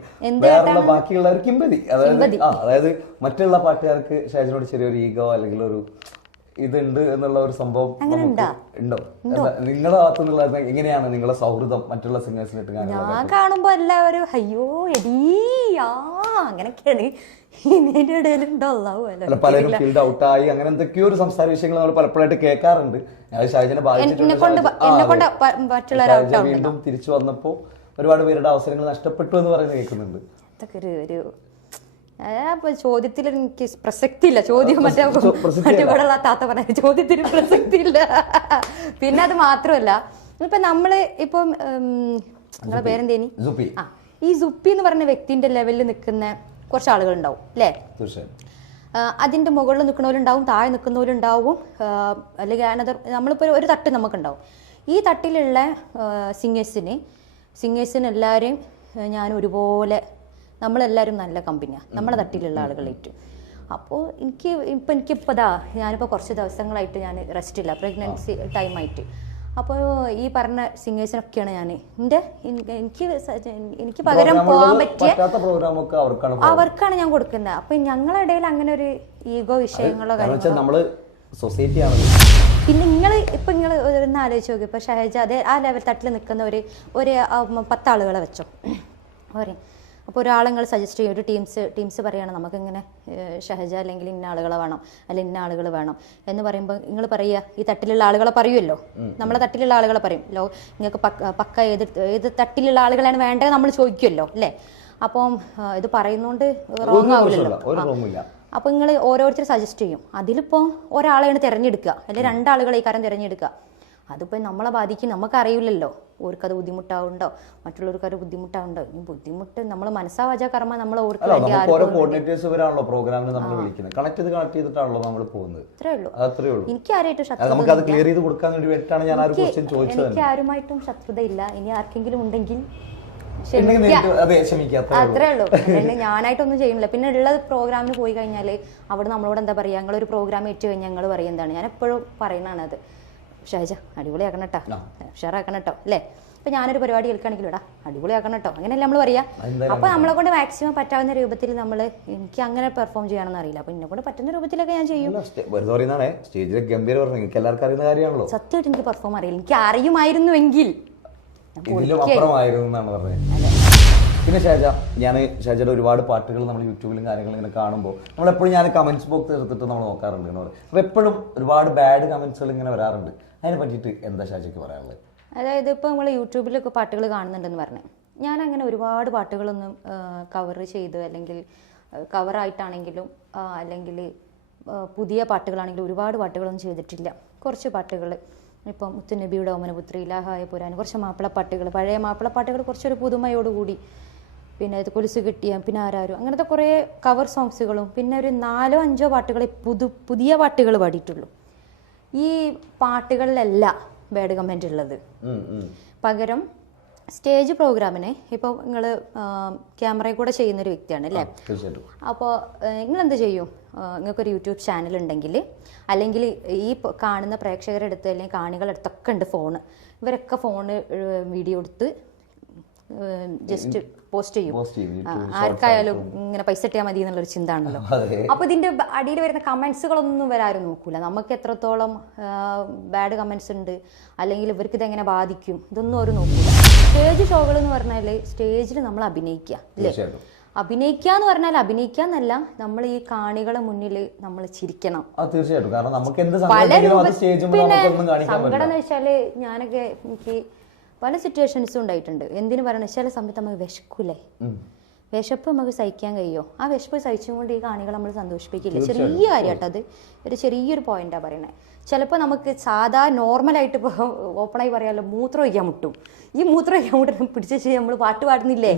വേറെ ബാക്കിയുള്ള ഒരു കിംബതി, അതായത് മറ്റുള്ള പാട്ടുകാർക്ക് ഷഹജിനോട് ചെറിയൊരു ഈഗോ അല്ലെങ്കിൽ ഒരു ഇതുണ്ട് എന്നുള്ള ഒരു സംഭവം ഉണ്ടോ? നിങ്ങളുടെ ഭാഗത്തുനിന്നുള്ള എങ്ങനെയാണ് നിങ്ങളുടെ സൗഹൃദം മറ്റുള്ള സിംഗേഴ്സിനായിട്ട്? ഞാൻ കാണുമ്പോ എല്ലാവരും അയ്യോ എടീ അങ്ങനെയൊക്കെയാണ്. ഇതിന്റെ ഇടയിലുണ്ടോ പലരും ഫീൽഡ് ഔട്ടായി അങ്ങനെ എന്തൊക്കെയോ ഒരു സംസാര വിഷയങ്ങൾ നമ്മൾ പലപ്പോഴായിട്ട് കേൾക്കാറുണ്ട്. ഷഹജിനെ വീണ്ടും തിരിച്ചു വന്നപ്പോ ഒരുപാട് പേരുടെ അവസരങ്ങൾ നഷ്ടപ്പെട്ടു എന്ന് പറയുന്നത് കേൾക്കുന്നുണ്ട്. അതൊക്കെ ഒരു ചോദ്യത്തിൽ എനിക്ക് പ്രസക്തി ഇല്ല. ചോദ്യം മറ്റേ ഇവിടെയുള്ള താത്ത പറഞ്ഞ ചോദ്യത്തിന് പ്രസക്തി ഇല്ല. പിന്നെ അത് മാത്രമല്ല, ഇപ്പൊ നമ്മള് ഇപ്പം നിങ്ങളെ പേരെന്തേനി ഈ സുപ്പി എന്ന് പറഞ്ഞ വ്യക്തിന്റെ ലെവലിൽ നിൽക്കുന്ന കുറച്ച് ആളുകൾ ഉണ്ടാവും അല്ലേ? അതിന്റെ മുകളിൽ നിൽക്കുന്നവരുണ്ടാവും, താഴെ നിൽക്കുന്നവരുണ്ടാവും, അല്ലെങ്കിൽ നമ്മളിപ്പോ ഒരു തട്ട് നമുക്കുണ്ടാവും. ഈ തട്ടിലുള്ള സിംഗേഴ്സിന് എല്ലാവരെയും ഞാൻ ഒരുപോലെ, നമ്മളെല്ലാവരും നല്ല കമ്പനിയാണ് നമ്മളെ തട്ടിലുള്ള ആളുകളായിട്ട്. അപ്പോൾ എനിക്കിപ്പോൾ ഞാനിപ്പോൾ കുറച്ച് ദിവസങ്ങളായിട്ട് ഞാൻ റെസ്റ്റ് ഇല്ല, പ്രഗ്നൻസി ടൈമായിട്ട്. അപ്പോൾ ഈ പറഞ്ഞ സിംഗേഴ്സിനൊക്കെയാണ് എനിക്ക് പകരം പോകാൻ പറ്റിയ അവർക്കാണ് ഞാൻ കൊടുക്കുന്നത്. അപ്പൊ ഞങ്ങളുടെ ഇടയിൽ അങ്ങനെ ഒരു ഈഗോ വിഷയങ്ങളോ കാര്യങ്ങളോ. പിന്നെ നിങ്ങൾ ഒന്ന് ആലോചിച്ച് നോക്കി. ഇപ്പൊ ഷഹജ ആ ലെവൽ തട്ടിൽ നിൽക്കുന്ന ഒരു 10 ആളുകളെ വെച്ചോ പോരെ. അപ്പോൾ ഒരാളെങ്ങൾ സജസ്റ്റ് ചെയ്യും, ഒരു ടീംസ് പറയുകയാണ് നമുക്കിങ്ങനെ ഷഹജ അല്ലെങ്കിൽ ഇന്ന ആളുകളെ വേണം, അല്ലെങ്കിൽ ഇന്ന ആളുകൾ വേണം എന്ന് പറയുമ്പോൾ നിങ്ങൾ പറയുക ഈ തട്ടിലുള്ള ആളുകളെ പറയുമല്ലോ, നമ്മളെ തട്ടിലുള്ള ആളുകളെ പറയും. നിങ്ങൾക്ക് പക്ക ഏത് തട്ടിലുള്ള ആളുകളാണ് വേണ്ടത് നമ്മൾ ചോദിക്കുമല്ലോ അല്ലേ? അപ്പം ഇത് പറയുന്നോണ്ട് റോങ് ആവില്ലല്ലോ. അപ്പോൾ നിങ്ങൾ ഓരോരുത്തർ സജസ്റ്റ് ചെയ്യും. അതിലിപ്പോൾ ഒരാളെയാണ് തിരഞ്ഞെടുക്കുക, അല്ലെങ്കിൽ 2 ആളുകളെ ഈ കാര്യം തിരഞ്ഞെടുക്കുക. അതിപ്പോൾ നമ്മളെ ബാധിക്കും, നമുക്കറിയില്ലല്ലോ. ഓർക്കത് ബുദ്ധിമുട്ടാവുണ്ടോ, മറ്റുള്ളവർക്ക് അത് ബുദ്ധിമുട്ടാവുണ്ടോ. ഈ ബുദ്ധിമുട്ട് നമ്മൾ മനസ്സാവാച കർമ്മ നമ്മൾ ഓർക്ക് വേണ്ടി എനിക്ക് ആരുമായിട്ടും ശത്രുതയില്ല. ഇനി ആർക്കെങ്കിലും ഉണ്ടെങ്കിൽ അത്രേ ഉള്ളൂ. ഞാനായിട്ടൊന്നും ചെയ്യുന്നില്ല. പിന്നെ ഉള്ള പ്രോഗ്രാമിന് പോയി കഴിഞ്ഞാൽ അവിടെ നമ്മളോട് എന്താ പറയുക, ഞങ്ങളൊരു പ്രോഗ്രാം ഏറ്റ് കഴിഞ്ഞാൽ ഞങ്ങൾ പറയുന്നതാണ്. ഞാൻ എപ്പോഴും പറയുന്നതാണ് അത്, ഷഹജ അടിപൊളിയാക്കണം കേട്ടോ, ഉഷാറാക്കണം കേട്ടോ അല്ലേ? ഇപ്പൊ ഞാനൊരു പരിപാടി കേൾക്കുകയാണെങ്കിലും ഇടാ അടിപൊളിയാക്കണം കേട്ടോ അങ്ങനെയല്ല നമ്മൾ പറയാ. അപ്പൊ നമ്മളെ കൊണ്ട് മാക്സിമം പറ്റാവുന്ന രൂപത്തിൽ നമ്മൾ എനിക്ക് അങ്ങനെ പെർഫോം ചെയ്യണമെന്ന് അറിയില്ല, അപ്പൊ എന്നെ കൊണ്ട് പറ്റുന്ന രൂപത്തിലൊക്കെ ഞാൻ ചെയ്യും. സ്റ്റേജിലെ ഗംഭീര പറഞ്ഞു, എനിക്ക് എല്ലാവർക്കും അറിയുന്ന കാര്യമാണല്ലോ. സത്യമായിട്ട് എനിക്ക് പെർഫോം അറിയില്ല, എനിക്ക് അറിയുമായിരുന്നുവെങ്കിൽ ഇതിലും അപ്പുറമായിരുന്നു എന്നാണ് പറഞ്ഞത്. പിന്നെ ഞാൻ ഷാജയുടെ ഒരുപാട് പാട്ടുകൾ നമ്മൾ യൂട്യൂബിലും കാര്യങ്ങളും ഇങ്ങനെ കാണുമ്പോൾ നമ്മളെപ്പോഴും ഞാൻ കമന്റ്സ് ബോക്സ് എടുത്തിട്ട് നമ്മൾ നോക്കാറുണ്ട് എന്ന് പറയും. അപ്പോൾ എപ്പോഴും ഒരുപാട് ബാഡ് കമന്റ്സുകൾ ഇങ്ങനെ വരാറുണ്ട്. അതിനെ പറ്റിയിട്ട് എന്താ ഷാജയ്ക്ക് പറയാനുള്ളത്? അതായത് ഇപ്പോൾ നമ്മൾ യൂട്യൂബിലൊക്കെ പാട്ടുകൾ കാണുന്നുണ്ടെന്ന് പറഞ്ഞു, ഞാൻ അങ്ങനെ ഒരുപാട് പാട്ടുകളൊന്നും കവർ ചെയ്ത് അല്ലെങ്കിൽ കവറായിട്ടാണെങ്കിലും അല്ലെങ്കിൽ പുതിയ പാട്ടുകളാണെങ്കിലും ഒരുപാട് പാട്ടുകളൊന്നും ചെയ്തിട്ടില്ല. കുറച്ച് പാട്ടുകൾ ഇപ്പം മുത്തുനബിയുടെ ഓമനപുത്രി, ഇലാഹായ പുരാൻ, കുറച്ച് മാപ്പിളപ്പാട്ടുകൾ, പഴയ മാപ്പിളപ്പാട്ടുകൾ കുറച്ചൊരു പുതുമയോടുകൂടി, പിന്നെ ഇത് കൊലുസ് കിട്ടിയ, പിന്നെ ആരാരും, അങ്ങനത്തെ കുറേ കവർ സോങ്സുകളും, പിന്നെ ഒരു 4-5 പാട്ടുകൾ പുതിയ പാട്ടുകൾ പാടിയിട്ടുള്ളൂ. ഈ പാട്ടുകളിലല്ല ബാഡ് കമൻറ്റ് ഉള്ളത്. പകരം സ്റ്റേജ് പ്രോഗ്രാമിന് ഇപ്പോൾ നിങ്ങൾ ക്യാമറയിൽ കൂടെ ചെയ്യുന്നൊരു വ്യക്തിയാണ് അല്ലേ, അപ്പോൾ നിങ്ങളെന്ത് ചെയ്യും? നിങ്ങൾക്കൊരു യൂട്യൂബ് ചാനൽ ഉണ്ടെങ്കിൽ അല്ലെങ്കിൽ ഈ കാണുന്ന പ്രേക്ഷകരുടെ അടുത്ത് അല്ലെങ്കിൽ കാണികളുടെ അടുത്തൊക്കെ ഉണ്ട് ഫോണ്, ഇവരൊക്കെ ഫോണ് വീഡിയോ എടുത്ത് ജസ്റ്റ് പോസ്റ്റ് ചെയ്യും. ആർക്കായാലും ഇങ്ങനെ പൈസ ഇട്ടാൽ മതി എന്നുള്ളൊരു ചിന്ത ആണല്ലോ. അപ്പൊ ഇതിന്റെ അടിയിൽ വരുന്ന കമന്റ്സുകളൊന്നും വരാരും നോക്കൂല. നമുക്ക് എത്രത്തോളം ബാഡ് കമന്റ്സ് ഉണ്ട് അല്ലെങ്കിൽ ഇവർക്ക് ഇതെങ്ങനെ ബാധിക്കും ഇതൊന്നും അവർ നോക്കൂല. സ്റ്റേജ് ഷോകൾ എന്ന് പറഞ്ഞാൽ സ്റ്റേജിൽ നമ്മൾ അഭിനയിക്കുക അല്ലേ, അഭിനയിക്കുക എന്ന് പറഞ്ഞാൽ അഭിനയിക്കാന്നല്ല, നമ്മൾ ഈ കാണികളെ മുന്നിൽ നമ്മൾ ചിരിക്കണം. പല പിന്നെ സങ്കടം എന്ന് വെച്ചാല് ഞാനൊക്കെ എനിക്ക് പല സിറ്റുവേഷൻസും ഉണ്ടായിട്ടുണ്ട്. എന്തിനു പറയണ ചില സമയത്ത് നമുക്ക് വിശക്കൂലേ, വിശപ്പ് നമുക്ക് സഹിക്കാൻ കഴിയോ? ആ വിശപ്പ് സഹിച്ചുകൊണ്ട് ഈ കാണികളെ നമ്മൾ സന്തോഷിപ്പിക്കില്ല. ചെറിയ കാര്യമാട്ടോ അത്, ഒരു ചെറിയൊരു പോയിന്റാ പറയണേ. ചിലപ്പോൾ നമുക്ക് സാധാ നോർമലായിട്ട് ഇപ്പോൾ ഓപ്പണായി പറയാമല്ലോ, മൂത്രം ഒഴിക്കാൻ മുട്ടും. ഈ മൂത്രം ഒഴിക്കാൻ മുട്ടും പിടിച്ച് നമ്മൾ പാട്ട് പാടുന്നില്ലേ,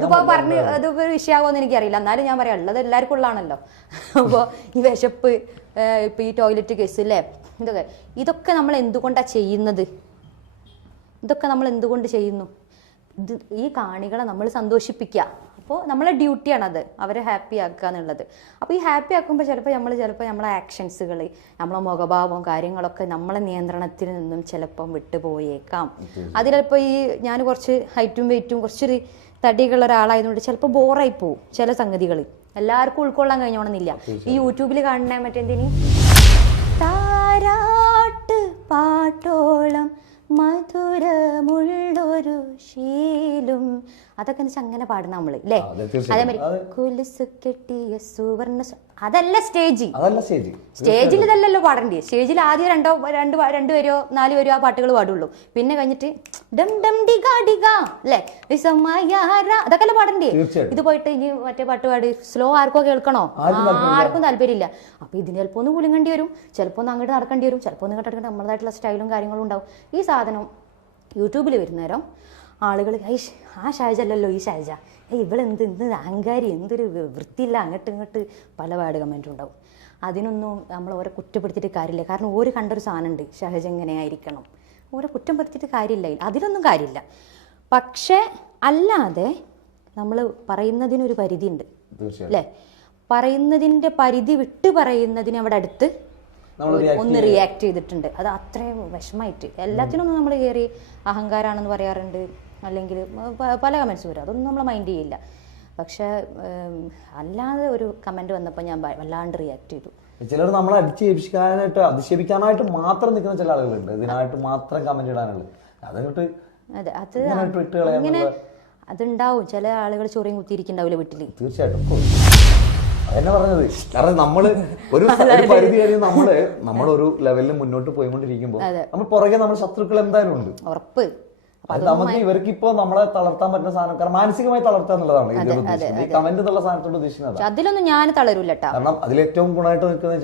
ഇതിപ്പോൾ പറഞ്ഞ് അതിപ്പോൾ ഒരു വിഷയമാകുമെന്ന് എനിക്കറിയില്ല, എന്നാലും ഞാൻ പറയാം ഉള്ളത് എല്ലാവർക്കും ഉള്ളതാണല്ലോ. അപ്പോൾ ഈ വിശപ്പ്, ഇപ്പോൾ ഈ ടോയ്ലറ്റ് കേസ് അല്ലേ, ഇതൊക്കെ നമ്മൾ എന്തുകൊണ്ടാണ് ചെയ്യുന്നത്? ഇതൊക്കെ നമ്മൾ എന്തുകൊണ്ട് ചെയ്യുന്നു? ഇത് ഈ കാണികളെ നമ്മൾ സന്തോഷിപ്പിക്കുക. അപ്പോൾ നമ്മളെ ഡ്യൂട്ടിയാണത്, അവരെ ഹാപ്പി ആക്കുക എന്നുള്ളത്. അപ്പോൾ ഈ ഹാപ്പി ആക്കുമ്പോൾ ചിലപ്പോൾ നമ്മളെ ആക്ഷൻസുകൾ, നമ്മളെ മുഖഭാവവും കാര്യങ്ങളൊക്കെ നമ്മളെ നിയന്ത്രണത്തിൽ നിന്നും ചിലപ്പം വിട്ടുപോയേക്കാം. അതിലിപ്പോൾ ഈ ഞാൻ കുറച്ച് ഹൈറ്റും വെയിറ്റും കുറച്ചൊരു തടിയുള്ള ഒരാളായതുകൊണ്ട് ചിലപ്പോൾ ബോറായി പോവും ചില സംഗതികൾ. എല്ലാവർക്കും ഉൾക്കൊള്ളാൻ കഴിഞ്ഞോണമെന്നില്ല. ഈ യൂട്യൂബിൽ കാണുന്ന മറ്റെന്തിന് താരാട്ട് പാട്ടോളം മധുരമുള്ളൊരു ശീലും, അതൊക്കെ എന്ന് വെച്ചാൽ അങ്ങനെ പാടുന്ന നമ്മള് അല്ലേ. അതേമാതിരി കുലുസ് കെട്ടിയ സുവർണ്ണ, അതല്ല സ്റ്റേജ്. സ്റ്റേജിൽ ഇതല്ലല്ലോ പാടണ്ടേ. സ്റ്റേജിൽ ആദ്യം രണ്ട് വരെയോ 4 വരെയോ ആ പാട്ടുകൾ പാടുള്ളൂ. പിന്നെ കഴിഞ്ഞിട്ട് ഡം ഡം ഡിഗ ഡിഗ അല്ലേ, അതൊക്കെ അല്ലേ പാടണ്ടേ. ഇത് പോയിട്ട് ഇനി മറ്റേ പാട്ട് പാടി സ്ലോ ആർക്കോ കേൾക്കണോ? ആർക്കും താല്പര്യമില്ല. അപ്പൊ ഇതിന് ചിലപ്പോൾ ഒന്ന് കുലുങ്ങേണ്ടി വരും, ചിലപ്പോൾ ഒന്ന് അങ്ങോട്ട് നടക്കേണ്ടി വരും, ചിലപ്പോൾ ഒന്ന് ഇങ്ങോട്ട് നടക്കേണ്ടി, നമ്മളതായിട്ടുള്ള സ്റ്റൈലും കാര്യങ്ങളും ഉണ്ടാവും. ഈ സാധനം യൂട്യൂബിൽ വരുന്നേരം ആളുകൾ ആ ഷാജ അല്ലല്ലോ ഈ ഷാജ, ഇവളെന്ത് അഹങ്കാരി, എന്തൊരു വൃത്തിയില്ല, അങ്ങോട്ട് ഇങ്ങോട്ട് പല ബാഡ് കമൻറ്റും ഉണ്ടാവും. അതിനൊന്നും നമ്മൾ ഓരോ കുറ്റപ്പെടുത്തിയിട്ട് കാര്യമില്ല. കാരണം ഓര് കണ്ടൊരു സാധനം ഉണ്ട്, ഷഹജ എങ്ങനെയായിരിക്കണം, ഓരോ കുറ്റം പെടുത്തിയിട്ട് കാര്യമില്ല, അതിലൊന്നും കാര്യമില്ല. പക്ഷേ അല്ലാതെ നമ്മൾ പറയുന്നതിനൊരു പരിധി ഉണ്ട് അല്ലേ. പറയുന്നതിൻ്റെ പരിധി വിട്ട് പറയുന്നതിന് അവിടെ അടുത്ത് ഒന്ന് റിയാക്ട് ചെയ്തിട്ടുണ്ട്. അത് അത്രയും വിഷമായിട്ട് എല്ലാത്തിനൊന്നും നമ്മൾ കയറി അഹങ്കാരമാണെന്ന് പറയാറുണ്ട്, അല്ലെങ്കിൽ പല കമൻസ് വരും, അതൊന്നും നമ്മൾ മൈൻഡ് ചെയ്യില്ല. പക്ഷെ അല്ലാതെ ഒരു കമൻറ്റ് വന്നപ്പോൾ ഞാൻ വല്ലാണ്ട് റിയാക്ട് ചെയ്തു. ചിലർ നമ്മളെ അധിക്ഷേപിക്കാനായിട്ട് മാത്രം നിൽക്കുന്ന ചില ആളുകളുണ്ട്, ഇതിനായിട്ട് മാത്രം കമന്റ് ഇടാനുള്ളത്. അതെ, അത് അങ്ങനെ അതുണ്ടാവും. ചില ആളുകൾ ചൊറിയും കുത്തിയിരിക്കുന്നുണ്ടാവില്ല വീട്ടിൽ. തീർച്ചയായിട്ടും അതെന്നെ പറഞ്ഞത്. കാരണം നമ്മള് ഒരു പരിധി കഴിഞ്ഞ് നമ്മളൊരു ലെവലിൽ മുന്നോട്ട് പോയിക്കൊണ്ടിരിക്കുമ്പോൾ നമ്മൾ പുറകെ നമ്മൾ ശത്രുക്കൾ എന്തായാലും ഉണ്ട്, ഉറപ്പ്. നമുക്ക് ഇവർക്ക് ഇപ്പൊ നമ്മളെ തളർത്താൻ പറ്റുന്ന സാധനം, കാരണം മാനസികമായി തളർത്തുക എന്നുള്ളതാണ് ഈ കമന്റ് എന്നുള്ള സാധനത്തോട് ഉദ്ദേശിക്കുന്നത്. അതിലൊന്നും ഞാൻ തളരൂല. കാരണം അതിലേറ്റവും ഗുണമായിട്ട് നിൽക്കുന്ന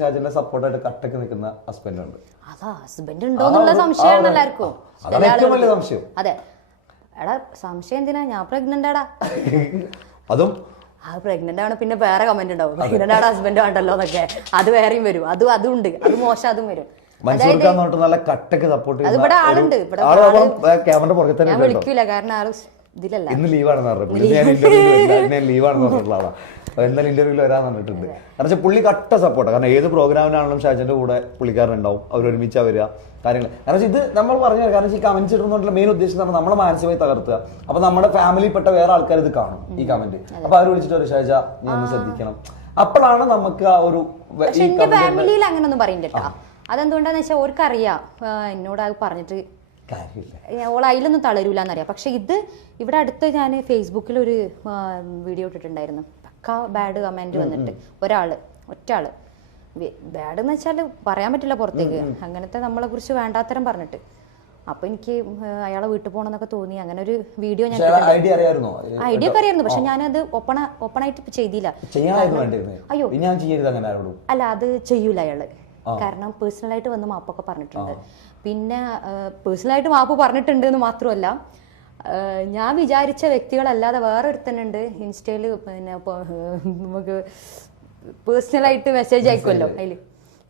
ഷാജന്റെ സപ്പോർട്ടായിട്ട് കട്ടക്ക് നിൽക്കുന്ന ഹസ്ബൻഡ് ഉണ്ട്. ഹസ്ബൻഡ് ഉണ്ടോന്നുള്ള സംശയമാണ് എല്ലാവർക്കും. അതാണ് ഏറ്റവും വലിയ സംശയം. അതെ, എടാ സംശയം എന്തിനാ, ഞാൻ പ്രഗ്നന്റ് ആടാ. അതും പ്രഗ്നന്റ് ആണ്, പിന്നെ വേറെ കമന്റ് ഉണ്ടാവും, പ്രഗ്നന്റ് ആണ് ഹസ്ബൻഡ് വേണ്ടല്ലോ എന്നൊക്കെ, അത് വേറെയും വരും. അതുണ്ട്, അത് മോശം, അതും വരും. നല്ല കട്ടക്ക് സപ്പോർട്ട് അതിവിടെ ആളുണ്ട്. ഞാൻ വിളിക്കൂല, കാരണം ആള് ഇതിലല്ല, ഇന്ന് ലീവാണെന്ന് പറഞ്ഞിട്ടുള്ള ആളാണ്. എന്തായാലും ഇന്റർവ്യൂവിൽ വരാൻ പറഞ്ഞിട്ടുണ്ട്. കാരണം വെച്ചാൽ പുള്ളി കട്ട സപ്പോർട്ടാണ്. കാരണം ഏത് പ്രോഗ്രാമിനാണെങ്കിലും ഷാജന്റെ കൂടെ പുള്ളിക്കാരനുണ്ടാവും, അവരൊരുമിച്ചാ വരിക കാര്യങ്ങൾ. കാരണം ഇത് നമ്മൾ പറഞ്ഞു, കാരണം ഈ കമന്റ്സ് ഇടുന്നതുകൊണ്ടുള്ള മെയിൻ ഉദ്ദേശം എന്ന് പറഞ്ഞാൽ നമ്മളെ മാനസികമായി തകർത്തുക. അപ്പൊ നമ്മുടെ ഫാമിലിയിൽപ്പെട്ട വേറെ ആൾക്കാർ ഇത് കാണും ഈ കമന്റ്. അപ്പൊ അവർ വിളിച്ചിട്ട് ഒരു ഷാജ നീ ഒന്ന് ശ്രദ്ധിക്കണം. അപ്പോഴാണ് നമുക്ക് ആ ഒരു എന്റെ ഫാമിലിയിൽ അങ്ങനെ ഒന്നും പറയണ്ടോ. അതെന്തുകൊണ്ടാന്ന് വെച്ചാൽ ഓർക്കറിയാം എന്നോട് അത് പറഞ്ഞിട്ട് ഓൾ അതിലൊന്നും തളരൂലെന്നറിയാം. പക്ഷെ ഇത് ഇവിടെ അടുത്ത് ഞാൻ ഫേസ്ബുക്കിൽ ഒരു വീഡിയോ ഇട്ടിട്ടുണ്ടായിരുന്നു. പക്ക ബാഡ് കമന്റ് വന്നിട്ട് ഒറ്റാള് ബാഡ് എന്ന് വെച്ചാൽ പറയാൻ പറ്റില്ല പുറത്തേക്ക്, അങ്ങനത്തെ നമ്മളെ കുറിച്ച് വേണ്ടാത്തരം പറഞ്ഞിട്ട്. അപ്പൊ എനിക്ക് അയാളെ വീട്ടിൽ പോകണമെന്നൊക്കെ തോന്നി. അങ്ങനെ ഒരു വീഡിയോ ഞാൻ ഐഡിയ ഒക്കെ അറിയായിരുന്നു, പക്ഷെ ഞാനത് ഓപ്പണായിട്ട് ചെയ്തില്ല. അയ്യോ അല്ല, അത് ചെയ്യൂല അയാള്. കാരണം പേഴ്സണലായിട്ട് വന്ന് മാപ്പൊക്കെ പറഞ്ഞിട്ടുണ്ട്. പിന്നെ പേഴ്സണലായിട്ട് മാപ്പ് പറഞ്ഞിട്ടുണ്ട് എന്ന് മാത്രമല്ല, ഞാൻ വിചാരിച്ച വ്യക്തികളല്ലാതെ വേറൊരുത്തനുണ്ട് ഇൻസ്റ്റയിൽ. പിന്നെ നമുക്ക് പേഴ്സണലായിട്ട് മെസ്സേജ് അയക്കുമല്ലോ, അതിൽ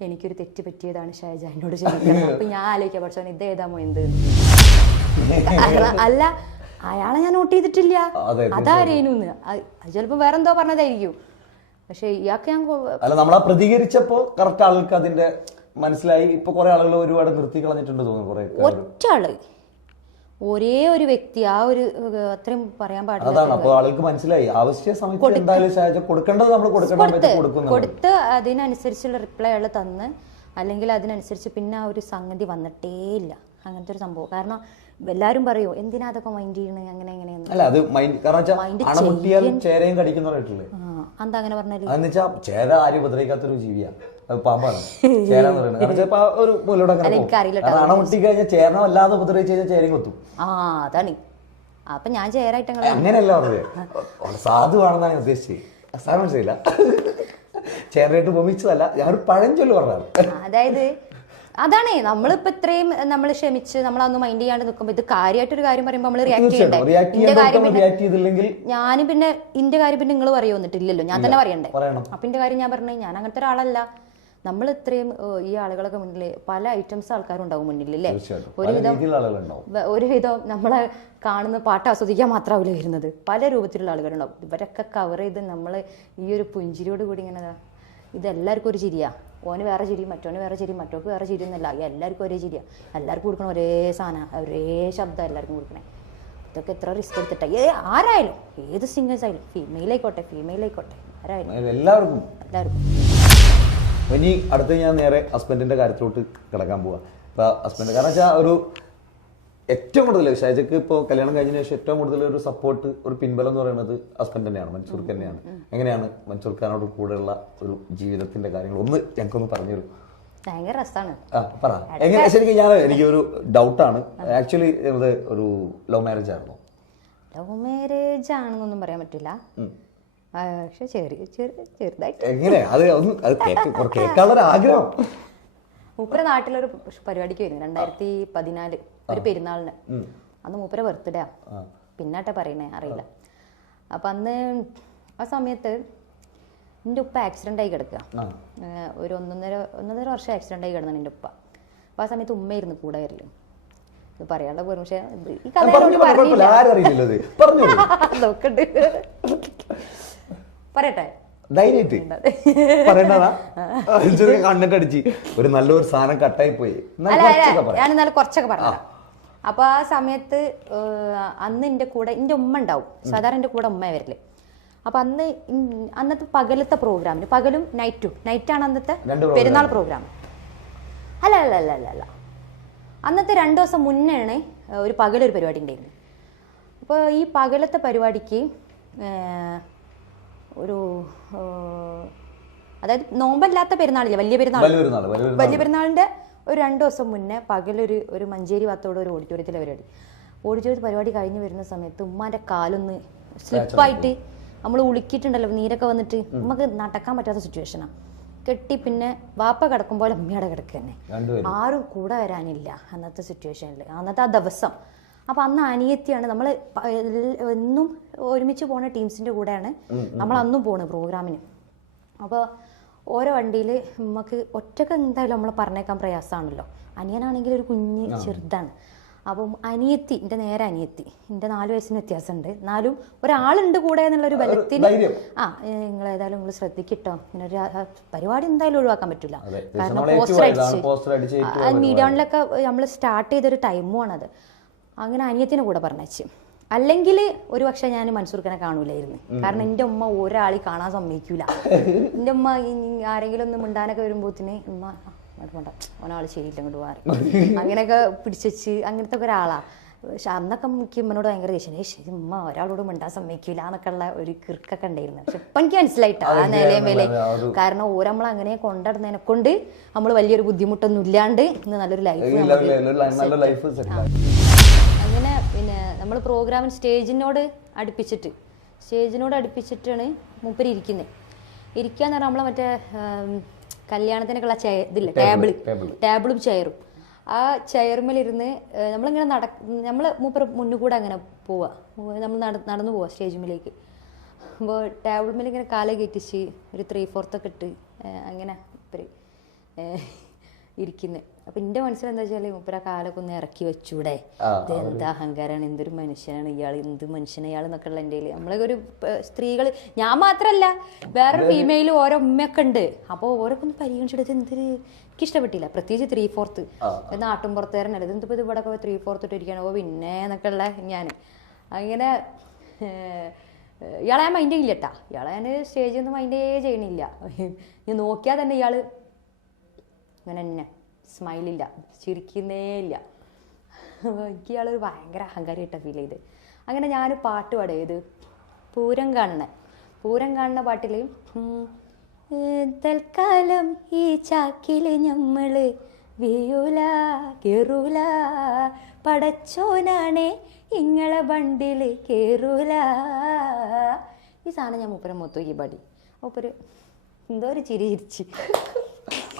എനിക്കൊരു തെറ്റ് പറ്റിയതാണ് ഷാജ, എന്നോട് ചോദിക്കണം. അപ്പൊ ഞാൻ ആലോചിക്കാം, പക്ഷേ ഇത് ഏതാമോ എന്ത് അല്ല, അയാളെ ഞാൻ നോട്ട് ചെയ്തിട്ടില്ല, അതാരേനുന്ന്. അത് ചിലപ്പോ വേറെന്തോ പറഞ്ഞതായിരിക്കും. പക്ഷെ ഇയാൾക്ക് ഞാൻ അല്ല, നമ്മളാ പ്രതികരിച്ചപ്പോ കറക്റ്റ് ആൾക്ക് അതിന്റെ മനസ്സിലായി. ഇപ്പൊ കുറെ ആളുകൾ ഒരുപാട് നിർത്തി കളഞ്ഞിട്ടുണ്ട് തോന്നുന്നു. ഒറ്റാള് ഒരേ ഒരു വ്യക്തി, ആ ഒരു അത്രയും പറയാൻ പാടില്ല. അതാണ്. അപ്പൊ ആൾക്ക് മനസ്സിലായി ആവശ്യ സമയത്ത് എന്തായാലും കൊടുക്കേണ്ടത് നമ്മൾ കൊടുത്ത് അതിനനുസരിച്ചുള്ള റിപ്ലൈ അയാൾ തന്ന്, അല്ലെങ്കിൽ അതിനനുസരിച്ച് പിന്നെ ആ ഒരു സംഗതി വന്നിട്ടേ ഇല്ല. അങ്ങനത്തെ ഒരു സംഭവം. കാരണം എല്ലാരും പറയോ എന്തിനാ അതൊക്കെ മൈൻഡ് ചെയ്യണേ അങ്ങനെ എങ്ങനെയൊന്നും. അല്ല, അത് ചേരയും കടിക്കുന്നവരായിട്ടില്ലേ. എന്താ അങ്ങനെ പറഞ്ഞാല് എന്നുവെച്ചാ ചേര ആരും ഉപദ്രവിക്കാത്തൊരു ജീവിയാണ്, അത് പാമ്പാണ് ചേര എന്ന് പറയുന്നത്. കാരണം ചിലപ്പോ ഒരു മുലോട് അണമുട്ടി കഴിഞ്ഞാൽ ചേരണം അല്ലാതെ ഉപദ്രവിച്ച് കഴിഞ്ഞാൽ ചേരയും കൊത്തും. അതാണ്. അപ്പൊ ഞാൻ ചേരായിട്ട് അങ്ങനെയല്ല പറഞ്ഞത്, സാധുവാണെന്നാണ് ഞാൻ ഉദ്ദേശിച്ചത്. സാർ മനസ്സിലായില്ല, ചേരനായിട്ട് ഉപമിച്ചതല്ല, ഞാനൊരു പഴഞ്ചൊല്ലു പറഞ്ഞതാണ്. അതായത് അതാണ് നമ്മളിപ്പോ ഇത്രയും നമ്മൾ ക്ഷമിച്ച് നമ്മളൊന്നും മൈൻഡ് ചെയ്യാണ്ട് നിൽക്കുമ്പോ ഇത് കാര്യമായിട്ടൊരു കാര്യം പറയുമ്പോൾ നമ്മൾ റിയാക്ട് ചെയ്യണ്ടേ. ഞാനും പിന്നെ ഇന്റെ കാര്യം പിന്നെ നിങ്ങൾ പറയോ വന്നിട്ടില്ലല്ലോ, ഞാൻ തന്നെ പറയണ്ടേ. അപ്പൊ ഇന്റെ കാര്യം ഞാൻ പറഞ്ഞേ, ഞാൻ അങ്ങനത്തെ ഒരാളല്ല. നമ്മൾ ഇത്രയും ഈ ആളുകളൊക്കെ മുന്നിൽ പല ഐറ്റംസ് ആൾക്കാരും ഉണ്ടാവും മുന്നിൽ അല്ലേ. ഒരുവിധം നമ്മളെ കാണുന്ന പാട്ട് ആസ്വദിക്കാൻ മാത്രമാവില്ല വരുന്നത്, പല രൂപത്തിലുള്ള ആളുകളുണ്ടാവും. ഇവരൊക്കെ കവർ ചെയ്ത് നമ്മൾ ഈ ഒരു പുഞ്ചിരിയോട് കൂടി ഇങ്ങനെ, ഇതെല്ലാവർക്കും ഒരു ചിരിയാ. ഓന് വേറെ ചിരി, മറ്റോന് വേറെ ചിരി, മറ്റോക്ക് വേറെ ചിരി എന്നല്ല, എല്ലാവർക്കും ഒരേ ചിരിയാ. എല്ലാവർക്കും കൊടുക്കണം ഒരേ സാധനം, ഒരേ ശബ്ദം എല്ലാവർക്കും കൊടുക്കണേ. ഇതൊക്കെ എത്ര റിസ്ക് എടുത്തിട്ടാ. ആരായാലും, ഏത് സിംഗേഴ്സ് ആയാലും, ഫീമെയിൽ ആയിക്കോട്ടെ ആരായാലും, എല്ലാവർക്കും. ഇനി അടുത്ത് ഞാൻ നേരെ ഹസ്ബൻഡിന്റെ കാര്യത്തിലോട്ട് കിടക്കാൻ പോവാ. ഇപ്പൊ ഹസ്ബൻഡ് കാരണം വെച്ചാൽ ഒരു ഏറ്റവും കൂടുതൽ ഷാജക്ക് ഇപ്പോൾ കല്യാണം കഴിഞ്ഞതിന് ശേഷം ഏറ്റവും കൂടുതൽ ഒരു സപ്പോർട്ട്, ഒരു പിൻബലം എന്ന് പറയുന്നത് ഹസ്ബൻഡ് തന്നെയാണ്, മൻസൂർ തന്നെയാണ്. എങ്ങനെയാണ് മൻസൂർ ഖാനോട് കൂടെയുള്ള ഒരു ജീവിതത്തിന്റെ കാര്യങ്ങൾ ഒന്ന് ഞങ്ങൾക്കൊന്ന് പറഞ്ഞുതരും. ഭയങ്കര രസമാണ്. പറ എങ്ങനെ. ശരിക്കും എനിക്കൊരു ഡൗട്ടാണ്, ആക്ച്വലി ഒരു ലവ് മാരേജ് ആയിരുന്നു. ലവ് മാരേജ് ആണെന്നൊന്നും പറയാൻ പറ്റില്ല, പക്ഷെ ചെറുതായിട്ട്. എങ്ങനെ അത് കേൾക്കാനുള്ള ആഗ്രഹം. മൂപ്പര നാട്ടിലൊരു പരിപാടിക്ക് വരുന്നു 2014 ഒരു പെരുന്നാളിന്. അന്ന് മൂപ്പര ബർത്ത്ഡേ പിന്നാട്ടെ പറയണേ അറിയില്ല. അപ്പൊ അന്ന് ആ സമയത്ത് എൻ്റെ ഉപ്പ ആക്സിഡന്റ് ആയി കിടക്കുക. ഒരു ഒന്നൊന്നര വർഷം ആക്സിഡന്റ് ആയി കിടന്നാണ് എൻ്റെ ഉപ്പ. അപ്പൊ ആ സമയത്ത് ഉമ്മയായിരുന്നു കൂടെ വരില്ല. ഇത് പറയാനുള്ള പോലും, പക്ഷെ ഈ കഥ പറയട്ടെ കണ്ടിട്ടടിച്ച് ഒരു നല്ലൊരു സാധനം കട്ടായി പോയി. ഞാൻ ഇന്നലെ കുറച്ചൊക്കെ പറഞ്ഞു. അപ്പൊ ആ സമയത്ത് അന്ന് എൻ്റെ കൂടെ എൻ്റെ ഉമ്മ ഉണ്ടാവും. സാധാരണ എൻ്റെ കൂടെ ഉമ്മ വരില്ലേ. അപ്പൊ അന്നത്തെ പകലത്തെ പ്രോഗ്രാമിന്, പകലും നൈറ്റാണ് അന്നത്തെ പെരുന്നാൾ പ്രോഗ്രാം. അല്ല അന്നത്തെ 2 ദിവസം മുന്നെയാണ് ഒരു പകലൊരു പരിപാടി ഉണ്ടായിരുന്നു. അപ്പോൾ ഈ പകലത്തെ പരിപാടിക്ക് ഒരു അതായത് നോമ്പല്ലാത്ത പെരുന്നാളില്ലേ, വലിയ പെരുന്നാളിന്റെ ഒരു 2 ദിവസം മുന്നേ പകലൊരു മഞ്ചേരി ഭാഗത്തോടെ ഒരു ഓഡിറ്റോറിയത്തിലെ പരിപാടി കഴിഞ്ഞ് വരുന്ന സമയത്ത് ഉമ്മാന്റെ കാലൊന്ന് സ്ലിപ്പായിട്ട് നമ്മൾ ഉളുക്കിയിട്ടുണ്ടല്ലോ, നീരൊക്കെ വന്നിട്ട് നമുക്ക് നടക്കാൻ പറ്റാത്ത സിറ്റുവേഷനാണ്. കെട്ടി പിന്നെ വാപ്പ കിടക്കുമ്പോൾ അമ്മയുടെ കിടക്കുക തന്നെ, ആരും കൂടെ വരാനില്ല അന്നത്തെ സിറ്റുവേഷനിൽ, അന്നത്തെ ആ ദിവസം. അപ്പൊ അന്ന് അനിയത്തിയാണ്, നമ്മൾ എന്നും ഒരുമിച്ച് പോണ ടീംസിന്റെ കൂടെയാണ് നമ്മൾ അന്നും പോണ പ്രോഗ്രാമിന്. അപ്പോൾ ഓരോ വണ്ടിയിൽ നമുക്ക് ഒറ്റക്ക് എന്തായാലും നമ്മൾ പറഞ്ഞേക്കാൻ പ്രയാസമാണല്ലോ. അനിയനാണെങ്കിൽ ഒരു കുഞ്ഞ് ചെറുതാണ്. അപ്പം അനിയത്തി, എൻ്റെ നേരെ അനിയത്തി, എൻ്റെ 4 വയസ്സിന് വ്യത്യാസമുണ്ട്, എന്നാലും ഒരാളുണ്ട് കൂടെ എന്നുള്ളൊരു ബലത്തിന് നിങ്ങൾ ഏതായാലും നിങ്ങൾ ശ്രദ്ധിക്കട്ടോ, ഇങ്ങനെ ഒരു പരിപാടി എന്തായാലും ഒഴിവാക്കാൻ പറ്റില്ല. കാരണം പോസ്റ്റർ അടിച്ച് മീഡിയ വണ്ണിലൊക്കെ നമ്മൾ സ്റ്റാർട്ട് ചെയ്തൊരു ടൈമുമാണത്. അങ്ങനെ അനിയത്തിനെ കൂടെ പറഞ്ഞേച്ച്, അല്ലെങ്കിൽ ഒരു പക്ഷെ ഞാൻ മൻസൂർഖാനെ കാണൂലായിരുന്നു. കാരണം എൻ്റെ ഉമ്മ ഒരാളി കാണാൻ സമ്മതിക്കൂല. എൻ്റെ ഉമ്മ ആരെങ്കിലും ഒന്ന് മിണ്ടാനൊക്കെ വരുമ്പോത്തിന് ഉമ്മ വേണ്ട ഒരാൾ ശരിയില്ല ഇങ്ങോട്ട് മാറി അങ്ങനെയൊക്കെ പിടിച്ചു, അങ്ങനത്തെ ഒക്കെ ഒരാളാ. പക്ഷെ അന്നൊക്കെ എനിക്ക് ഉമ്മനോട് ഭയങ്കര ദേഷ്യം, ശരി ഉമ്മ ഒരാളോട് മിണ്ടാൻ സമ്മതിക്കൂല എന്നൊക്കെ ഉള്ള ഒരു കിർക്കൊക്കെ ഉണ്ടായിരുന്നു. പക്ഷെ ഇപ്പൊ എനിക്ക് മനസ്സിലായിട്ടാ ആ നിലയും വില. കാരണം ഓരോ നമ്മൾ അങ്ങനെ കൊണ്ടുവരുന്നതിനെ കൊണ്ട് നമ്മൾ വലിയൊരു ബുദ്ധിമുട്ടൊന്നും ഇല്ലാണ്ട് ഇന്ന് നല്ലൊരു ലൈഫ്. അങ്ങനെ പിന്നെ നമ്മൾ പ്രോഗ്രാമിന് സ്റ്റേജിനോട് അടുപ്പിച്ചിട്ടാണ് മൂപ്പര് ഇരിക്കുന്നത്. ഇരിക്കാന്ന് പറഞ്ഞാൽ നമ്മളെ മറ്റേ കല്യാണത്തിനൊക്കെയുള്ള ഇതില്ലേ ടേബിളും ചെയറും. ആ ചെയർമേലിരുന്ന് നമ്മളിങ്ങനെ നമ്മൾ മൂപ്പര് മുന്നിൽ കൂടെ അങ്ങനെ പോവാ, നമ്മൾ നടന്നു പോവാ സ്റ്റേജിലേക്ക്. അപ്പോൾ ടേബിൾമേൽ ഇങ്ങനെ കാല കയറ്റിച്ച് ഒരു 3/4 ഇട്ട് അങ്ങനെ മൂപ്പര് ഇരിക്കുന്നത്. അപ്പം എൻ്റെ മനസ്സിലെന്താ വെച്ചാൽ മൂപ്പര കാലൊക്കെ ഒന്ന് ഇറക്കി വെച്ചൂടെ, ഇത് എന്താ അഹങ്കാരമാണ്, എന്തൊരു മനുഷ്യനാണ് ഇയാൾ, എന്ത് മനുഷ്യനാണ് ഇയാൾ എന്നൊക്കെ ഉള്ള എൻ്റെ. നമ്മളൊക്കെ ഒരു സ്ത്രീകൾ, ഞാൻ മാത്രമല്ല വേറൊരു ഫീമെയിലും ഓരോ ഉമ്മയൊക്കെ ഉണ്ട്. അപ്പോൾ ഓരോക്കെ ഒന്ന് പരിഗണിച്ചെടുത്ത് എന്തൊരു എനിക്കിഷ്ടപ്പെട്ടില്ല. പ്രത്യേകിച്ച് 3/4 നാട്ടും പുറത്തേരനല്ല, ഇത് എന്തിപ്പോൾ ഇത് ഇവിടെ 3/4 ഇട്ടിരിക്കുകയാണ്. ഓ പിന്നെ എന്നൊക്കെ ഉള്ള ഞാൻ അങ്ങനെ ഇയാളെ ഞാൻ മൈൻഡ് ചെയ്യില്ല കേട്ടാ. ഇയാളെ ഞാൻ സ്റ്റേജിൽ ഒന്നും മൈൻഡേ ചെയ്യണില്ല. ഞാൻ നോക്കിയാൽ തന്നെ ഇയാൾ അങ്ങനെ തന്നെ സ്മൈലില്ല, ചിരിക്കുന്നേ ഇല്ല. എനിക്ക് ഇയാളൊരു ഭയങ്കര അഹങ്കാരിയായിട്ടാണ് ഫീൽ ചെയ്ത്. അങ്ങനെ ഞാൻ പാട്ട് പാടിയത് പൂരം കാണുന്ന പാട്ടിൽ തൽക്കാലം ഈ ചാക്കില് ഞമ്മള് വീയൂല കേറൂല, പടച്ചോനാണേ ഇങ്ങളെ വണ്ടില് കേറൂല. ഈ സാധനം ഞാൻ മൂപ്പരെ മൊത്തം പാടി. മൂപ്പര് എന്തോ ഒരു ചിരി ചിരിച്ച്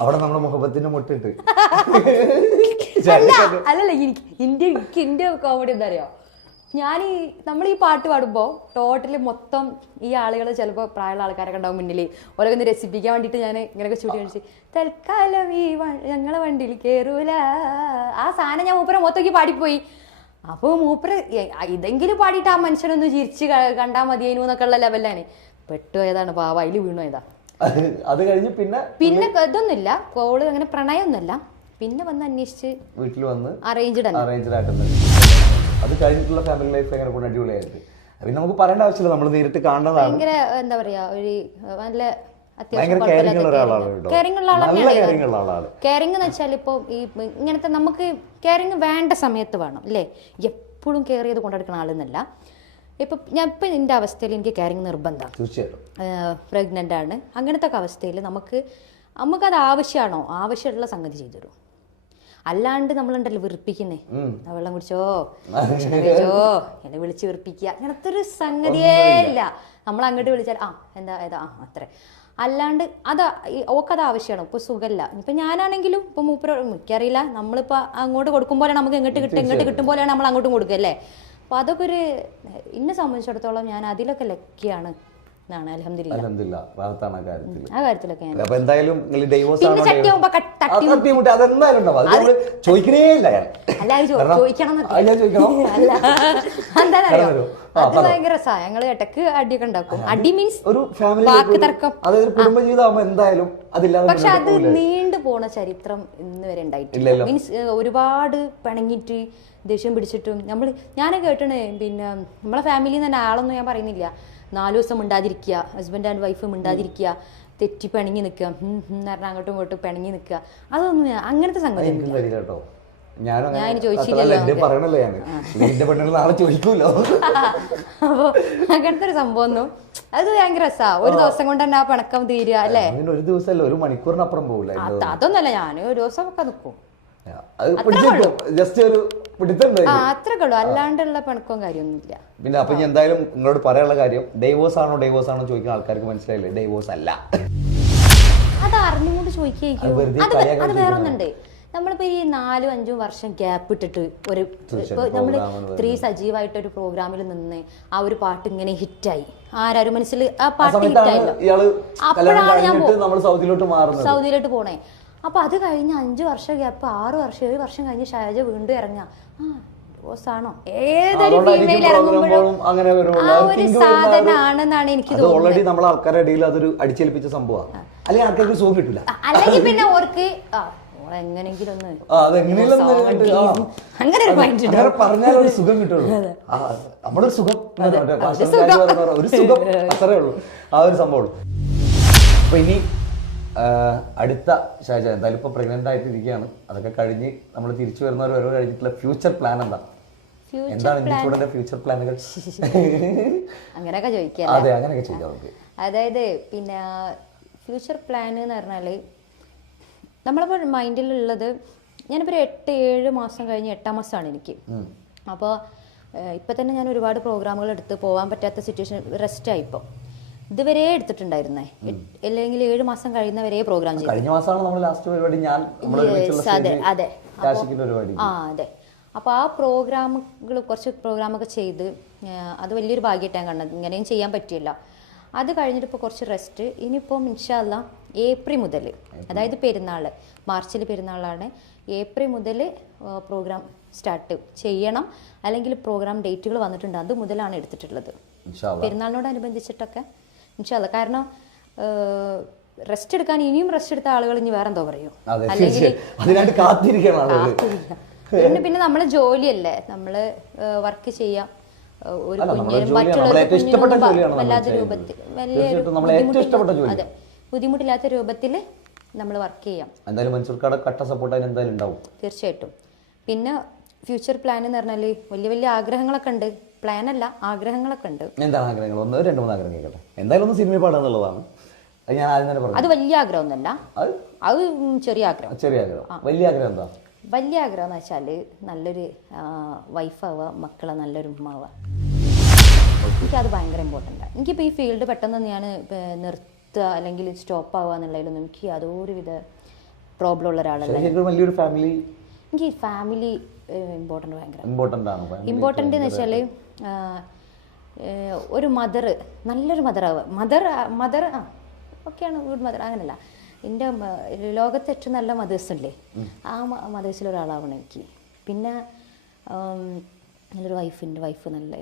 അവിടെ നമ്മുടെ മുഖത്തിന്റെ മുട്ടിട്ട് അല്ലല്ല എനിക്ക് കോമഡി എന്താ അറിയോ, നമ്മൾ ഈ പാട്ട് പാടുമ്പോൾ ടോട്ടല് മൊത്തം ഈ ആളുകൾ ചിലപ്പോൾ പ്രായമുള്ള ആൾക്കാരൊക്കെ ഉണ്ടാവും മുന്നിൽ, ഓരോ ഒന്ന് രസിപ്പിക്കാൻ വേണ്ടിയിട്ട് ഞാൻ ഇങ്ങനെയൊക്കെ ചൂടി കാണിച്ച് തൽക്കാലം ഈ ഞങ്ങളെ വണ്ടിയിൽ കയറൂല. ആ സാധനം ഞാൻ മൂപ്പരെ മൊത്തം പാടിപ്പോയി. അപ്പോൾ മൂപ്പര് ഇതെങ്കിലും പാടിയിട്ട് ആ മനുഷ്യനൊന്ന് ചിരിച്ച് കണ്ടാൽ മതിയേനു എന്നൊക്കെ ഉള്ള ലെവലിലാണ്. പെട്ടുപോയതാണ് പാവ, അതിൽ വീണുപോയതാ. അത് കഴിഞ്ഞ് പിന്നെ ഇതൊന്നുമില്ല, കോള് അങ്ങനെ പ്രണയമൊന്നുമല്ല. പിന്നെ വന്ന് അന്വേഷിച്ച് വീട്ടിൽ വന്ന് അറേഞ്ച്ഡ് ആയിട്ടുണ്ട്. അത് കഴിഞ്ഞിട്ടുള്ള ഫാമിലി ലൈഫ് എങ്ങനെ കൊണ്ട് അടിപൊളിയായിട്ട് പിന്നെ നമുക്ക് പറയേണ്ട ആവശ്യമില്ല, നമ്മൾ നേരിട്ട് കാണുന്നതാണ്. ഭയങ്കര എന്താ പറയാ, ഒരു നല്ല കെയറിംഗ് ഉള്ള ആളാണ്. കെയറിംഗ് എന്ന് വെച്ചാൽ ഇപ്പൊ ഈ ഇങ്ങനത്തെ നമുക്ക് കെയറിംഗ് വേണ്ട സമയത്ത് വേണം അല്ലേ, എപ്പോഴും കെയർ ചെയ്ത് കൊണ്ടെടുക്കുന്ന ആളെന്നല്ല. ഞാൻ ഇപ്പം എൻ്റെ അവസ്ഥയിൽ എനിക്ക് കെയറിങ് നിർബന്ധമാണ്. തീർച്ചയായിട്ടും പ്രഗ്നൻ്റ് ആണ്. അങ്ങനത്തെ ഒക്കെ അവസ്ഥയിൽ നമുക്കത് ആവശ്യമാണോ, ആവശ്യമുള്ള സംഗതി ചെയ്തു തരും. അല്ലാണ്ട് നമ്മളുണ്ടല്ലോ വെറുപ്പിക്കുന്നേ, വെള്ളം കുടിച്ചോ എന്നെ വിളിച്ച് വെറുപ്പിക്കുക, അങ്ങനത്തെ ഒരു സംഗതിയേ ഇല്ല. നമ്മൾ അങ്ങോട്ട് വിളിച്ചാൽ ഏതാ അത്ര. അല്ലാണ്ട് ഓക്കത് ആവശ്യമാണ്. ഇപ്പോൾ സുഖമില്ല, ഇപ്പം ഞാനാണെങ്കിലും ഇപ്പം എനിക്കറിയില്ല, നമ്മളിപ്പോൾ അങ്ങോട്ട് കൊടുക്കുമ്പോഴാണ് നമുക്ക് ഇങ്ങോട്ട് കിട്ടുമ്പോഴാണ് നമ്മൾ അങ്ങോട്ടും കൊടുക്കുക അല്ലേ. അപ്പൊ അതൊക്കെ ഒരു എന്നെ സംബന്ധിച്ചിടത്തോളം ഞാൻ അതിലൊക്കെ ലക്കിയാണ്. അൽഹംദുലില്ലാ. ആ കാര്യത്തിലൊക്കെ ഭയങ്കര രസാ. ഞങ്ങള് ഇടക്ക് അടിയൊക്കെ ഉണ്ടാക്കും. അടി മീൻസ് വാക്ക് തർക്കം. പക്ഷെ അത് നീണ്ടു പോണ ചരിത്രം ഇന്ന് വരെ ഉണ്ടായിട്ടില്ല. മീൻസ് ഒരുപാട് പിണങ്ങിട്ട് ദേഷ്യം പിടിച്ചിട്ടും ഞാനൊക്കെ കേട്ടണേ. പിന്നെ നമ്മളെ ഫാമിലിയിൽ നിന്ന് തന്നെ ആളൊന്നും ഞാൻ പറയുന്നില്ല, 4 ദിവസം മിണ്ടാതിരിക്കുക, ഹസ്ബൻഡ് ആൻഡ് വൈഫ് മിണ്ടാതിരിക്കുക, തെറ്റി പിണങ്ങി നിൽക്കുക, പറഞ്ഞാൽ അങ്ങോട്ടും ഇങ്ങോട്ടും പിണങ്ങി നിൽക്കുക, അതൊന്നും അങ്ങനത്തെ സംഗതി ഞാൻ ചോദിച്ചില്ലല്ലോ. അപ്പൊ അങ്ങനത്തെ ഒരു സംഭവം ഒന്നും അത് ഭയങ്കര രസാ. ഒരു ദിവസം കൊണ്ട് തന്നെ ആ പിണക്കം തീരുക അല്ലേ. ഒരു ദിവസമല്ല, ഒരു മണിക്കൂറിനപ്പുറം പോകില്ല. അതൊന്നല്ല, ഞാൻ ഒരു ദിവസം ഒക്കെ നിൽക്കും, അത്രേ ഉള്ളൂ. അല്ലാണ്ടുള്ള പിണക്കവും കാര്യമൊന്നുമില്ല. പിന്നെ അപ്പൊ എന്തായാലും നിങ്ങളോട് പറയാനുള്ള കാര്യം, ഡൈവോഴ്സ് ആണോ ചോദിക്കുന്ന ആൾക്കാർക്ക് മനസ്സിലായില്ലേ, ഡൈവോഴ്സ് അല്ല. അത് അറിഞ്ഞുകൊണ്ട് ചോദിക്കും. അത് വേറൊന്നുണ്ട്. നമ്മളിപ്പോ ഈ 4-5 വർഷം ഗ്യാപ്പ് ഇട്ടിട്ട് നമ്മള് 3 സജീവമായിട്ടൊരു പ്രോഗ്രാമിൽ നിന്ന് ആ ഒരു പാട്ട് ഇങ്ങനെ ഹിറ്റായി, ആരും മനസ്സിൽ ആ പാട്ട് ഹിറ്റായില്ലോ. അപ്പോഴാണ് ഞാൻ സൗദിയിലോട്ട് പോണേ. അപ്പൊ അത് കഴിഞ്ഞ് 5 വർഷം ഗ്യാപ്പ്, 6 വർഷം 7 വർഷം കഴിഞ്ഞ് ഷൈജ വീണ്ടും ഇറങ്ങാ, ബോസ് ആണോ ഏതൊരു ഫീമെയിൽ ഇറങ്ങുമ്പോഴും അങ്ങനെ ആ ഒരു സാധനമാണെന്നാണ് എനിക്ക് തോന്നുന്നത്. ഓൾറെഡി നമ്മളെ ആൾക്കാരുടെ ഇടയിൽ അതൊരു അടിച്ചേൽപ്പിച്ച സംഭവമാണ്. അല്ലെങ്കിൽ ആൾക്കാർക്ക് സുഖം കിട്ടില്ല, അല്ലെങ്കിൽ പിന്നെ ഓർക്ക് എങ്ങനെങ്കിലും അങ്ങനെ പറഞ്ഞാൽ ഒരു സുഖം കിട്ടുള്ളൂ. നമ്മളൊരു സുഖം ഒരു സുഖം അത്രേ ഉള്ളൂ, ആ ഒരു സംഭവം. അപ്പൊ ഇനി അടുത്ത ഷൈജ എന്തായാലും ഇപ്പൊ പ്രഗ്നന്റ് ആയിട്ടിരിക്കുകയാണ്, അതൊക്കെ കഴിഞ്ഞ് നമ്മൾ തിരിച്ചു വരുന്നവർ വരെ കഴിഞ്ഞിട്ടുള്ള ഫ്യൂച്ചർ പ്ലാൻ എന്താ? എന്താണ് ഇന്ത്യയുടെ ഫ്യൂച്ചർ പ്ലാനുകൾ? അങ്ങനെയൊക്കെ ചോദിക്കാം. അതെ, അങ്ങനെയൊക്കെ ചോദിക്കാം നമുക്ക്. അതായത് പിന്നെ ഫ്യൂച്ചർ പ്ലാൻ എന്ന് പറഞ്ഞാല് നമ്മളിപ്പോൾ മൈൻഡിലുള്ളത്, ഞാനിപ്പോൾ 8-7 മാസം കഴിഞ്ഞ് 8ാം മാസമാണ് എനിക്ക്. അപ്പോൾ ഇപ്പം തന്നെ ഞാൻ ഒരുപാട് പ്രോഗ്രാമുകൾ എടുത്ത് പോകാൻ പറ്റാത്ത സിറ്റുവേഷൻ, റെസ്റ്റായിപ്പോൾ. ഇതുവരെ എടുത്തിട്ടുണ്ടായിരുന്നേ, അല്ലെങ്കിൽ 7 മാസം കഴിയുന്നവരെ പ്രോഗ്രാം ചെയ്തു. കഴിഞ്ഞ മാസമാണ് നമ്മൾ ലാസ്റ്റ് പരിപാടി ഞാൻ അതെ. അതെ. അപ്പോൾ ആ പ്രോഗ്രാമുകൾ, കുറച്ച് പ്രോഗ്രാമൊക്കെ ചെയ്ത് അത് വലിയൊരു ഭാഗ്യമായിട്ടാണ് കണ്ടത്. ഇങ്ങനെയും ചെയ്യാൻ പറ്റില്ല. അത് കഴിഞ്ഞിട്ട് ഇപ്പോൾ കുറച്ച് റെസ്റ്റ്. ഇനിയിപ്പം ഇൻഷാ അല്ലാ ഏപ്രിൽ മുതൽ, അതായത് പെരുന്നാൾ, മാർച്ചിൽ പെരുന്നാളാണ്, ഏപ്രിൽ മുതൽ പ്രോഗ്രാം സ്റ്റാർട്ട് ചെയ്യണം. അല്ലെങ്കിൽ പ്രോഗ്രാം ഡേറ്റുകൾ വന്നിട്ടുണ്ട്, അത് മുതലാണ് എടുത്തിട്ടുള്ളത് പെരുന്നാളിനോടനുബന്ധിച്ചിട്ടൊക്കെ ഇൻഷാ അല്ലാ. കാരണം റെസ്റ്റ് എടുക്കാൻ ഇനിയും റെസ്റ്റ് എടുത്ത ആളുകൾ ഇനി വേറെ എന്തോ പറയും, അല്ലെങ്കിൽ പിന്നെ നമ്മളെ ജോലിയല്ലേ, നമ്മള് വർക്ക് ചെയ്യാം. ഒരു കുഞ്ഞിനും മറ്റുള്ളവർക്ക് വല്ലാത്ത രൂപത്തിൽ അതെ ബുദ്ധിമുട്ടില്ലാത്ത രൂപത്തിൽ നമ്മൾ വർക്ക് ചെയ്യാം. തീർച്ചയായിട്ടും. പിന്നെ ഫ്യൂച്ചർ പ്ലാൻ എന്ന് പറഞ്ഞാല് വലിയ വലിയ ആഗ്രഹങ്ങളൊക്കെ ഉണ്ട്. പ്ലാൻ അല്ല, ആഗ്രഹങ്ങളൊക്കെ ഉണ്ട്. എന്താണ് ആഗ്രഹങ്ങൾ? 1-2-3 ആഗ്രഹം കേൾക്കട്ടെ. എന്തായാലും ഒന്ന് സിനിമ പാടാന്നുള്ളതാണ്. അത് വലിയ ആഗ്രഹമൊന്നുമല്ല, അത് ചെറിയ ആഗ്രഹം. ചെറിയ ആഗ്രഹം. വലിയ ആഗ്രഹം എന്താ? വലിയ ആഗ്രഹം എന്ന് വെച്ചാല് നല്ലൊരു വൈഫാവുക, മക്കളെ നല്ലൊരു ഉമ്മാവുക. എനിക്കത് ഭയങ്കര ഇമ്പോർട്ടൻ്റ് ആണ്. എനിക്കിപ്പോൾ ഈ ഫീൽഡ് പെട്ടെന്ന് ഞാൻ നിർത്തുക അല്ലെങ്കിൽ സ്റ്റോപ്പ് ആവുക എന്നുള്ളതിലൊന്നും എനിക്ക് യാതൊരുവിധ പ്രോബ്ലം ഉള്ള ഒരാളല്ല. എനിക്ക് ഫാമിലി ഇമ്പോർട്ടൻ്റ് എന്ന് വെച്ചാൽ ഒരു മദർ, നല്ലൊരു മദറാവുക. മദർ ഓക്കെയാണ്, ഗുഡ് മദർ, അങ്ങനല്ല. എൻ്റെ ലോകത്തെ ഏറ്റവും നല്ല മദേഴ്സ് ഇല്ലേ, ആ മദേഴ്സിലൊരാളാവണം എനിക്ക്. പിന്നെ നല്ലൊരു വൈഫ് നല്ല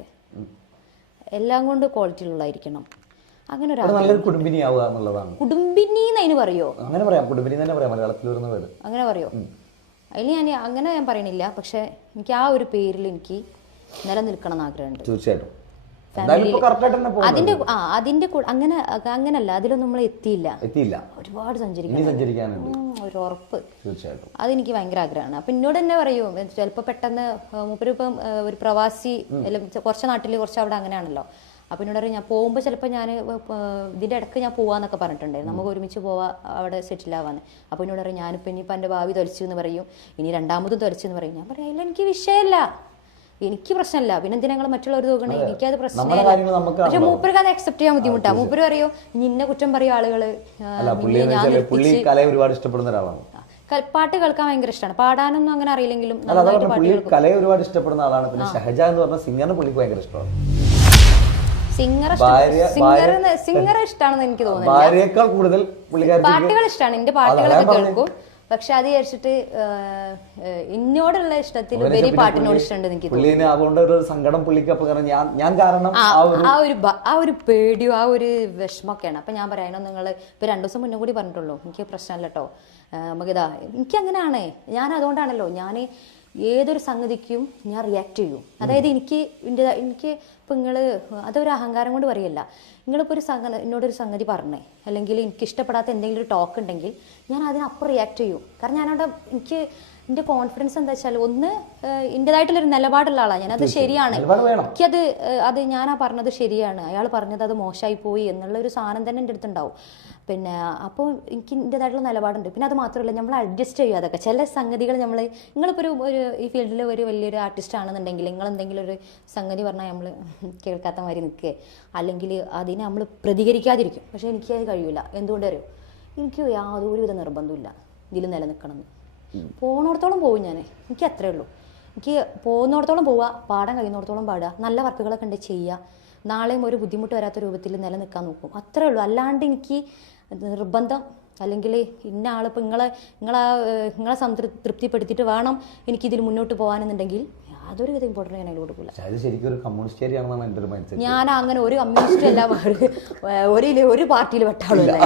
എല്ലാം കൊണ്ട് ക്വാളിറ്റിയിലുള്ളതായിരിക്കണം. അങ്ങനെ ഒരു കുടുംബിനി എന്നതിന് പറയോ? അങ്ങനെ പറയോ? അതിൽ അങ്ങനെ ഞാൻ പറയണില്ല. പക്ഷെ എനിക്ക് ആ ഒരു പേരിൽ എനിക്ക് നിലനിൽക്കണം എന്ന് ആഗ്രഹമുണ്ട്. തീർച്ചയായിട്ടും. അതിന്റെ അങ്ങനല്ല, അതിലൊന്നും നമ്മൾ എത്തിയില്ല. ഒരുപാട് സഞ്ചരിക്കാനുണ്ട്, ഒരു ഉറപ്പ്. തീർച്ചയായിട്ടും. അതെനിക്ക് ഭയങ്കര ആഗ്രഹമാണ്. അപ്പൊ എന്നോട് തന്നെ പറയൂ, ചിലപ്പോൾ പെട്ടെന്ന് മൂപ്പരിപ്പം ഒരു പ്രവാസി, കുറച്ച് നാട്ടിൽ കുറച്ച് അവിടെ അങ്ങനെയാണല്ലോ. അപ്പൊ എന്നോട് പറയും, ഞാൻ പോകുമ്പോൾ ചിലപ്പോൾ ഞാൻ ഇതിന്റെ ഇടയ്ക്ക് ഞാൻ പോവാന്നൊക്കെ പറഞ്ഞിട്ടുണ്ടായിരുന്നു, നമുക്ക് ഒരുമിച്ച് പോവാ അവിടെ സെറ്റിൽ ആവാന്ന്. അപ്പൊ എന്നോട് പറയും, ഞാനിപ്പോൾ ഇനിയിപ്പോൾ എൻ്റെ ഭാവി തൊലച്ചു എന്ന് പറയും, ഇനി രണ്ടാമതും തൊലച്ചു എന്ന് പറയും. ഞാൻ പറയാം, ഇല്ല എനിക്ക് വിഷയമല്ല, എനിക്ക് പ്രശ്നമല്ല. പിന്നെ എന്തിനാ ഞങ്ങൾ മറ്റുള്ളവർ നോക്കണേ? എനിക്കത് പ്രശ്നമില്ല. പക്ഷെ മൂപ്പർക്ക് അത് അക്സെപ്റ്റ് ചെയ്യാൻ ബുദ്ധിമുട്ടാണ്. മൂപ്പര് പറയും, നിന്നെ കുറ്റം പറയും ആളുകള്. പാട്ട് കേൾക്കാൻ ഭയങ്കര ഇഷ്ടമാണ്. പാടാനൊന്നും അങ്ങനെ അറിയില്ലെങ്കിലും കലയെ ഒരുപാട് ഇഷ്ടപ്പെടുന്ന ആളാണ്. പിന്നെ ഷഹജ എന്ന് പറഞ്ഞ സിംഗറിനെ പുള്ളിക്ക് ഭയങ്കര ഇഷ്ടമാണ്. സിംഗർ ഇഷ്ടമാണെന്ന് എനിക്ക് തോന്നുന്നില്ല. പാട്ടുകൾ ഇഷ്ടമാണ്, എന്റെ പാട്ടുകളൊക്കെ കേൾക്കും. പക്ഷെ അത് വിചാരിച്ചിട്ട് എന്നോടുള്ള ഇഷ്ടത്തിൽ ഉപരി പാട്ടിനോട് ഇഷ്ടമുണ്ട് എനിക്ക് തോന്നുന്നു. അതുകൊണ്ട് ഒരു സങ്കടം പുള്ളിക്ക്. ആ ഒരു പേടിയോ ആ ഒരു വിഷമൊക്കെയാണ്. അപ്പൊ ഞാൻ പറയാനോ, നിങ്ങൾ ഇപ്പൊ 2 ദിവസം മുന്നേ കൂടി പറഞ്ഞിട്ടുള്ളൂ, എനിക്ക് പ്രശ്നമല്ല കേട്ടോ, നമുക്കിതാ എനിക്ക് അങ്ങനെയാണ്. ഞാൻ അതുകൊണ്ടാണല്ലോ ഞാൻ ഏതൊരു സംഗതിക്കും ഞാൻ റിയാക്ട് ചെയ്യും. അതായത് എനിക്ക് ഇപ്പം അതൊരു അഹങ്കാരം കൊണ്ട് പറയല്ല. നിങ്ങളിപ്പോൾ എന്നോടൊരു സംഗതി പറഞ്ഞേ, അല്ലെങ്കിൽ എനിക്ക് ഇഷ്ടപ്പെടാത്ത എന്തെങ്കിലും ഒരു ടോക്ക് ഉണ്ടെങ്കിൽ ഞാൻ അതിനപ്പുറം റിയാക്ട് ചെയ്യും. കാരണം ഞാനവിടെ എൻ്റെ കോൺഫിഡൻസ് എന്താ വെച്ചാൽ, ഒന്ന് എൻ്റെതായിട്ടുള്ളൊരു നിലപാടുള്ള ആളാണ് ഞാൻ. അത് ശരിയാണ്, എനിക്കത് ഞാനാ പറഞ്ഞത് ശരിയാണ്, അയാൾ പറഞ്ഞത് അത് മോശമായി പോയി എന്നുള്ളൊരു സാധനം തന്നെ എൻ്റെ അടുത്തുണ്ടാവും. പിന്നെ അപ്പോൾ എനിക്ക് എൻ്റെതായിട്ടുള്ള നിലപാടുണ്ട്. പിന്നെ അത് മാത്രമല്ല, നമ്മൾ അഡ്ജസ്റ്റ് ചെയ്യും അതൊക്കെ. ചില സംഗതികൾ നിങ്ങളിപ്പോൾ ഒരു ഈ ഫീൽഡിൽ ഒരു വലിയൊരു ആർട്ടിസ്റ്റ് ആണെന്നുണ്ടെങ്കിൽ, നിങ്ങൾ എന്തെങ്കിലും ഒരു സംഗതി പറഞ്ഞാൽ നമ്മൾ കേൾക്കാത്ത മാതിരി നിൽക്കുക, അല്ലെങ്കിൽ അതിനെ നമ്മൾ പ്രതികരിക്കാതിരിക്കും. പക്ഷേ എനിക്കത് കഴിയില്ല. എന്തുകൊണ്ട് അറിയോ? എനിക്ക് യാതൊരുവിധ നിർബന്ധമില്ല ഇതിൽ നിലനിൽക്കണം എന്ന്. പോകുന്നിടത്തോളം പോകും ഞാൻ, എനിക്ക് അത്രേ ഉള്ളൂ. എനിക്ക് പോകുന്നിടത്തോളം പോവുക, പാടാൻ കഴിയുന്നിടത്തോളം പാടുക, നല്ല വർക്കുകളൊക്കെ ഉണ്ട് ചെയ്യുക, നാളെയും ഒരു ബുദ്ധിമുട്ട് വരാത്ത രൂപത്തിൽ നിലനിൽക്കാൻ നോക്കും, അത്രേ ഉള്ളൂ. അല്ലാണ്ട് എനിക്ക് നിർബന്ധം അല്ലെങ്കിൽ ഇന്ന ആളിപ്പോൾ നിങ്ങളെ തൃപ്തിപ്പെടുത്തിയിട്ട് വേണം എനിക്കിതിൽ മുന്നോട്ട് പോകാനെന്നുണ്ടെങ്കിൽ യാതൊരു വിധ ഇമ്പോർട്ടൻസ് ഞാൻ അതിൽ കൊടുക്കില്ല. ഷഹജ ശരിക്കും ഒരു കമ്മ്യൂണിസ്റ്റേറിയാണെന്നാണ് എൻ്റെ ഒരു മൈൻഡ് സെറ്റ്. ഞാൻ അങ്ങനെ ഒരു കമ്മ്യൂണിസ്റ്റ് അല്ല, ഒരു പാർട്ടിയിൽ പെട്ട ആളുമല്ല,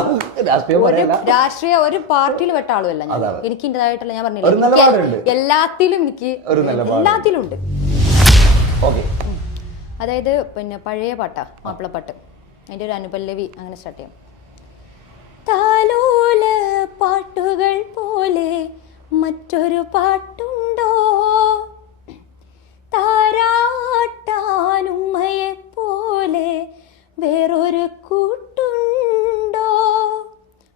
രാഷ്ട്രീയ ഒരു പാർട്ടിയിൽ പെട്ട ആളുമല്ല ഞാൻ. എനിക്ക് ഇന്റേതായിട്ടുള്ള, ഞാൻ പറഞ്ഞില്ല, എല്ലാത്തിലും എനിക്ക് എല്ലാത്തിലും ഉണ്ട്. അതായത് പിന്നെ പഴയ പാട്ടാ, മാപ്പിളപ്പാട്ട്, അതിൻ്റെ ഒരു അനുപല്ലവി അങ്ങനെ സ്റ്റാർട്ട് ചെയ്യാം. താലോല പാട്ടുകൾ പോലെ മറ്റൊരു പാട്ടുണ്ടോ, താരാട്ടാനുമ്മയെ പോലെ വേറൊരു കൂട്ടുണ്ടോ.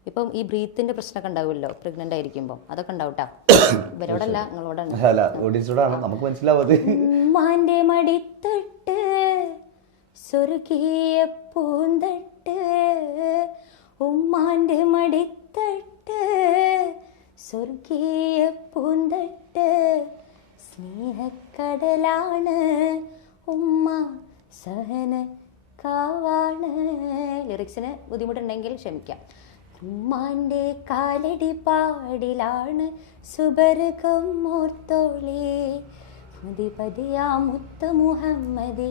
ഇപ്പം ഈ ബ്രീത്തിന്റെ പ്രശ്നമൊക്കെ ഉണ്ടാവുമല്ലോ പ്രഗ്നന്റ് ആയിരിക്കുമ്പോൾ, അതൊക്കെ ഉണ്ടാവട്ടാ. ഇവരോടല്ല, നിങ്ങളോടാണ്. നമുക്ക് മനസ്സിലാവാതെ. ഉമ്മാന്റെ മടിത്തട്ട് സ്വർഗീയ പൂന്തട്ട്, ഉമ്മാന്റെ മടിത്തട്ട് സ്വർഗീയ പൂന്തട്ട്, സ്നേഹക്കടലാണ് ഉമ്മ സഹന കാവാണ്. ലിറിക്സിന് ബുദ്ധിമുട്ടുണ്ടെങ്കിൽ ക്ഷമിക്കാം. ഉമ്മാന്റെ കാലടി പാടിലാണ് സുബർഗം മോർത്തോളി, മതിപതിയാ മുത്ത മുഹമ്മദി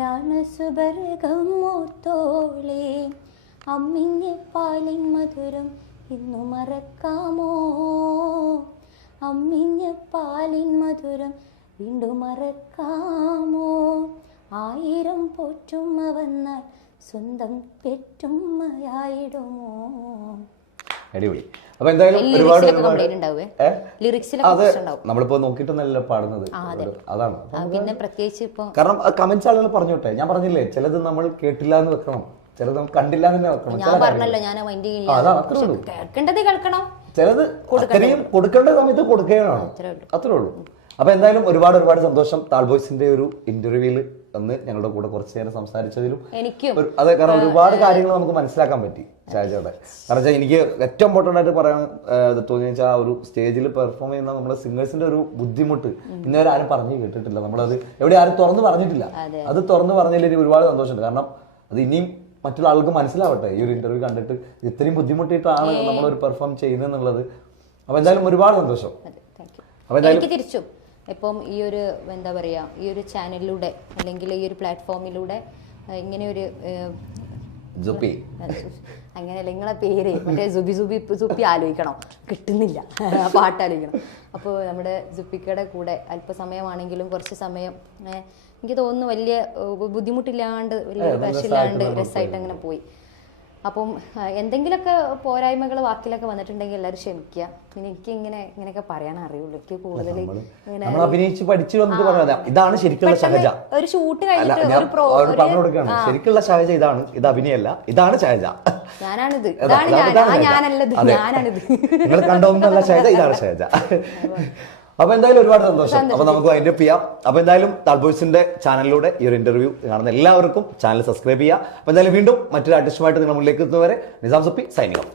നാണ് സുബർഗം മോർത്തോളി. അമ്മിഞ്ഞ പാലിൻ മധുരം ഇന്നു മറക്കാമോ, അമ്മിഞ്ഞ പാലിൻ മധുരം വീണ്ടും മറക്കാമോ. 1000 പോറ്റുമ്മ വന്നാൽ സ്വന്തം പെറ്റുമ്മയായിടുമോ. അടിപൊളി. അപ്പൊ എന്തായാലും ഒരുപാട് നമ്മളിപ്പോ നോക്കിയിട്ടൊന്നല്ല പാടുന്നത്, അതാണ്. പിന്നെ പ്രത്യേകിച്ച് ഇപ്പൊ കാരണം കമന്റ്സ് ആളുകൾ പറഞ്ഞോട്ടെ, ഞാൻ പറഞ്ഞില്ലേ ചിലത് നമ്മൾ കേട്ടില്ല എന്ന് വെക്കണം, ചിലത് നമ്മൾ കണ്ടില്ല എന്ന് തന്നെ വെക്കണം. ഞാൻ പറഞ്ഞല്ലോ, ഞാൻ കേൾക്കേണ്ടത് കേൾക്കണം, ചിലത് അത്രയും കൊടുക്കേണ്ട സമയത്ത് കൊടുക്കുകയാണ്, അത്രേ ഉള്ളൂ. അപ്പൊ എന്തായാലും ഒരുപാട് സന്തോഷം താൾബോയ്സിന്റെ ഒരു ഇന്റർവ്യൂവിൽ വന്ന് ഞങ്ങളുടെ കൂടെ കുറച്ചു നേരം സംസാരിച്ചതിലും അതെ. കാരണം ഒരുപാട് കാര്യങ്ങൾ നമുക്ക് മനസ്സിലാക്കാൻ പറ്റി ഷഹജയുടെ. കാരണം വെച്ചാൽ എനിക്ക് ഏറ്റവും ഇമ്പോർട്ടൻ്റ് ആയിട്ട് പറയാൻ തോന്നിയെന്ന് വെച്ചാൽ ആ ഒരു സ്റ്റേജിൽ പെർഫോം ചെയ്യുന്ന നമ്മുടെ സിംഗേഴ്സിന്റെ ഒരു ബുദ്ധിമുട്ട് ഇന്നുവരെ ആരും പറഞ്ഞു കേട്ടിട്ടില്ല, നമ്മളത് എവിടെ ആരും തുറന്ന് പറഞ്ഞിട്ടില്ല. അത് തുറന്ന് പറഞ്ഞതിൽ എനിക്ക് ഒരുപാട് സന്തോഷമുണ്ട്. കാരണം അത് ഇനിയും മറ്റുള്ള ആൾക്ക് മനസ്സിലാവട്ടെ, ഈ ഒരു ഇന്റർവ്യൂ കണ്ടിട്ട് ഇത്രയും ബുദ്ധിമുട്ടിയിട്ടാണ് നമ്മളൊരു പെർഫോം ചെയ്യുന്നത്. അപ്പൊ എന്തായാലും ഒരുപാട് സന്തോഷം. അപ്പൊ എന്തായാലും തിരിച്ചു ഇപ്പം ഈ ഒരു എന്താ പറയുക, ഈ ഒരു ചാനലിലൂടെ അല്ലെങ്കിൽ ഈ ഒരു പ്ലാറ്റ്ഫോമിലൂടെ ഇങ്ങനെ ഒരു അങ്ങനെയല്ല നിങ്ങളെ പേര് മറ്റേ സുബി ആലോചിക്കണം, കിട്ടുന്നില്ല, പാട്ട് ആലോചിക്കണം. അപ്പോൾ നമ്മുടെ സുപ്പിക്കയുടെ കൂടെ അല്പസമയമാണെങ്കിലും കുറച്ച് സമയം എനിക്ക് തോന്നുന്നു വലിയ ബുദ്ധിമുട്ടില്ലാണ്ട്, വലിയ വിഷമില്ലാണ്ട് രസമായിട്ട് അങ്ങനെ പോയി. അപ്പം എന്തെങ്കിലുമൊക്കെ പോരായ്മകൾ വാക്കിലൊക്കെ വന്നിട്ടുണ്ടെങ്കിൽ എല്ലാവരും ക്ഷമിക്കുക. പിന്നെ എനിക്ക് ഇങ്ങനെയൊക്കെ പറയാൻ അറിയുള്ളൂ, എനിക്ക് കൂടുതൽ നമ്മൾ അഭിനയിച്ച് പഠിച്ചു വന്നിട്ട് പറയാം ഇതാണ് ശരിക്കുള്ള ഷഹജ. ഒരു ഷൂട്ട് കഴിഞ്ഞിട്ട് പറഞ്ഞു കൊടുക്കുകയാണ്, ശരിക്കുള്ള ഷഹജ ഇതാണ്, ഇത് അഭിനയല്ല, ഇതാണ് ഷഹജ, ഞാനാണിത്, ഞാനല്ലത്, ഞാനാണിത്, നിങ്ങൾ കണ്ടൊന്നല്ല ഷഹജ, ഇതാണ് ഷഹജ. അപ്പൊ എന്തായാലും ഒരുപാട് സന്തോഷം. അപ്പൊ നമുക്ക് അതിന്റെ ചെയ്യാം. അപ്പൊ എന്തായാലും താൾബോയ്സിന്റെ ചാനലിലൂടെ ഈ ഒരു ഇന്റർവ്യൂ കാണുന്ന എല്ലാവർക്കും ചാനൽ സബ്സ്ക്രൈബ് ചെയ്യുക. അപ്പൊ എന്തായാലും വീണ്ടും മറ്റൊരു ആർട്ടിസ്റ്റുമായിട്ട് നിങ്ങളുടെ മുന്നിലേക്ക് എത്തുന്നവരെ നിസാം സുപ്പി സൈനിങ് ഓഫ്.